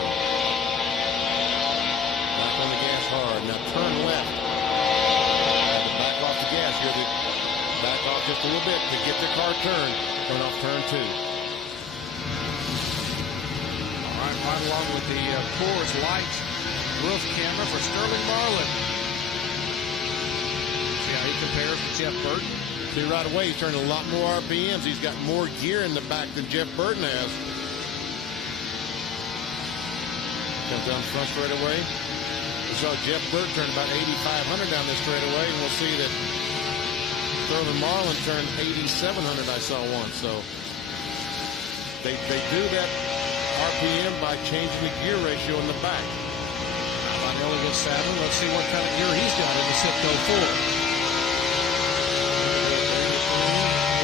On the gas hard. Now turn left. Have to back off the gas. You have to back off just a little bit to get the car turned. Turn off turn 2. All right along with the Coors Light roof camera for Sterling Marlin. See how he compares to Jeff Burton. See right away he's turning a lot more RPMs. He's got more gear in the back than Jeff Burton has. Comes down front straight away. We saw Jeff Burton turn about 8,500 down this straightaway, and we'll see that Sterling Marlin turned 8,700 I saw once. So they do that RPM by changing the gear ratio in the back. How about Elliott Sadler? Let's see what kind of gear he's got in the Citgo 4.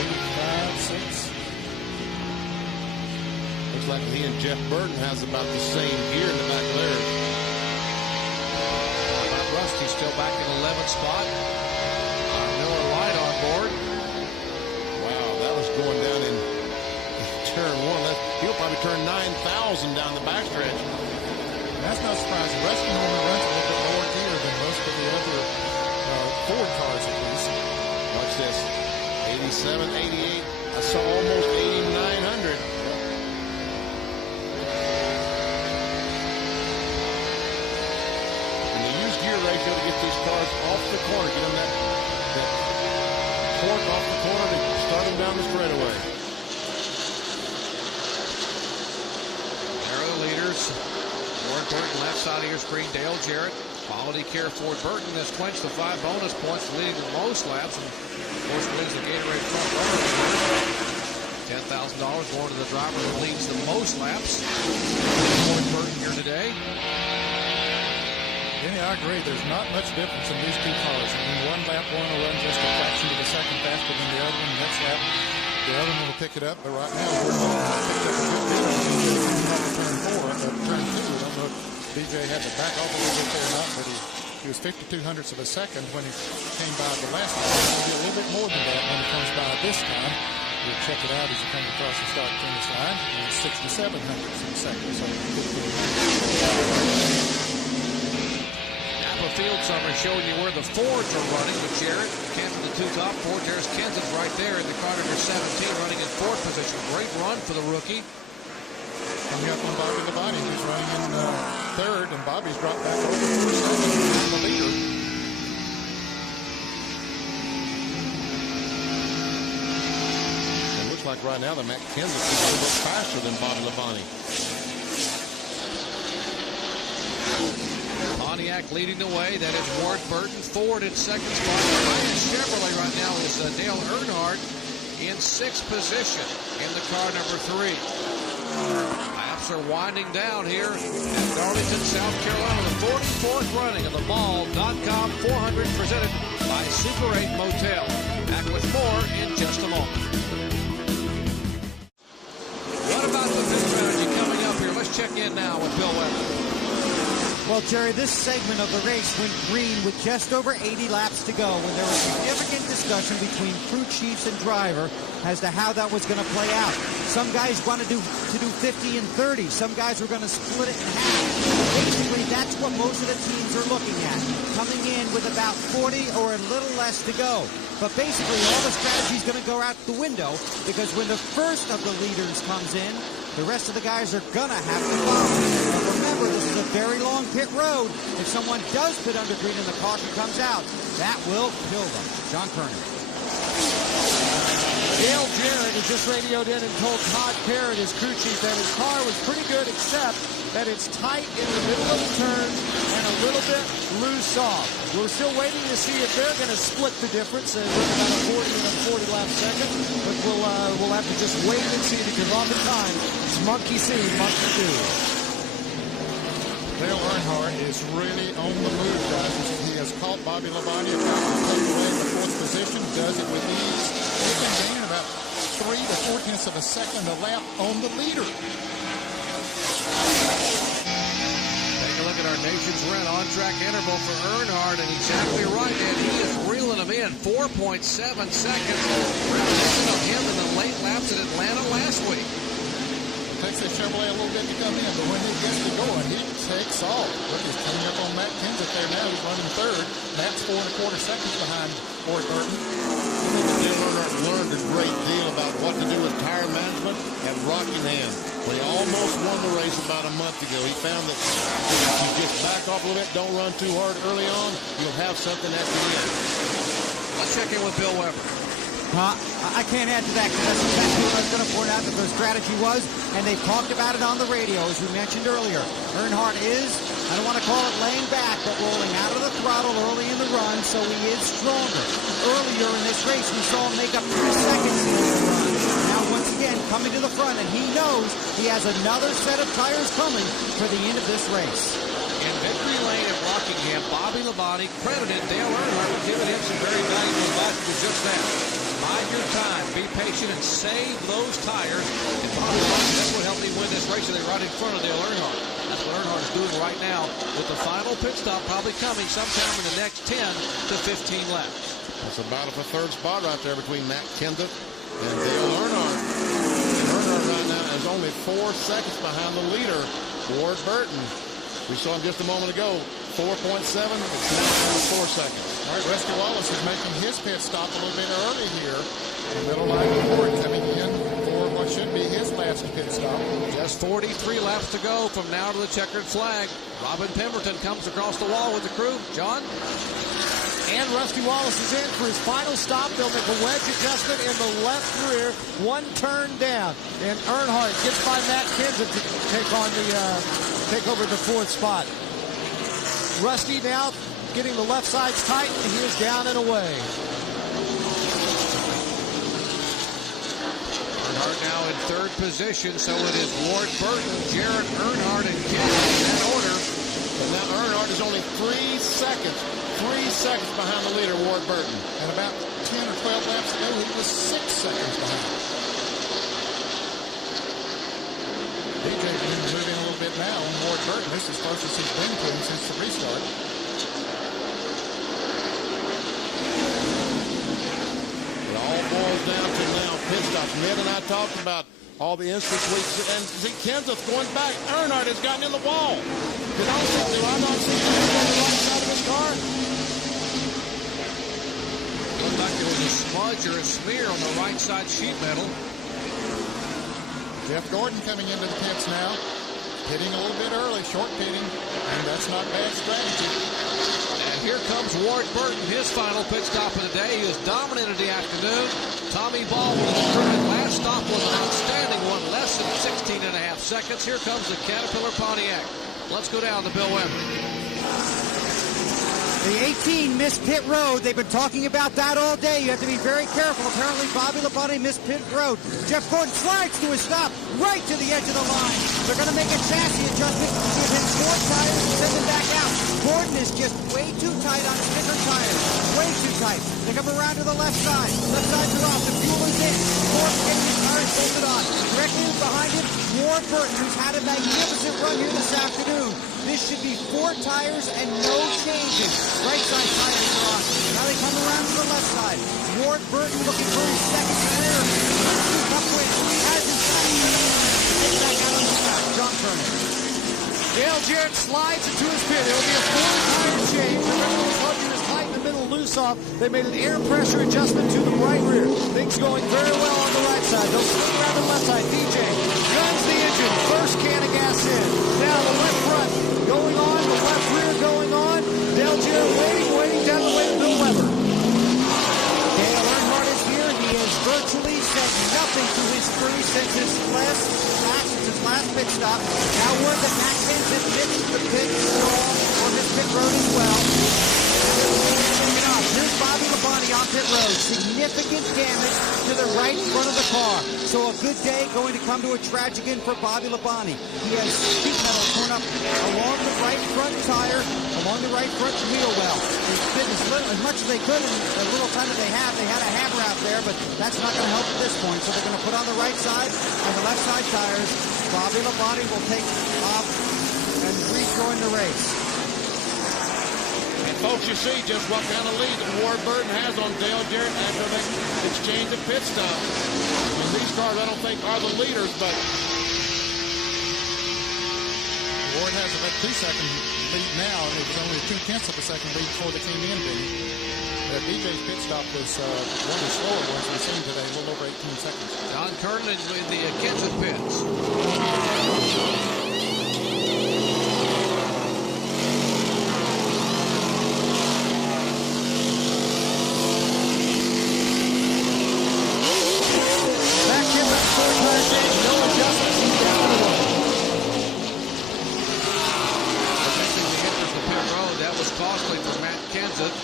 85, 6. Looks like he and Jeff Burton has about the same gear in the back of theirs. Rusty's still back in 11th spot. Miller Lite on board. Wow, that was going down in turn 1. He'll probably turn 9,000 down the backstretch. That's not surprising. Rusty normally runs a little bit lower gear than most of the other Ford cars at least. Watch this. 87, 88. I saw almost 8,900. Ratio to get these cars off the corner, get them that torque off the corner to start them down the straightaway. There are the leaders. Ward Burton left side of your screen. Dale Jarrett, Quality Care Ford Burton has clinched the 5 bonus points, leading the most laps, and of course leads the Gatorade front runner. $10,000 going to the driver who leads the most laps. Ward Burton here today. Yeah, I agree. There's not much difference in these two cars. I mean, one lap one will run just a fraction of a second faster than the other one. Next lap, the other one will pick it up. But right now, we're picked up a good bit on turn 4, turn 2. I don't know if DJ had to back off a little bit there or not, but he He was 52 hundredths of a second when he came by the last time. He's going to be a little bit more than that when he comes by this time. We'll check it out as he comes across the start-finish line. And it's 67 hundredths of a second. So Napa Field Summary showing you where the Fords are running with Jarrett, Canton, the two top Fords. There's Kenseth right there in the car number 17 running in fourth position. Great run for the rookie. Coming up on Bobby Labonte, who's running in third, and Bobby's dropped back over for second. He's the leader. It looks like right now that Matt Kenseth is a little bit faster than Bobby Labonte. Pontiac leading the way. That is Ward Burton. Ford in second spot. Behind Chevrolet right now is Dale Earnhardt in sixth position in the car number 3. Laps are winding down here at Darlington, South Carolina. The 44th running of the Ball.com 400 presented by Super 8 Motel. Back with more in just a moment. What about the pit strategy coming up here? Let's check in now with Bill Weber. Well, Jerry, this segment of the race went green with just over 80 laps to go when there was significant discussion between crew chiefs and driver as to how that was going to play out. Some guys wanted to do 50 and 30. Some guys were going to split it in half. Basically, that's what most of the teams are looking at, coming in with about 40 or a little less to go. But basically, all the strategy is going to go out the window because when the first of the leaders comes in, the rest of the guys are going to have to follow. But remember, this is a very long pit road. If someone does pit under green and the caution comes out, that will kill them. John Kernan. Dale Jarrett has just radioed in and told Todd Parrott, his crew chief, that his car was pretty good, except that it's tight in the middle of the turn and a little bit loose off. We're still waiting to see if they're going to split the difference with about a 40 and a 40 lap second, but we'll have to just wait and see because oftentimes it's monkey see, monkey do. Dale Earnhardt is really on the move, guys. He has caught Bobby Labonte about to take away in the fourth position, does it with ease. He can gain about 3 to 4 tenths of a second a lap on the leader. Take a look at our Nation's Rent on-track interval for Earnhardt, and exactly right, and he is reeling them in. 4.7 seconds. Reminiscent of him in the late laps at Atlanta last week. Takes the Chevrolet a little bit to come in, but when he gets to going, he takes off. Look, he's coming up on Matt Kenseth there now. He's running third. Matt's 4 1/4 seconds behind Ward Burton. Dale Earnhardt learned a great deal about what to do with tire management at Rockingham. We almost won the race about a month ago. He found that if you just back off a little bit, don't run too hard early on, you'll have something at the end. Let's check in with Bill Weber. I can't add to that because that's exactly what I was going to point out that their strategy was, and they've talked about it on the radio, as we mentioned earlier. Earnhardt is, I don't want to call it laying back, but rolling out of the throttle early in the run, so he is stronger. Earlier in this race, we saw him make up 3 seconds in the run. Now, once again, coming to the front, and he knows he has another set of tires coming for the end of this race. In victory lane at Rockingham, Bobby Labonte credited Dale Earnhardt with giving him some very valuable advice for just that. Bide your time, be patient, and save those tires. And Bobby Labonte, that's what helped him win this race today, right in front of Dale Earnhardt. That's what Earnhardt is doing right now with the final pit stop probably coming sometime in the next 10 to 15 laps. That's a battle for third spot right there between Matt Kenseth and Dale Earnhardt. And Earnhardt right now is only 4 seconds behind the leader, Ward Burton. We saw him just a moment ago, 4.7, it's now 4 seconds. All right, Rusty Wallace is making his pit stop a little bit early here. Middle line Ford coming in for what should be his last pit stop. Just 43 laps to go from now to the checkered flag. Robin Pemberton comes across the wall with the crew. John? And Rusty Wallace is in for his final stop. They'll make a wedge adjustment in the left rear, 1 turn down. And Earnhardt gets by Matt Kenseth to take over the 4th spot. Rusty now getting the left sides tight, and he is down and away. Earnhardt now in 3rd position, so it is Ward Burton, Jarrett Earnhardt, and Kenseth in that order. But now Earnhardt is only 3 seconds behind the leader, Ward Burton. And about 10 or 12 laps ago, he was 6 seconds behind. DJ moving a little bit now on Ward Burton. This is closest he's been to him since the restart. boils down to now pit stop. Ned and I talked about all the instant sweeps, and see Kenseth going back. Earnhardt has gotten in the wall. Do I not see him on the right side of his car? Looked like there was a smudge or a smear on the right side sheet metal. Jeff Gordon coming into the pits now. Pitting a little bit early, short pitting, and that's not bad strategy. And here comes Ward Burton, his final pit stop of the day. He has dominated the afternoon. Tommy Baldwin's last stop was an outstanding one, less than 16.5 seconds. Here comes the Caterpillar Pontiac. Let's go down to Bill Weber. The 18 missed pit road. They've been talking about that all day. You have to be very careful. Apparently, Bobby Labonte missed pit road. Jeff Gordon slides to his stop, right to the edge of the line. They're going to make a chassis adjustment, give him 4 tires, and send him back out. Gordon is just way too tight on sticker tires. Way too tight. They come around to the left side. Left sides are off. The fuel is in. Gordon getting his tires bolted on. Directly behind him, Ward Burton, who's had a magnificent run here this afternoon. This should be 4 tires and no changes. Right side tires are on. Now they come around to the left side. Ward Burton looking for his second career. Cup win. Has his second. Heads back out on the track. John Turner. Dale Jarrett slides into his pit. It'll be a 4-tire change. Remember, the plunger is tight in the middle, loose off. They made an air pressure adjustment to the right rear. Things going very well on the right side. They'll swing around the left side. DJ guns the engine. First can of gas in. Now the left front going on. The left rear going on. Dale Jarrett waiting down the way to Bill Weber. Dale Earnhardt is here. He has virtually said nothing to his crew since his last pit stop. Now word that Matt Kenseth missed the pit on this pit road as well. Here's Bobby Labonte on pit road. Significant damage to the right front of the car. So a good day going to come to a tragic end for Bobby Labonte. He has sheet metal torn up along the right front tire, along the right front wheel well. They fit as much as they could in the little time that they have. They had a hammer out there, but that's not going to help at this point. So they're going to put on the right side and the left side tires. Bobby Labonte will take off and rejoin the race. And folks, you see just what kind of lead that Ward Burton has on Dale Jarrett after they exchange a pit stop. And these cars, I don't think, are the leaders, but Ward has about 2-second lead now. It was only 0.2 of a second lead before they came in. BJ's pit stop was one of the slower ones we've seen today, a little over 18 seconds. John Kernan in the Kenseth pits. Back in the 4-tire change, no adjustments, he's down to 1. Eventually he enters the pit road. That was costly for Matt Kenseth.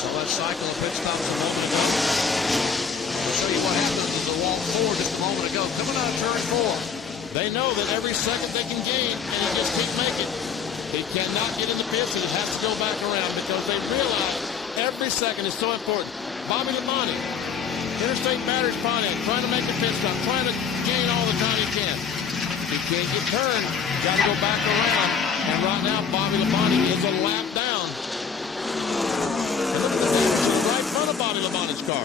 So let's cycle a pit stop a moment ago. I'll show you what happened to the wall 4 just a moment ago. Coming on turn 4. they know that every second they can gain, and he just keep making. He cannot get in the pits, and he has to go back around because they realize every second is so important. Bobby Labonte, Interstate Batteries Pontiac, trying to make a pit stop, trying to gain all the time he can. He can't get turned. Got to go back around. And right now, Bobby Labonte is a lap down. And look at the damage right in front of Bobby Labonte's car.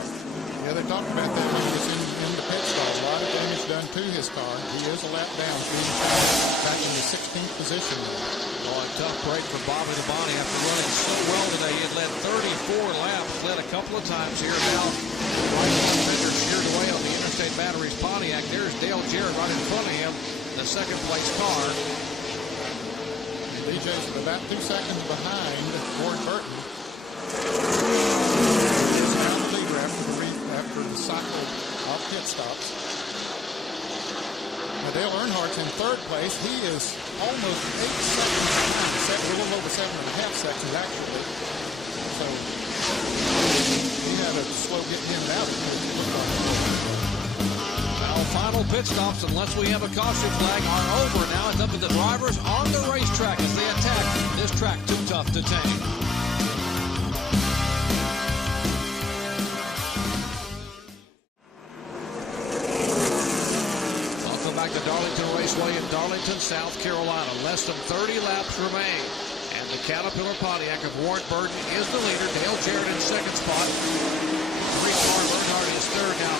Yeah, they talked about that when he was in the pit stop. A lot of damage done to his car. He is a lap down, being back in the 16th position. Oh, a tough break for Bobby Labonte after running so well today. He had led 34 laps, led a couple of times here. Now, right front fender sheared away on the Interstate Batteries Pontiac. There's Dale Jarrett right in front of him, the second place car. DJ's about 2 seconds behind Ward Burton. Now the leader after the cycle of pit stops. Now Dale Earnhardt's in third place. He is almost 8 seconds behind. A little over 7.5 seconds actually. So he had a slow getting in and out. Final pit stops, unless we have a caution flag, are over. Now it's up to the drivers on the racetrack as they attack this track too tough to tame. Welcome back to Darlington Raceway in Darlington, South Carolina. Less than 30 laps remain. And the Caterpillar Pontiac of Ward Burton is the leader. Dale Jarrett in second spot. 3-car Earnhardt almost there now.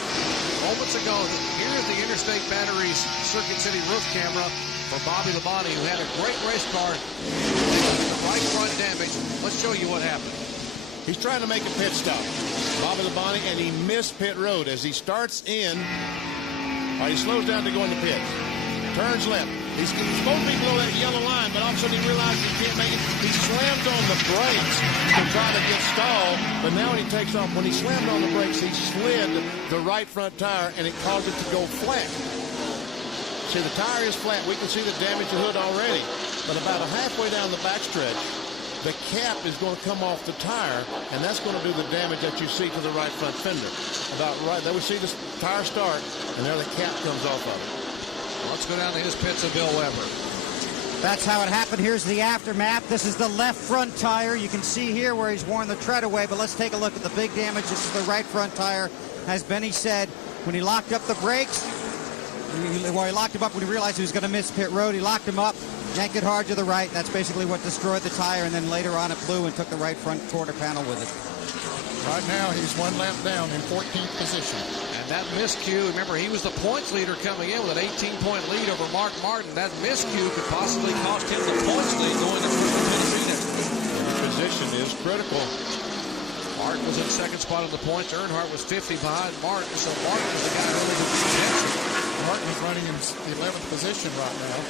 Moments ago, here's the Interstate Batteries Circuit City roof camera for Bobby Labonte, who had a great race car. The right front damage. Let's show you what happened. He's trying to make a pit stop, Bobby Labonte, and he missed pit road as he starts in. He slows down to go into pits. Turns left. He's supposed to be below that yellow line, but all of a sudden he realizes he can't make it. He slams on the brakes to try to get stalled, but now when he takes off, when he slammed on the brakes, he slid the right front tire, and it caused it to go flat. See, the tire is flat. We can see the damage to the hood already, but about halfway down the backstretch, the cap is going to come off the tire, and that's going to do the damage that you see to the right front fender. About right there, we see the tire start, and there the cap comes off of it. Let's go down to his pits of Bill Weber. That's how it happened. Here's the aftermath. This is the left front tire. You can see here where he's worn the tread away, but let's take a look at the big damage. This is the right front tire. As Benny said, when he locked up the brakes, he locked him up when he realized he was going to miss pit road. He locked him up, yanked it hard to the right. That's basically what destroyed the tire, and then later on it flew and took the right front quarter panel with it. Right now, he's one lap down in 14th position. And that miscue, remember, he was the points leader coming in with an 18-point lead over Mark Martin. That miscue could possibly cost him the points lead going into Tennessee next week. Position is critical. Martin was in second spot on the points. Earnhardt was 50 behind Martin, so Martin is the guy really with the attention. Martin is running in the 11th position right now.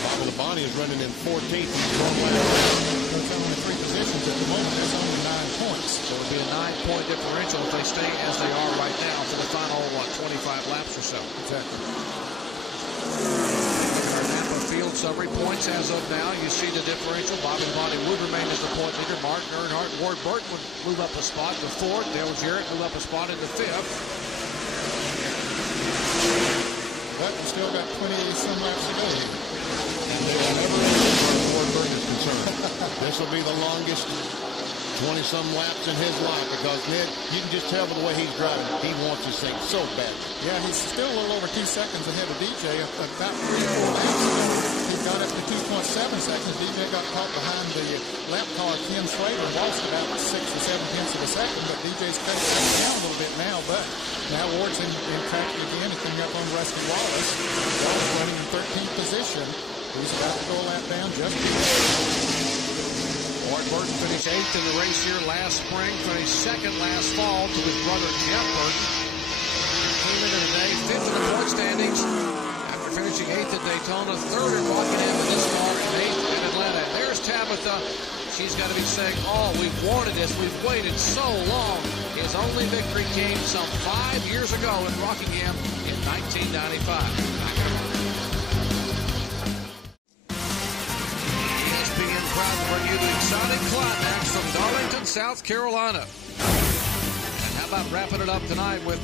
Bobby Labonte is running in 14th. There's only 3 positions at the moment. There's only 9 points. So it'll be a 9-point differential if they stay as they are right now for the final, 25 laps or so. Exactly. Our Napa field summary points as of now. You see the differential. Bobby Labonte would remain as the point leader. Martin Earnhardt, Ward Burton would move up a spot to 4th. Dale Jarrett move up a spot into 5th. But we still got 20-some laps to go here. And they will never end as far as Ward Burton is concerned. This will be the longest 20-some laps in his life because, Ned, you can just tell by the way he's driving. He wants this thing so bad. Yeah, he's still a little over 2 seconds ahead of DJ. About 3 or 4 laps ago, he got up to 2.7 seconds. DJ got caught behind the lap car, Ken Slater, and lost about 6 or 7 tenths of a second. But DJ's cut it down a little bit now. But now Ward's in track again. He came up on Rusty Wallace. Wallace running in 13th position. He's about to go a lap down just Ward Burton finished 8th in the race here last spring, finished 2nd last fall to his brother Jeff Burton. Came into today 5th in the point standings after finishing 8th at Daytona, 3rd in Rockingham with this car, and 8th in Atlanta. There's Tabitha. She's got to be saying, oh, we've wanted this. We've waited so long. His only victory came some 5 years ago in Rockingham in 1995. Proud to bring you the exciting climax from Darlington, South Carolina. And how about wrapping it up tonight with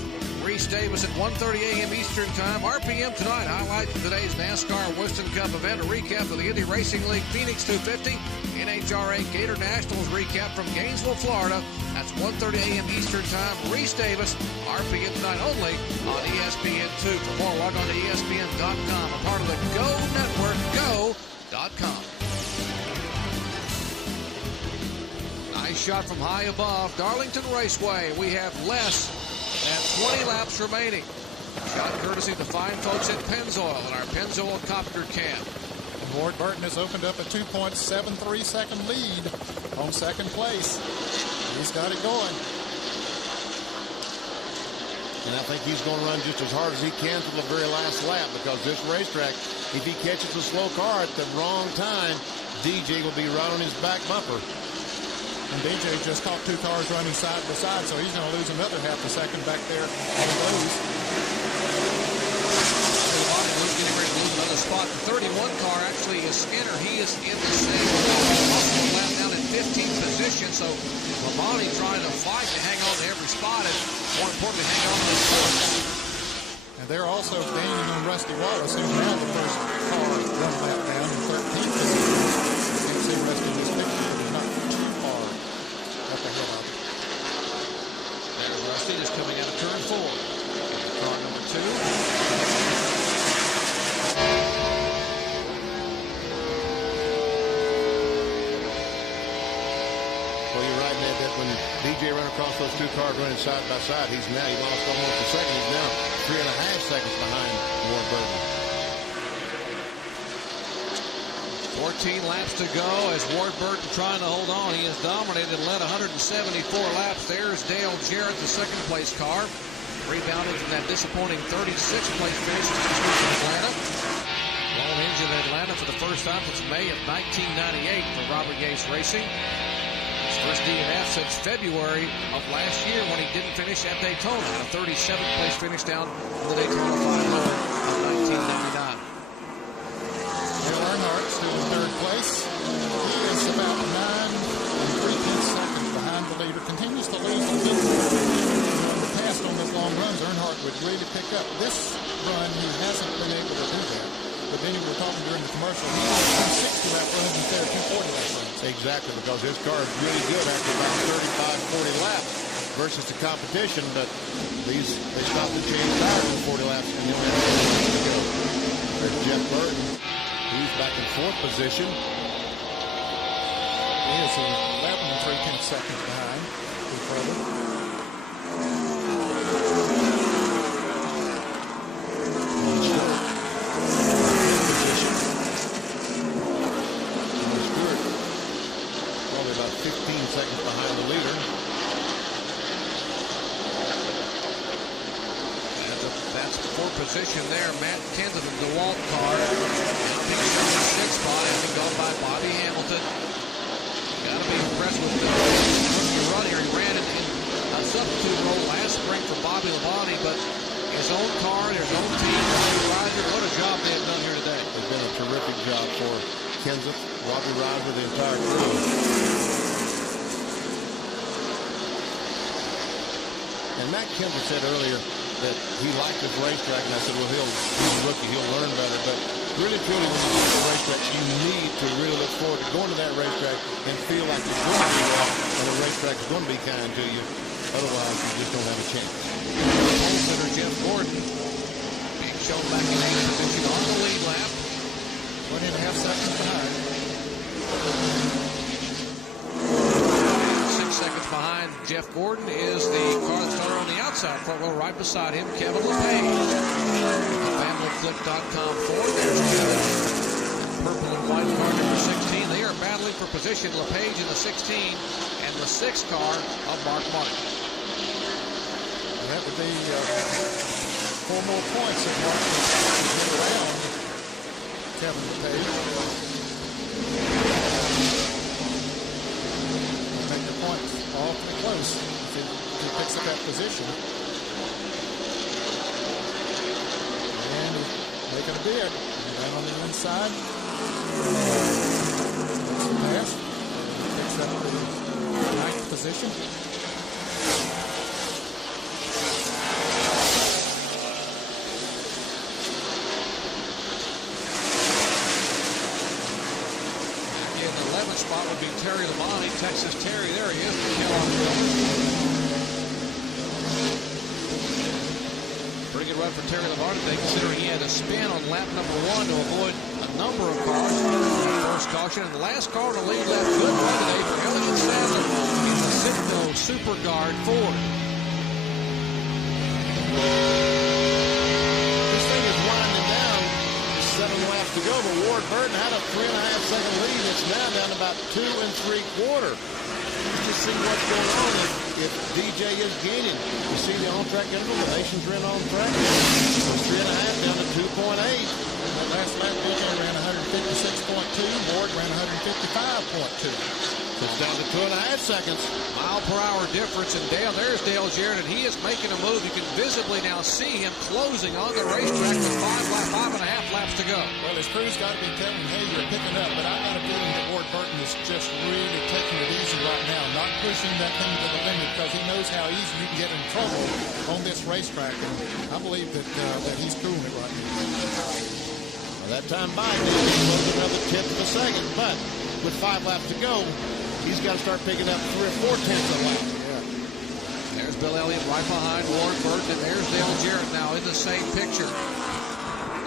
Reese Davis at 1:30 a.m. Eastern Time. RPM tonight, highlights of today's NASCAR Winston Cup event, a recap of the Indy Racing League Phoenix 250, NHRA Gator Nationals recap from Gainesville, Florida. That's 1:30 a.m. Eastern Time. Reese Davis, RPM tonight only on ESPN2. For more, log on to ESPN.com, a part of the Go Network, go.com. Nice shot from high above Darlington Raceway. We have less than 20 laps remaining. Shot courtesy of the fine folks at Pennzoil in our Pennzoil Copter Cam. Ward Burton has opened up a 2.73 second lead on second place. He's got it going. And I think he's going to run just as hard as he can to the very last lap because this racetrack, if he catches a slow car at the wrong time, DJ will be right on his back bumper. And DJ just caught 2 cars running side by side, so he's going to lose another half a second back there on those. Getting ready to lose another spot. The 31 car actually is Skinner. He is in the same lap down in 15th position, so Labonte trying to fight to hang on to every spot and, more importantly, hang on to the point. And they're also gaining on Rusty Wallace, who's now the first car run lap down in 13th position. You can see Rusty in this picture. He's not too far up ahead of him. There's Rusty just coming out of turn 4. Car number 2. Well, you're right, Ned, that when DJ ran across those two cars running side by side, he lost almost a second. He's now 3.5 seconds behind Ward Burton. 14 laps to go as Ward Burton trying to hold on. He has dominated and led 174 laps. There's Dale Jarrett, the second place car, rebounding from that disappointing 36th place finish in Atlanta. Lone engine in Atlanta for the first time since May of 1998 for Robert Yates Racing. His first DNF since February of last year when he didn't finish at Daytona. A 37th place finish down in the Daytona 500 of 1999. Dale Earnhardt still in third place. He is about 9 3/10 seconds behind the leader. Continues to lose the lead. In the past on those long runs, Earnhardt would really pick up. This run, he hasn't been able to do that. But then we were talking during the commercial, he had 260 lap runs instead of 240 lap runs. Exactly, because his car is really good after about 35, 40 laps versus the competition. But they stopped to change tires in 40 laps and they only have 1 to go. There's Jeff Burton. He's back in fourth position. He is 11 3/10 seconds behind his brother. Probably about 15 seconds behind the leader. That's fourth position there. Matt Kenseth, the DeWalt car, picking up the sixth spot, having gone by Bobby Hamilton. Got to be impressed with the rookie run here. He ran in a substitute role last spring for Bobby Labonte, but his own car, his own team, Roger, what a job they have done here today. It's been a terrific job for Kenseth, Robbie Riser, the entire crew. And Matt Kenseth said earlier that he liked this racetrack, and I said, well, he's a rookie, he'll learn better. But really, truly, when you go to the racetrack, you need to really look forward to going to that racetrack and feel like you're going to be well, and the racetrack is going to be kind to you. Otherwise, you just don't have a chance. Pole winner Jeff Gordon being shown back in 8th position on the lead lap. 1.5 seconds behind. 6 seconds behind Jeff Gordon is the car that's started on the outside front row right beside him, Kevin LePage. FamilyFlip.com Ford. There's the purple and white car number 16. They are battling for position. LePage in the 16 and the 6th car of Mark Martin. That would be 4 more points if Martin can get around Kevin LePage. Make the points awfully close if he picks up that position. And making a bid. Right on the inside. That's the pass. Picks up the 9th position. Spot would be Terry Labonte, Texas Terry. There he is. Pretty good run for Terry Labonte today, considering he had to spin on lap number 1 to avoid a number of cars. First caution, and the last car to lead lap. Good run today for Elliott Sadler in the Citgo Super Guard Ford. This thing is winding down. 7 laps to go, but Ward Burton had a 3.5 second lead. It's now down to about 2 3/4. Let's just see what's going on if DJ is gaining. You see the on-track interval, the Nations ran on track. From 3.5 down to 2.8. That last lap, DJ ran 156.2. Ward ran 155.2. So it's down to 2.5 seconds. Mile per hour difference. And Dale, there's Dale Jarrett, and he is making a move. You can visibly now see him closing on the racetrack with 5.5 laps to go. Well, his crew's got to be telling him, hey, you're picking up. But I got a feeling that Ward Burton is just really taking it easy right now, not pushing that thing to the limit because he knows how easy you can get in trouble on this racetrack. And I believe that he's cooling it right now. Well, that time by, he's another 10th of a second. But with 5 laps to go, he's got to start picking up 3 or 4 tenths of a lap. There's Bill Elliott right behind Ward Burton, and there's Dale Jarrett now in the same picture.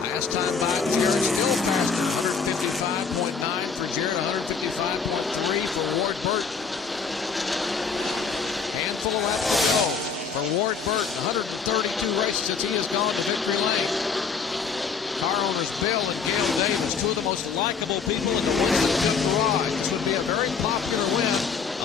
Last time by, Jarrett still faster. 155.9 for Jarrett, 155.3 for Ward Burton. handful of laps to go for Ward Burton. 132 races since he has gone to victory lane. Car owners Bill and Gail Davis, two of the most likable people in the Winston Cup garage. This would be a very popular win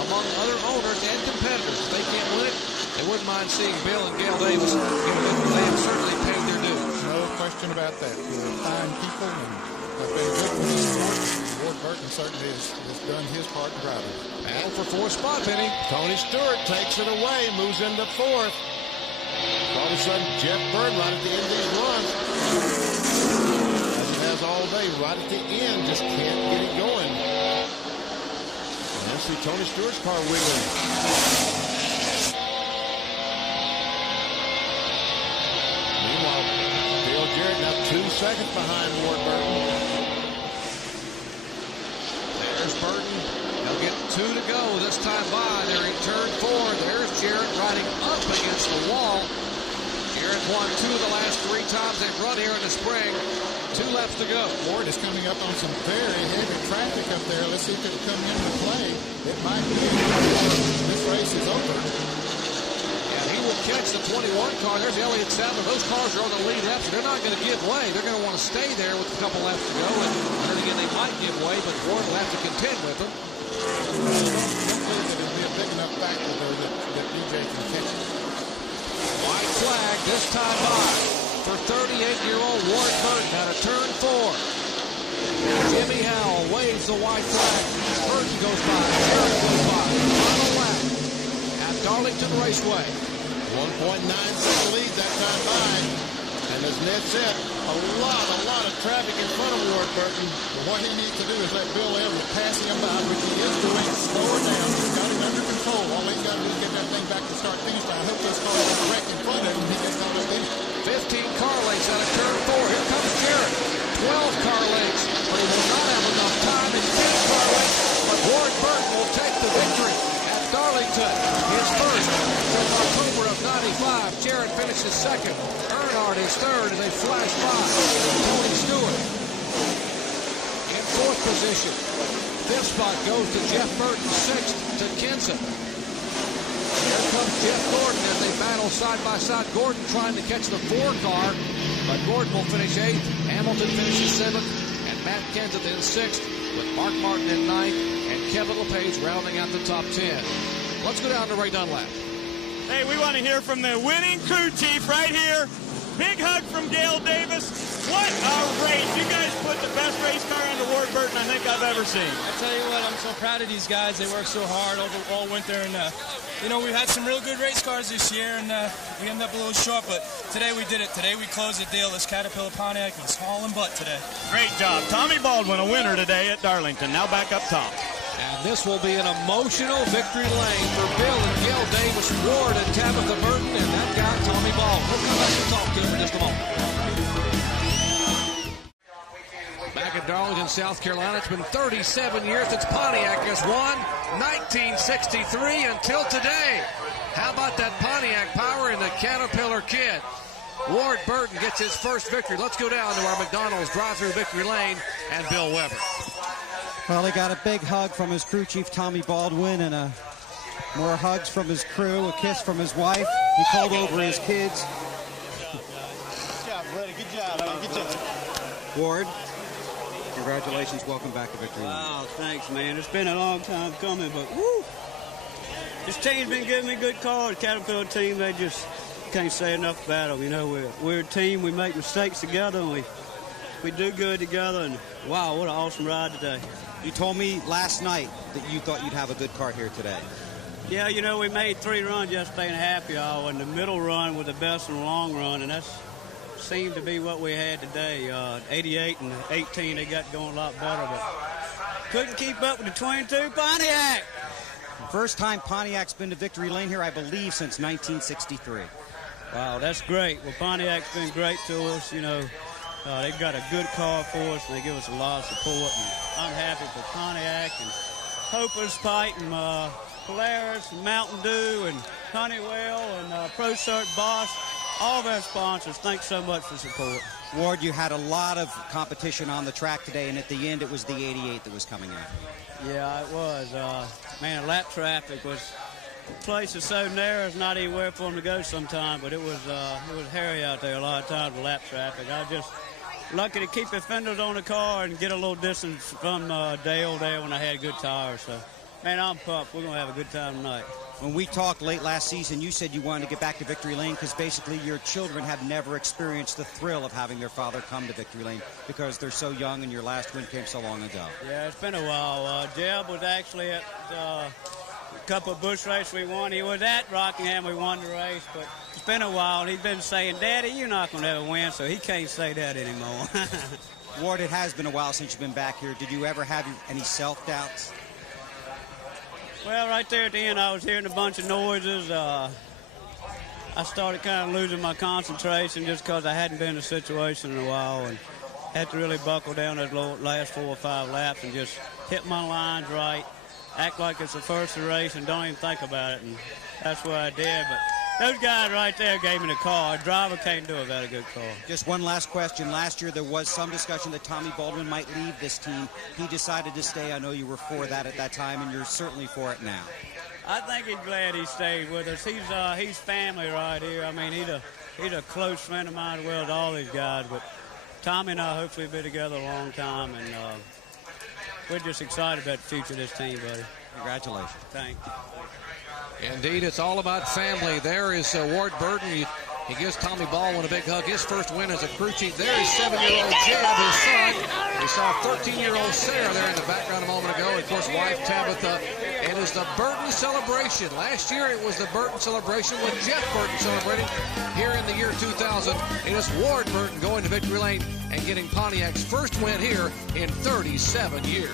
among other owners and competitors. If they can't win it, they wouldn't mind seeing Bill and Gail Davis get a victory. They have certainly paid their dues. No question about that. They're fine people and have been good for this sport. Ward Burton certainly has done his part in driving. Battle for fourth spot, Vinny. Tony Stewart takes it away, moves into fourth. All of a sudden, Jeff Burton right at the end of his run. As he has all day, right at the end, just can't get it going. And I see Tony Stewart's car wiggling. Meanwhile, Dale Jarrett now 2 seconds behind Ward Burton. There's Burton. He'll get 2 to go this time by. They're in turn 4. There's Jarrett riding up against the wall. Jarrett won 2 of the last 3 times they've run here in the spring. 2 laps to go. Ward is coming up on some very heavy traffic up there. Let's see if it'll come into play. It might be before this race is over. And he will catch the 21 car. There's Elliott Sadler. Those cars are on the lead lap, so they're not going to give way. They're going to want to stay there with a couple laps to go. And then again, they might give way, but Ward will have to contend with them. I don't believe that it'll be a big enough factor, though, that DJ can catch it. White flag this time by for 38-year-old Ward Burton out of turn 4. Jimmy Howell waves the white flag. Burton goes by. Jarrett goes by. Final lap at Darlington Raceway. 1.9-second lead that time by. And as Ned said, a lot of traffic in front of Ward Burton. What he needs to do is let Bill Everett pass him by, which he is doing. Slow her down. He's got it under control. All he's got to do is get that thing back to start finish line. I hope this car is wrecked in front of him. He gets caught up in it. 15 car lengths out of turn 4. Here comes Jarrett. 12 car lengths, but he will not have enough time in 10 car lengths. But Ward Burton will take the victory at Darlington. His first since October of '95. Jarrett finishes second. Earnhardt is third as they flash by. Tony Stewart in 4th position. 5th spot goes to Jeff Burton. 6th to Kenson. Here comes Jeff Gordon as they battle side by side. Gordon trying to catch the 4 car, but Gordon will finish 8th. Hamilton finishes 7th, and Matt Kenseth in 6th, with Mark Martin in 9th, and Kevin LePage rounding out the top 10. Let's go down to Ray Dunlap. Hey, we want to hear from the winning crew chief right here. Big hug from Gail Davis. What a race. You guys put the best race car into Ward Burton I think I've ever seen. I tell you what, I'm so proud of these guys. They worked so hard all winter. And, you know, we've had some real good race cars this year, and we ended up a little short. But today we did it. Today we closed the deal. This Caterpillar Pontiac was hauling butt today. Great job. Tommy Baldwin, a winner today at Darlington. Now back up top. And this will be an emotional victory lane for Bill and Gail Davis, Ward and Tabitha Burton, and that guy, Tommy Baldwin. We'll come back and talk to him in just a moment. Back at Darlington, South Carolina, it's been 37 years since Pontiac has won. 1963 until today. How about that Pontiac power in the Caterpillar Kid? Ward Burton gets his first victory. Let's go down to our McDonald's drive-through victory lane and Bill Weber. Well, he got a big hug from his crew chief, Tommy Baldwin, and more hugs from his crew, a kiss from his wife. He called over his kids. Good job, buddy. Good job. Good job. Ward, congratulations. Welcome back to Victory Lane. Wow, thanks, man. It's been a long time coming, but woo! This team's been giving me good calls. The Caterpillar team, they just can't say enough about them. You know, we're a team. We make mistakes together, and we do good together. And wow, what an awesome ride today. You told me last night that you thought you'd have a good car here today. Yeah, you know, we made 3 runs yesterday in a happy hour, and the middle run was the best in the long run, and that seemed to be what we had today. 88 and 18, they got going a lot better, but couldn't keep up with the 22 Pontiac. First time Pontiac's been to Victory Lane here, I believe, since 1963. Wow, that's great. Well, Pontiac's been great to us, you know. They've got a good car for us, and they give us a lot of support. And I'm happy for Pontiac and Hopper's Pite and Polaris and Mountain Dew and Honeywell and ProCert Bosch, all of our sponsors. Thanks so much for support. Ward, you had a lot of competition on the track today, and at the end it was the 88 that was coming in. Yeah, it was. Man, lap traffic was place is so narrow, it's not anywhere for them to go sometime. But it was hairy out there a lot of times with lap traffic. I was just lucky to keep the fenders on the car and get a little distance from Dale there when I had good tires. So, man, I'm pumped. We're going to have a good time tonight. When we talked late last season, you said you wanted to get back to Victory Lane because basically your children have never experienced the thrill of having their father come to Victory Lane because they're so young and your last win came so long ago. Yeah, it's been a while. Jeb was actually at a couple of Busch races we won. He was at Rockingham. We won the race, but it's been a while. And he's been saying, Daddy, you're not going to ever win, so he can't say that anymore. Ward, it has been a while since you've been back here. Did you ever have any self-doubts? Well, right there at the end, I was hearing a bunch of noises. I started kind of losing my concentration just because I hadn't been in a situation in a while and had to really buckle down those last 4 or 5 laps and just hit my lines right, act like it's the first of the race and don't even think about it. And that's what I did. But those guys right there gave me the car. A driver can't do it without a good car. Just one last question. Last year there was some discussion that Tommy Baldwin might leave this team. He decided to stay. I know you were for that at that time, and you're certainly for it now. I think he's glad he stayed with us. He's family right here. I mean, he's a close friend of mine as well as all these guys. But Tommy and I hopefully be together a long time, and we're just excited about the future of this team, buddy. Congratulations. Thank you. Indeed, it's all about family. There is Ward Burton. He gives Tommy Baldwin a big hug. His first win as a crew chief. There is 7-year-old Jeb, his son. We saw 13-year-old Sarah there in the background a moment ago. And, of course, wife Tabitha. It is the Burton celebration. Last year it was the Burton celebration with Jeff Burton celebrating. Here in the year 2000, it is Ward Burton going to Victory Lane and getting Pontiac's first win here in 37 years.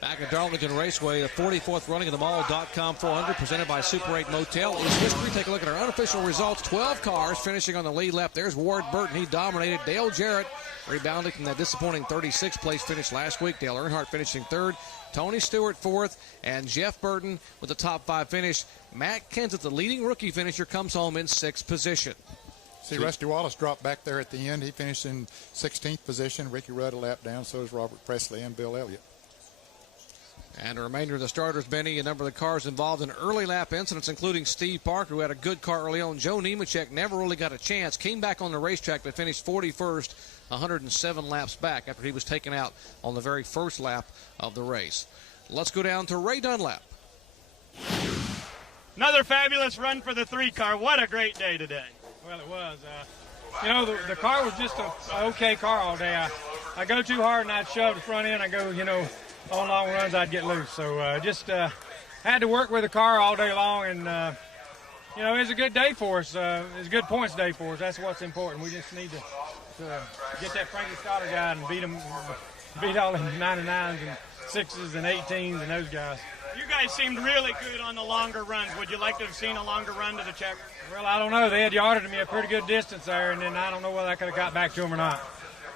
Back at Darlington Raceway, the 44th running of the Mall.com 400 presented by Super 8 Motel is history. Take a look at our unofficial results. 12 cars finishing on the lead lap. There's Ward Burton. He dominated. Dale Jarrett rebounding from that disappointing 36th place finish last week. Dale Earnhardt finishing 3rd. Tony Stewart 4th. And Jeff Burton with the top 5 finish. Matt Kenseth, the leading rookie finisher, comes home in 6th position. See, Rusty Wallace dropped back there at the end. He finished in 16th position. Ricky Rudd a lap down. So is Robert Presley and Bill Elliott. And a remainder of the starters, Benny, a number of the cars involved in early lap incidents, including Steve Parker, who had a good car early on. Joe Nemechek never really got a chance, came back on the racetrack, but finished 41st, 107 laps back after he was taken out on the very first lap of the race. Let's go down to Ray Dunlap. Another fabulous run for the 3 car. What a great day today. Well, it was. The car was just an okay car all day. I go too hard and I'd shove the front end. I go, on long runs I'd get loose. So had to work with the car all day long, and it was a good day for us. It was a good points day for us. That's what's important. We just need to get that Frankie Stoddard guy and beat all the 99s and 6s and 18s and those guys. You guys seemed really good on the longer runs. Would you like to have seen a longer run to the checker? Well, I don't know. They had yarded me a pretty good distance there, and then I don't know whether I could have got back to him or not.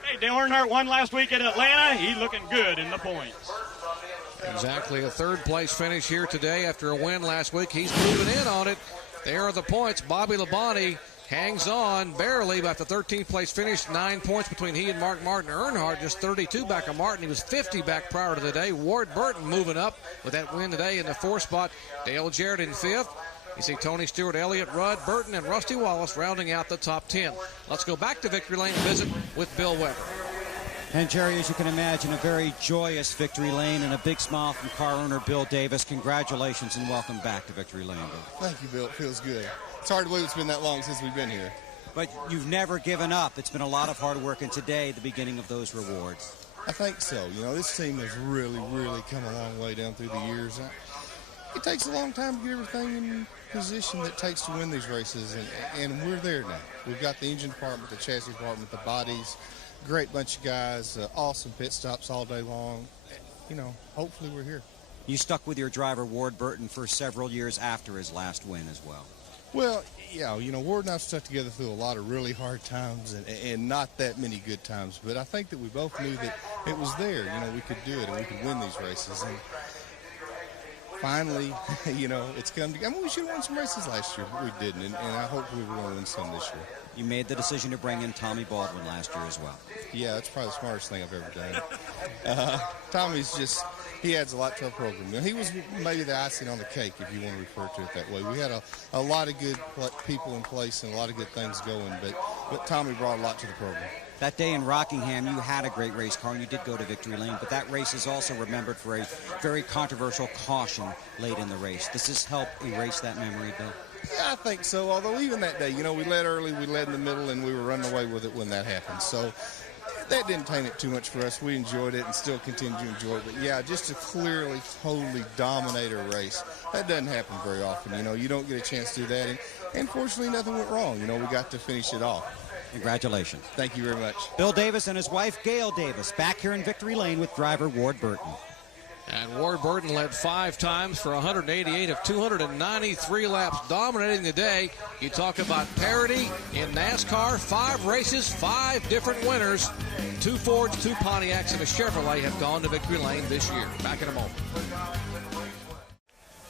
Hey, Dale Earnhardt won last week at Atlanta. He's looking good in the points. Exactly, a 3rd place finish here today after a win last week. He's moving in on it. There are the points. Bobby Labonte hangs on barely, but the 13th place finish, 9 points between he and Mark Martin. Earnhardt just 32 back on Martin. He was 50 back prior to the day. Ward Burton moving up with that win today in the 4th spot. Dale Jarrett in 5th. You see Tony Stewart, Elliott, Rudd, Burton, and Rusty Wallace rounding out the top 10. Let's go back to Victory Lane and visit with Bill Weber. And, Jerry, as you can imagine, a very joyous Victory Lane and a big smile from car owner Bill Davis. Congratulations and welcome back to Victory Lane, Bill. Thank you, Bill. It feels good. It's hard to believe it's been that long since we've been here. But you've never given up. It's been a lot of hard work, and today, the beginning of those rewards. I think so. This team has really, really come a long way down through the years. It takes a long time to get everything in position that it takes to win these races, and we're there now. We've got the engine department, the chassis department, the bodies, great bunch of guys, awesome pit stops all day long. Hopefully we're here. You stuck with your driver, Ward Burton, for several years after his last win as well. Well, yeah, Ward and I've stuck together through a lot of really hard times and not that many good times, but I think that we both knew that it was there. We could do it and we could win these races. And finally, it's come together. We should have won some races last year, but we didn't, and I hope we were going to win some this year. You made the decision to bring in Tommy Baldwin last year as well. Yeah, that's probably the smartest thing I've ever done. Tommy's just, he adds a lot to our program. You know, he was maybe the icing on the cake, if you want to refer to it that way. We had a lot of good people in place and a lot of good things going, but Tommy brought a lot to the program. That day in Rockingham, you had a great race car, and you did go to victory lane, but that race is also remembered for a very controversial caution late in the race. Does this help erase that memory, Bill? Yeah, I think so, although even that day, you know, we led early, we led in the middle, and we were running away with it when that happened. So that didn't taint it too much for us. We enjoyed it and still continue to enjoy it. But, yeah, just to clearly, totally dominate a race, that doesn't happen very often. You know, you don't get a chance to do that. And fortunately, nothing went wrong. You know, we got to finish it off. Congratulations. Thank you very much. Bill Davis and his wife, Gail Davis, back here in victory lane with driver Ward Burton. And Ward Burton led 5 times for 188 of 293 laps, dominating the day. You talk about parity in NASCAR, 5 races, 5 different winners. 2 Fords, 2 Pontiacs, and a Chevrolet have gone to victory lane this year. Back in a moment.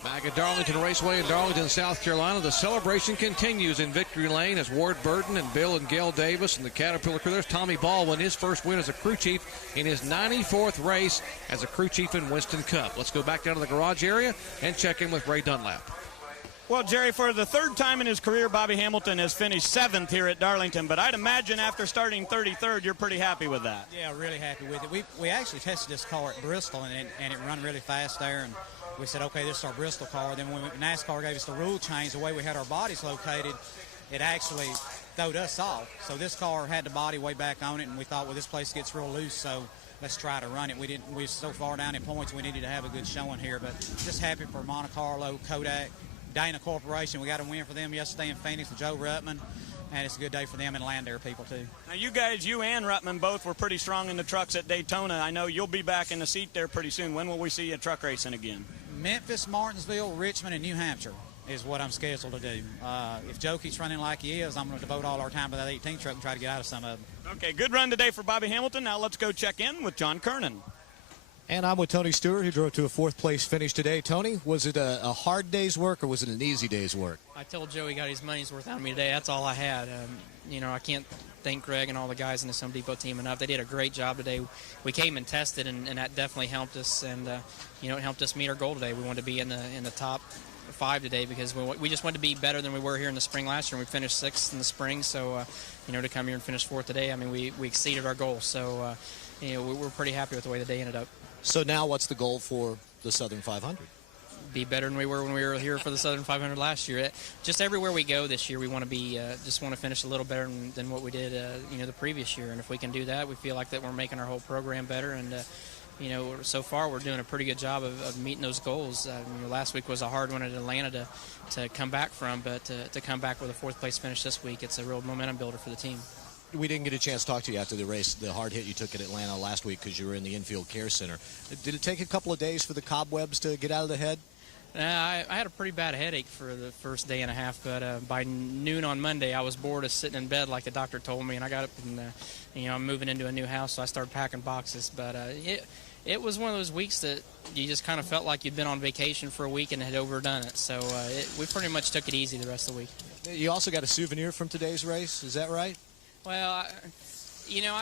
Back at Darlington Raceway in Darlington, South Carolina, the celebration continues in victory lane as Ward Burton and Bill and Gail Davis and the Caterpillar crew. There's Tommy Baldwin, his first win as a crew chief in his 94th race as a crew chief in Winston Cup. Let's go back down to the garage area and check in with Ray Dunlap. Well, Jerry, for the 3rd time in his career, Bobby Hamilton has finished 7th here at Darlington, but I'd imagine after starting 33rd, you're pretty happy with that. Yeah, really happy with it. We actually tested this car at Bristol, and it run really fast there, and we said, okay, this is our Bristol car. Then when NASCAR gave us the rule change, the way we had our bodies located, it actually throwed us off. So this car had the body way back on it, and we thought, well, this place gets real loose, so let's try to run it. We were so far down in points, we needed to have a good showing here. But just happy for Monte Carlo, Kodak, Dana Corporation. We got a win for them yesterday in Phoenix with Joe Ruttman. And it's a good day for them and Landair people, too. Now, you guys, you and Ruttman both were pretty strong in the trucks at Daytona. I know you'll be back in the seat there pretty soon. When will we see you truck racing again? Memphis, Martinsville, Richmond, and New Hampshire is what I'm scheduled to do. If Joe keeps running like he is, I'm going to devote all our time to that 18 truck and try to get out of some of them. Okay, good run today for Bobby Hamilton. Now let's go check in with John Kernan. And I'm with Tony Stewart, who drove to a 4th-place finish today. Tony, was it a hard day's work or was it an easy day's work? I told Joe he got his money's worth out of me today. That's all I had. You know, I can't thank Greg and all the guys in the Home Depot team enough. They did a great job today. We came and tested, and that definitely helped us. And, you know, it helped us meet our goal today. We wanted to be in the top 5 today because we just wanted to be better than we were here in the spring last year. And we finished 6th in the spring. So, you know, to come here and finish 4th today, I mean, we exceeded our goal. So, you know, we're pretty happy with the way the day ended up. So now what's the goal for the Southern 500? Be better than we were when we were here for the Southern 500 last year. Just everywhere we go this year, we want to be just want to finish a little better than what we did, you know, the previous year. And if we can do that, we feel like that we're making our whole program better. And you know, so far we're doing a pretty good job of meeting those goals. You know, last week was a hard one at Atlanta to come back from, but to come back with a 4th place finish this week, it's a real momentum builder for the team. We didn't get a chance to talk to you after the race, the hard hit you took at Atlanta last week because you were in the infield care center. Did it take a couple of days for the cobwebs to get out of the head? I had a pretty bad headache for the first day and a half, but by noon on Monday, I was bored of sitting in bed like the doctor told me, and I got up and, you know, I'm moving into a new house, so I started packing boxes. But it was one of those weeks that you just kind of felt like you'd been on vacation for a week and had overdone it. So we pretty much took it easy the rest of the week. You also got a souvenir from today's race, is that right? Well, you know,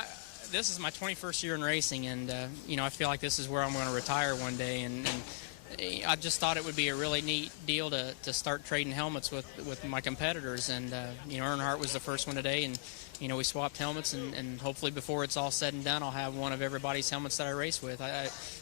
this is my 21st year in racing, and, you know, I feel like this is where I'm going to retire one day, and I just thought it would be a really neat deal to start trading helmets with my competitors, and, you know, Earnhardt was the first one today, and, you know, we swapped helmets, and hopefully before it's all said and done, I'll have one of everybody's helmets that I race with.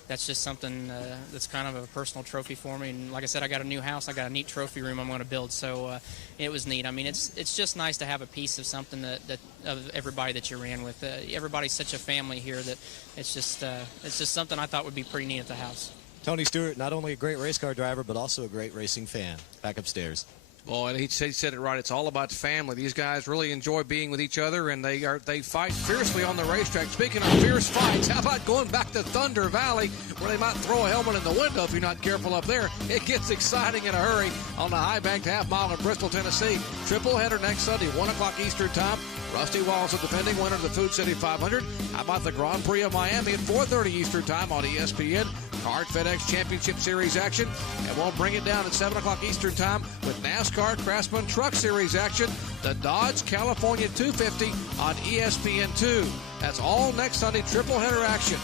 That's just something that's kind of a personal trophy for me, and like I said, I got a new house, I got a neat trophy room I'm going to build, so it was neat. I mean, it's just nice to have a piece of something that of everybody that you ran with. Everybody's such a family here that it's just something I thought would be pretty neat at the house. Tony Stewart, not only a great race car driver, but also a great racing fan. Back upstairs. Well, and he said it right. It's all about family. These guys really enjoy being with each other, and they fight fiercely on the racetrack. Speaking of fierce fights, how about going back to Thunder Valley, where they might throw a helmet in the window if you're not careful up there? It gets exciting in a hurry on the high-banked half-mile in Bristol, Tennessee. Triple header next Sunday, 1 o'clock Eastern Time. Rusty Wallace, the defending winner of the Food City 500. How about the Grand Prix of Miami at 4:30 Eastern Time on ESPN? Card FedEx Championship Series action. And we'll bring it down at 7 o'clock Eastern Time with NASCAR Craftsman Truck Series action the Dodge California 250 on ESPN2. That's all next Sunday, triple-header action.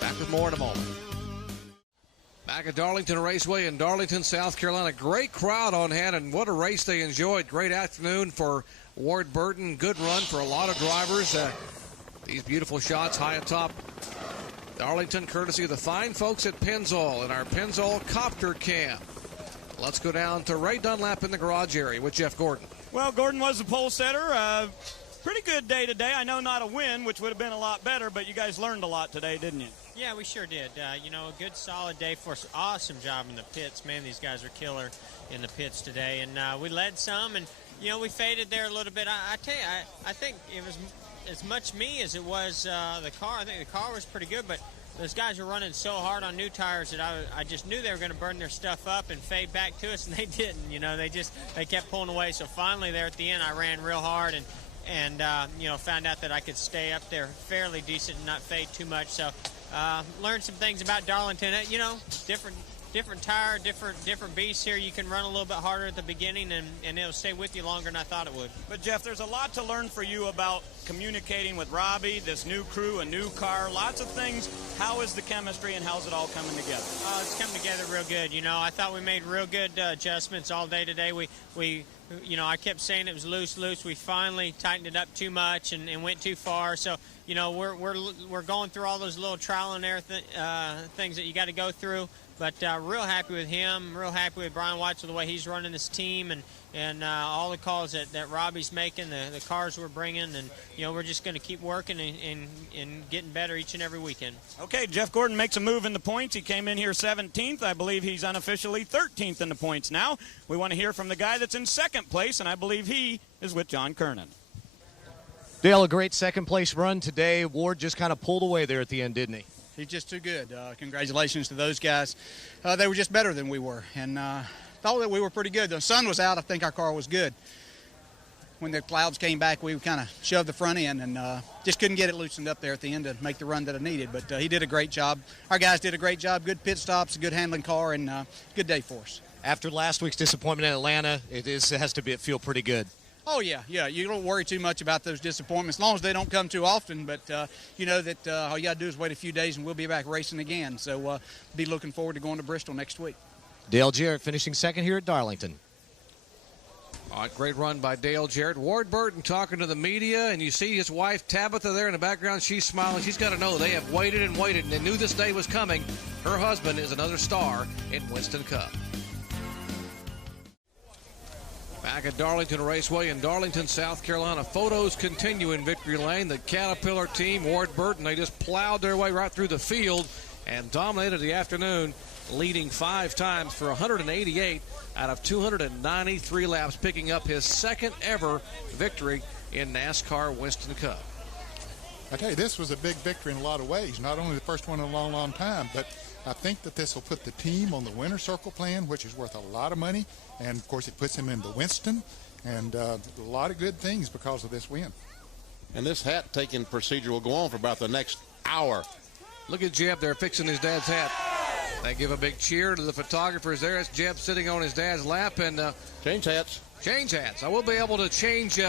Back with more in a moment. Back at Darlington Raceway in Darlington, South Carolina. Great crowd on hand, and what a race they enjoyed. Great afternoon for Ward Burton. Good run for a lot of drivers. These beautiful shots high atop Darlington, courtesy of the fine folks at Pennzoil in our Pennzoil Copter Cam. Let's go down to Ray Dunlap in the garage area with Jeff Gordon. Well, Gordon was the pole setter. Pretty good day today. I know not a win, which would have been a lot better, but you guys learned a lot today, didn't you? Yeah, we sure did. A good, solid day for us. Awesome job in the pits. Man, these guys are killer in the pits today. And we led some, and, we faded there a little bit. I tell you, I think it was as much me as it was the car. I think the car was pretty good, but those guys were running so hard on new tires that I just knew they were going to burn their stuff up and fade back to us, and they didn't. They kept pulling away. So finally there at the end, I ran real hard and found out that I could stay up there fairly decent and not fade too much. So learned some things about Darlington. Different tire, different beast here. You can run a little bit harder at the beginning, and it'll stay with you longer than I thought it would. But, Jeff, there's a lot to learn for you about communicating with Robbie, this new crew, a new car, lots of things. How is the chemistry, and how's it all coming together? It's coming together real good. I thought we made real good adjustments all day today. I kept saying it was loose. We finally tightened it up too much and went too far. So, we're going through all those little trial and error things that you got to go through. But real happy with him, real happy with Brian Watts with the way he's running this team and all the calls that Robbie's making, the cars we're bringing, and, we're just going to keep working and getting better each and every weekend. Okay, Jeff Gordon makes a move in the points. He came in here 17th. I believe he's unofficially 13th in the points now. We want to hear from the guy that's in second place, and I believe he is with John Kernan. Dale, a great second-place run today. Ward just kind of pulled away there at the end, didn't he? He's just too good. Congratulations to those guys. They were just better than we were, and thought that we were pretty good. The sun was out. I think our car was good. When the clouds came back, we kind of shoved the front end and just couldn't get it loosened up there at the end to make the run that I needed. But he did a great job. Our guys did a great job. Good pit stops, a good handling car, and good day for us. After last week's disappointment in Atlanta, it has to feel pretty good. Oh, yeah. You don't worry too much about those disappointments, as long as they don't come too often. But you know that all you got to do is wait a few days, and we'll be back racing again. So be looking forward to going to Bristol next week. Dale Jarrett finishing second here at Darlington. All right, great run by Dale Jarrett. Ward Burton talking to the media, and you see his wife Tabitha there in the background. She's smiling. She's got to know they have waited and waited, and they knew this day was coming. Her husband is another star in Winston Cup. Back at Darlington Raceway in Darlington, South Carolina. Photos continue in Victory Lane. The Caterpillar team, Ward Burton, they just plowed their way right through the field and dominated the afternoon, leading 5 times for 188 out of 293 laps, picking up his second ever victory in NASCAR Winston Cup. I tell you, this was a big victory in a lot of ways. Not only the first one in a long, long time, but I think that this will put the team on the winner's circle plan, which is worth a lot of money. And, of course, it puts him into Winston, and a lot of good things because of this win. And this hat-taking procedure will go on for about the next hour. Look at Jeb there fixing his dad's hat. They give a big cheer to the photographers there. It's Jeb sitting on his dad's lap. And change hats. Change hats. I will be able to change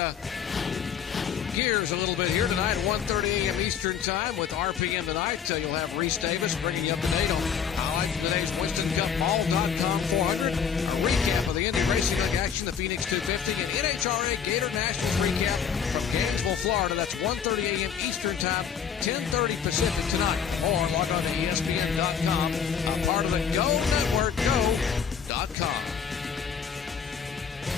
gears a little bit here tonight at 1:30 a.m. Eastern Time with RPM tonight. You'll have Reese Davis bringing you up to date on highlights of today's Winston Cup Mall.com 400. A recap of the Indy Racing League action, the Phoenix 250, and NHRA Gator Nationals recap from Gainesville, Florida. That's 1:30 a.m. Eastern Time, 10:30 Pacific tonight. Or log on to ESPN.com, a part of the Go Network, go.com.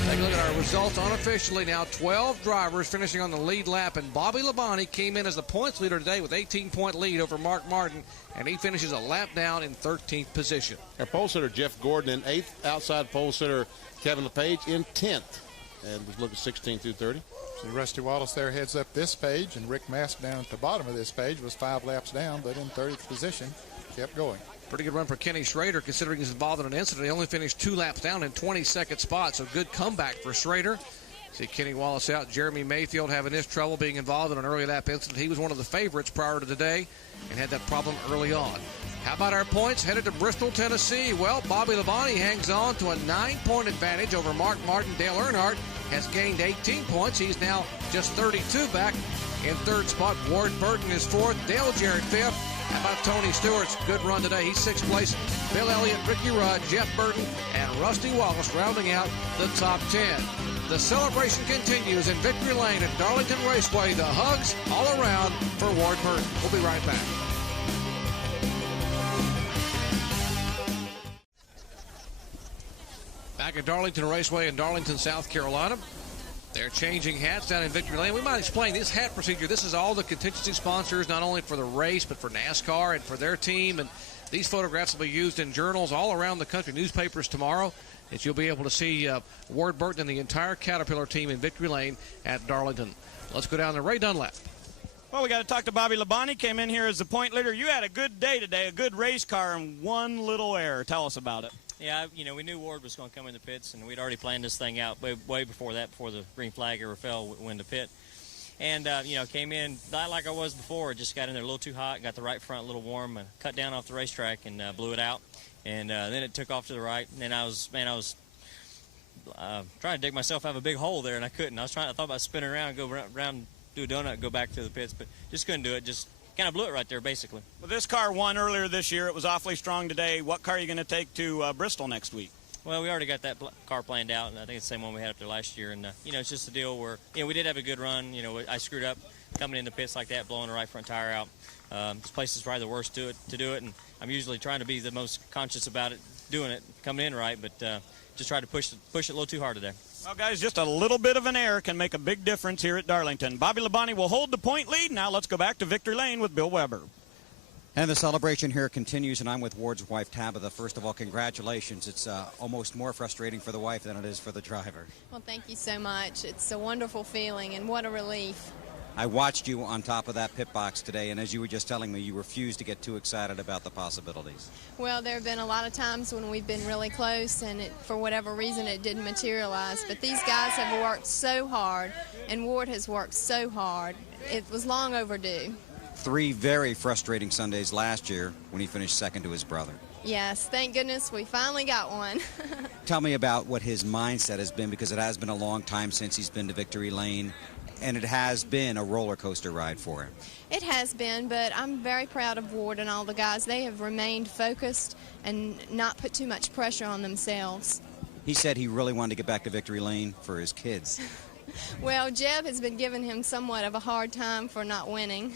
Take a look at our results unofficially now. 12 drivers finishing on the lead lap, and Bobby Labonte came in as the points leader today with 18-point lead over Mark Martin, and he finishes a lap down in 13th position. Our pole sitter Jeff Gordon in 8th, outside pole sitter Kevin LePage in 10th, and we look at 16 through 30. So Rusty Wallace there heads up this page, and Rick Mask down at the bottom of this page was 5 laps down, but in 30th position, kept going. Pretty good run for Kenny Schrader, considering he's involved in an incident. He only finished 2 laps down in 22nd spot, so good comeback for Schrader. See Kenny Wallace out. Jeremy Mayfield having his trouble being involved in an early lap incident. He was one of the favorites prior to today and had that problem early on. How about our points headed to Bristol, Tennessee? Well, Bobby Labonte hangs on to a 9-point advantage over Mark Martin. Dale Earnhardt has gained 18 points. He's now just 32 back in third spot. Ward Burton is fourth. Dale Jarrett fifth. How about Tony Stewart's good run today? He's sixth place. Bill Elliott, Ricky Rudd, Jeff Burton, and Rusty Wallace rounding out the top 10. The celebration continues in Victory Lane at Darlington Raceway. The hugs all around for Ward Burton. We'll be right back. Back at Darlington Raceway in Darlington, South Carolina. They're changing hats down in Victory Lane. We might explain this hat procedure. This is all the contingency sponsors, not only for the race, but for NASCAR and for their team. And these photographs will be used in journals all around the country, newspapers tomorrow, that you'll be able to see Ward Burton and the entire Caterpillar team in Victory Lane at Darlington. Let's go down to Ray Dunlap. Well, we got to talk to Bobby Labonte. Came in here as the point leader. You had a good day today, a good race car, and one little error. Tell us about it. Yeah, we knew Ward was going to come in the pits, and we'd already planned this thing out way before that, before the green flag ever fell when the pit. And, came in, not like I was before, just got in there a little too hot, got the right front a little warm, and cut down off the racetrack and blew it out. And then it took off to the right, and then I was trying to dig myself out of a big hole there, and I couldn't. I thought about spinning around, go around, do a donut, go back to the pits, but just couldn't do it. Just kind of blew it right there, basically. Well, this car won earlier this year. It was awfully strong today. What car are you going to take to Bristol next week? Well, we already got that car planned out, and I think it's the same one we had up there last year. And, it's just a deal where, we did have a good run. I screwed up coming in the pits like that, blowing the right front tire out. This place is probably the worst to do it, and I'm usually trying to be the most conscious about it, doing it, coming in right, but just try to push it a little too hard today. Well, guys, just a little bit of an error can make a big difference here at Darlington. Bobby Labonte will hold the point lead. Now let's go back to Victory Lane with Bill Weber. And the celebration here continues, and I'm with Ward's wife, Tabitha. First of all, congratulations. It's almost more frustrating for the wife than it is for the driver. Well, thank you so much. It's a wonderful feeling, and what a relief. I watched you on top of that pit box today, and as you were just telling me, you refused to get too excited about the possibilities. Well, there have been a lot of times when we've been really close, and for whatever reason, it didn't materialize. But these guys have worked so hard, and Ward has worked so hard. It was long overdue. 3 very frustrating Sundays last year when he finished second to his brother. Yes, thank goodness we finally got one. Tell me about what his mindset has been, because it has been a long time since he's been to Victory Lane, and it has been a roller coaster ride for him. It has been, but I'm very proud of Ward and all the guys. They have remained focused and not put too much pressure on themselves. He said he really wanted to get back to Victory Lane for his kids. Well, Jeb has been giving him somewhat of a hard time for not winning.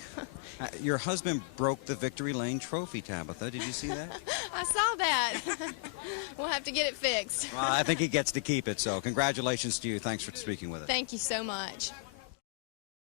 Your husband broke the Victory Lane trophy, Tabitha. Did you see that? I saw that. We'll have to get it fixed. Well, I think he gets to keep it, so congratulations to you. Thanks for speaking with us. Thank you so much.